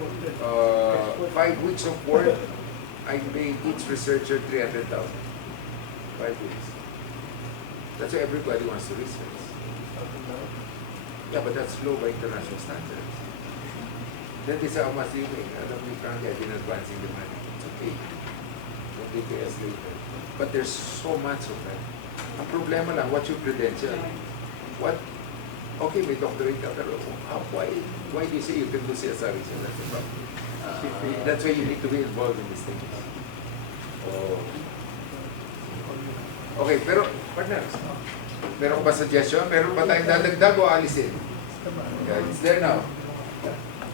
5 weeks of work, I pay each researcher 300,000. 5 weeks. That's why everybody wants to research. Yeah, but that's low by international standards. Then they say, how much do you make? Alam mo, frankly, I've been advancing the money. It's okay. Don't they pay us later? But there's so much of that. Ang problema lang, what's your credential? What? Okay, may doctorate ka, pero why do you say you can do CSR? So that's the problem. That's why you need to be involved in these things. Oh. Okay, pero, partners, meron ko ba suggestion? Meron ba tayong dadagdag o alisin? Yeah, it's there now.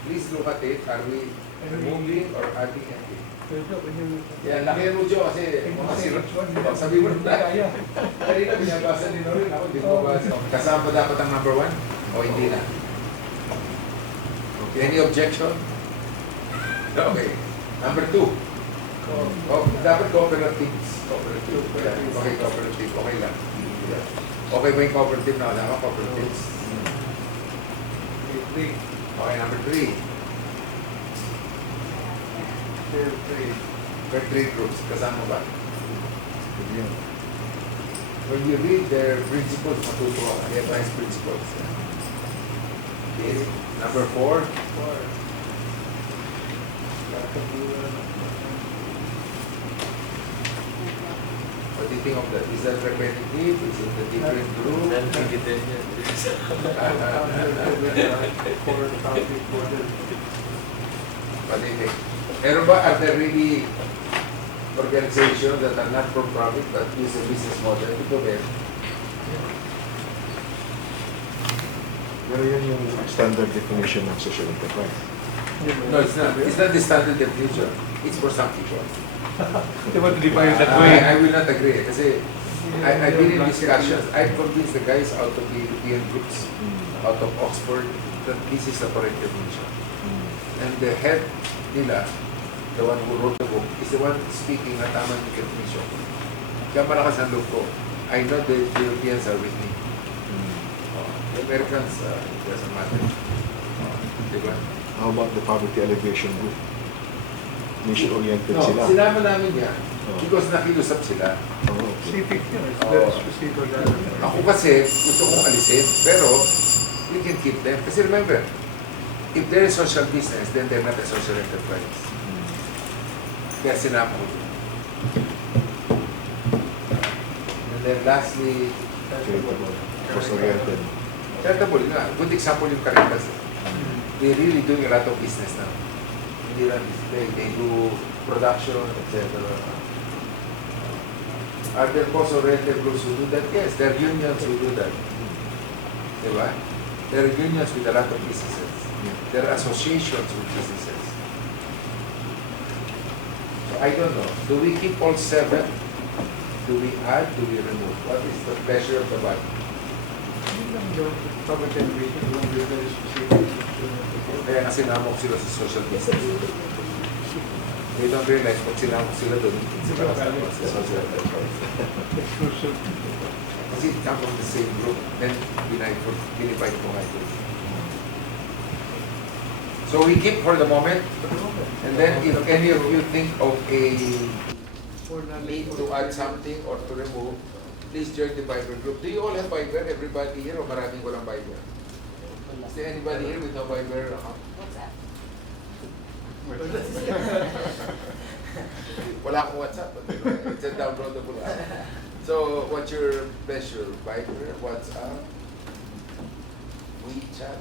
Please look at it. Are we removing or adding anything? Yeah, laki mo, Joe, kasi sabi mo na. Kanina binabasa din rin ako, hindi ko mabasa. Kasama dapat ang number 1 o hindi na? Okay, any objection? Okay. Number 2. Oh, dapat cooperatives. Cooperative. Okay, cooperative. Okay lang. Okay ba yung cooperative na kasama? Cooperatives. Okay, number 3. Fair trade groups, kasama ba? When you read their principles, matutuwa ka. They have nice principles. Okay. Number 4. What do you think of that? Is that repetitive? Is it a different group? What do you think? Meron ba, are there really organizations that are not for profit but use a business model? Ito ba? Pero yun yung standard definition ng social enterprise. No, it's not. It's not the standard definition. It's for some people. They want to define it that way. I will not agree. Kasi I've been in discussions. I've convinced the guys out of the European groups, out of Oxford, that this is the correct definition. And the head nila, the one who wrote the book, is the one speaking na tama yung definition. Kaya malakas ang loob ko. I know the Europeans are with me. The Americans, it doesn't matter. Diba? How about the poverty alleviation group? Mission-oriented No, sila. sinama namin yan because nakiusap sila. Specific yun. It's Oo. very specific. Ako kasi, gusto kong alisin, pero we can keep them. Kasi remember, if they're a social business, then they're not a social enterprise. Kaya sinama ko. And then lastly, Cost-oriented. charitable nga. Good example yung Caritas. They're really doing a lot of business now. Hindi lang display. They do production, etc. Are there cost-oriented groups who do that? Yes, there are unions who do that. Diba? There are unions with a lot of businesses. There are associations with businesses. So I don't know. Do we keep all 7? Do we add? Do we remove? What is the pleasure of the body? Kaya nga sinamok sila sa social business. They don't realize pag sinamok sila doon, sila kasama sa social enterprise. Kasi it comes from the same group, then binivide ko nga ito. So we keep for the moment, and then if any of you think of a need to add something or to remove, please join the Viber group. Do you all have Viber? Everybody here o maraming walang Viber? Is there anybody here with no Viber account? Wala akong WhatsApp. But it's a downloadable app. So what's your pleasure? Viber, WhatsApp, WeChat?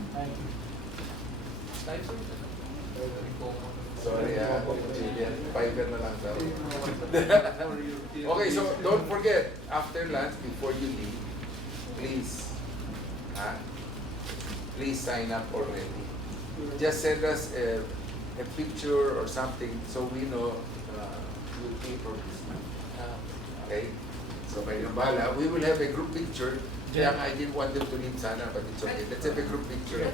Sorry, Julian. Viber na lang daw. Okay, so don't forget, after lunch, before you leave, please, please sign up already. Just send us a picture or something so we know you came for this. Okay? So by Numbala, we will have a group picture. Kaya I didn't want them to leave sana, but it's okay. Let's have a group picture.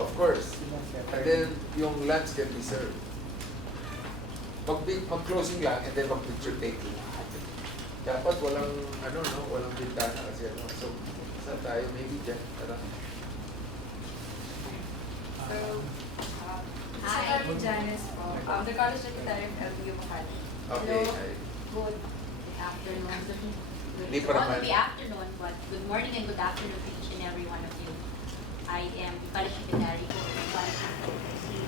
Of course. And then yung lunch can be served. Mag-closing lang and then mag-picture taking. Dapat walang, walang bintana kasi So, saan tayo? Maybe dyan. Hi, I'm Janice po. The College Secretary of LBU Makati. Okay. Hello. Good afternoon. Hindi It's pa about naman. to be afternoon, but good morning and good afternoon to each and every one of you. I am Parish Secretary for Quality Advocacy.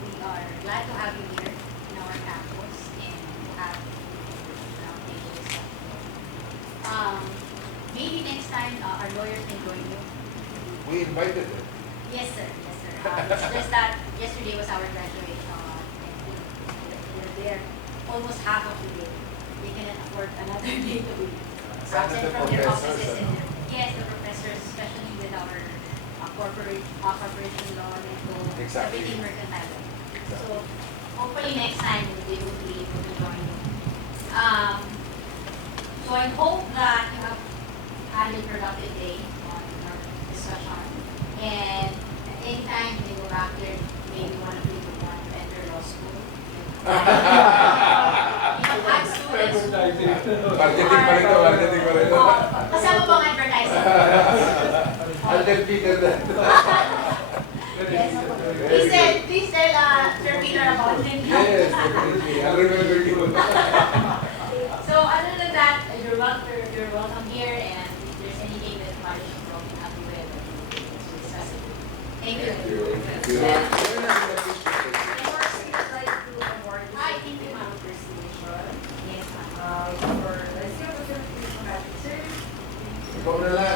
We are glad to have you here in our campus and to have you maybe next time our lawyers can join you. We invited them. Yes, sir. Yes, sir. It's just that yesterday was our graduation, and we're there almost half of the day. We cannot afford another day to be absent from their offices. And yes, the professors, especially with our corporation law, legal, Exactly. everything mercantile. So hopefully next time they will be able to join you. So I hope that you have had a productive day on our discussion. And anytime they go back there, maybe one of you would want to enter law school. At students Marketing pa rin to, marketing pa rin to. kasama pang advertising. I'll Peter that. Please tell Sir Peter about him. Yes, definitely. I'll remember you. So other than that, you're welcome here, and if there's anything that Parish is broken up with, we'll discuss it. Thank you. Thank you. Hi, thank you, ma'am. Yes, ma'am. Ikaw na lang.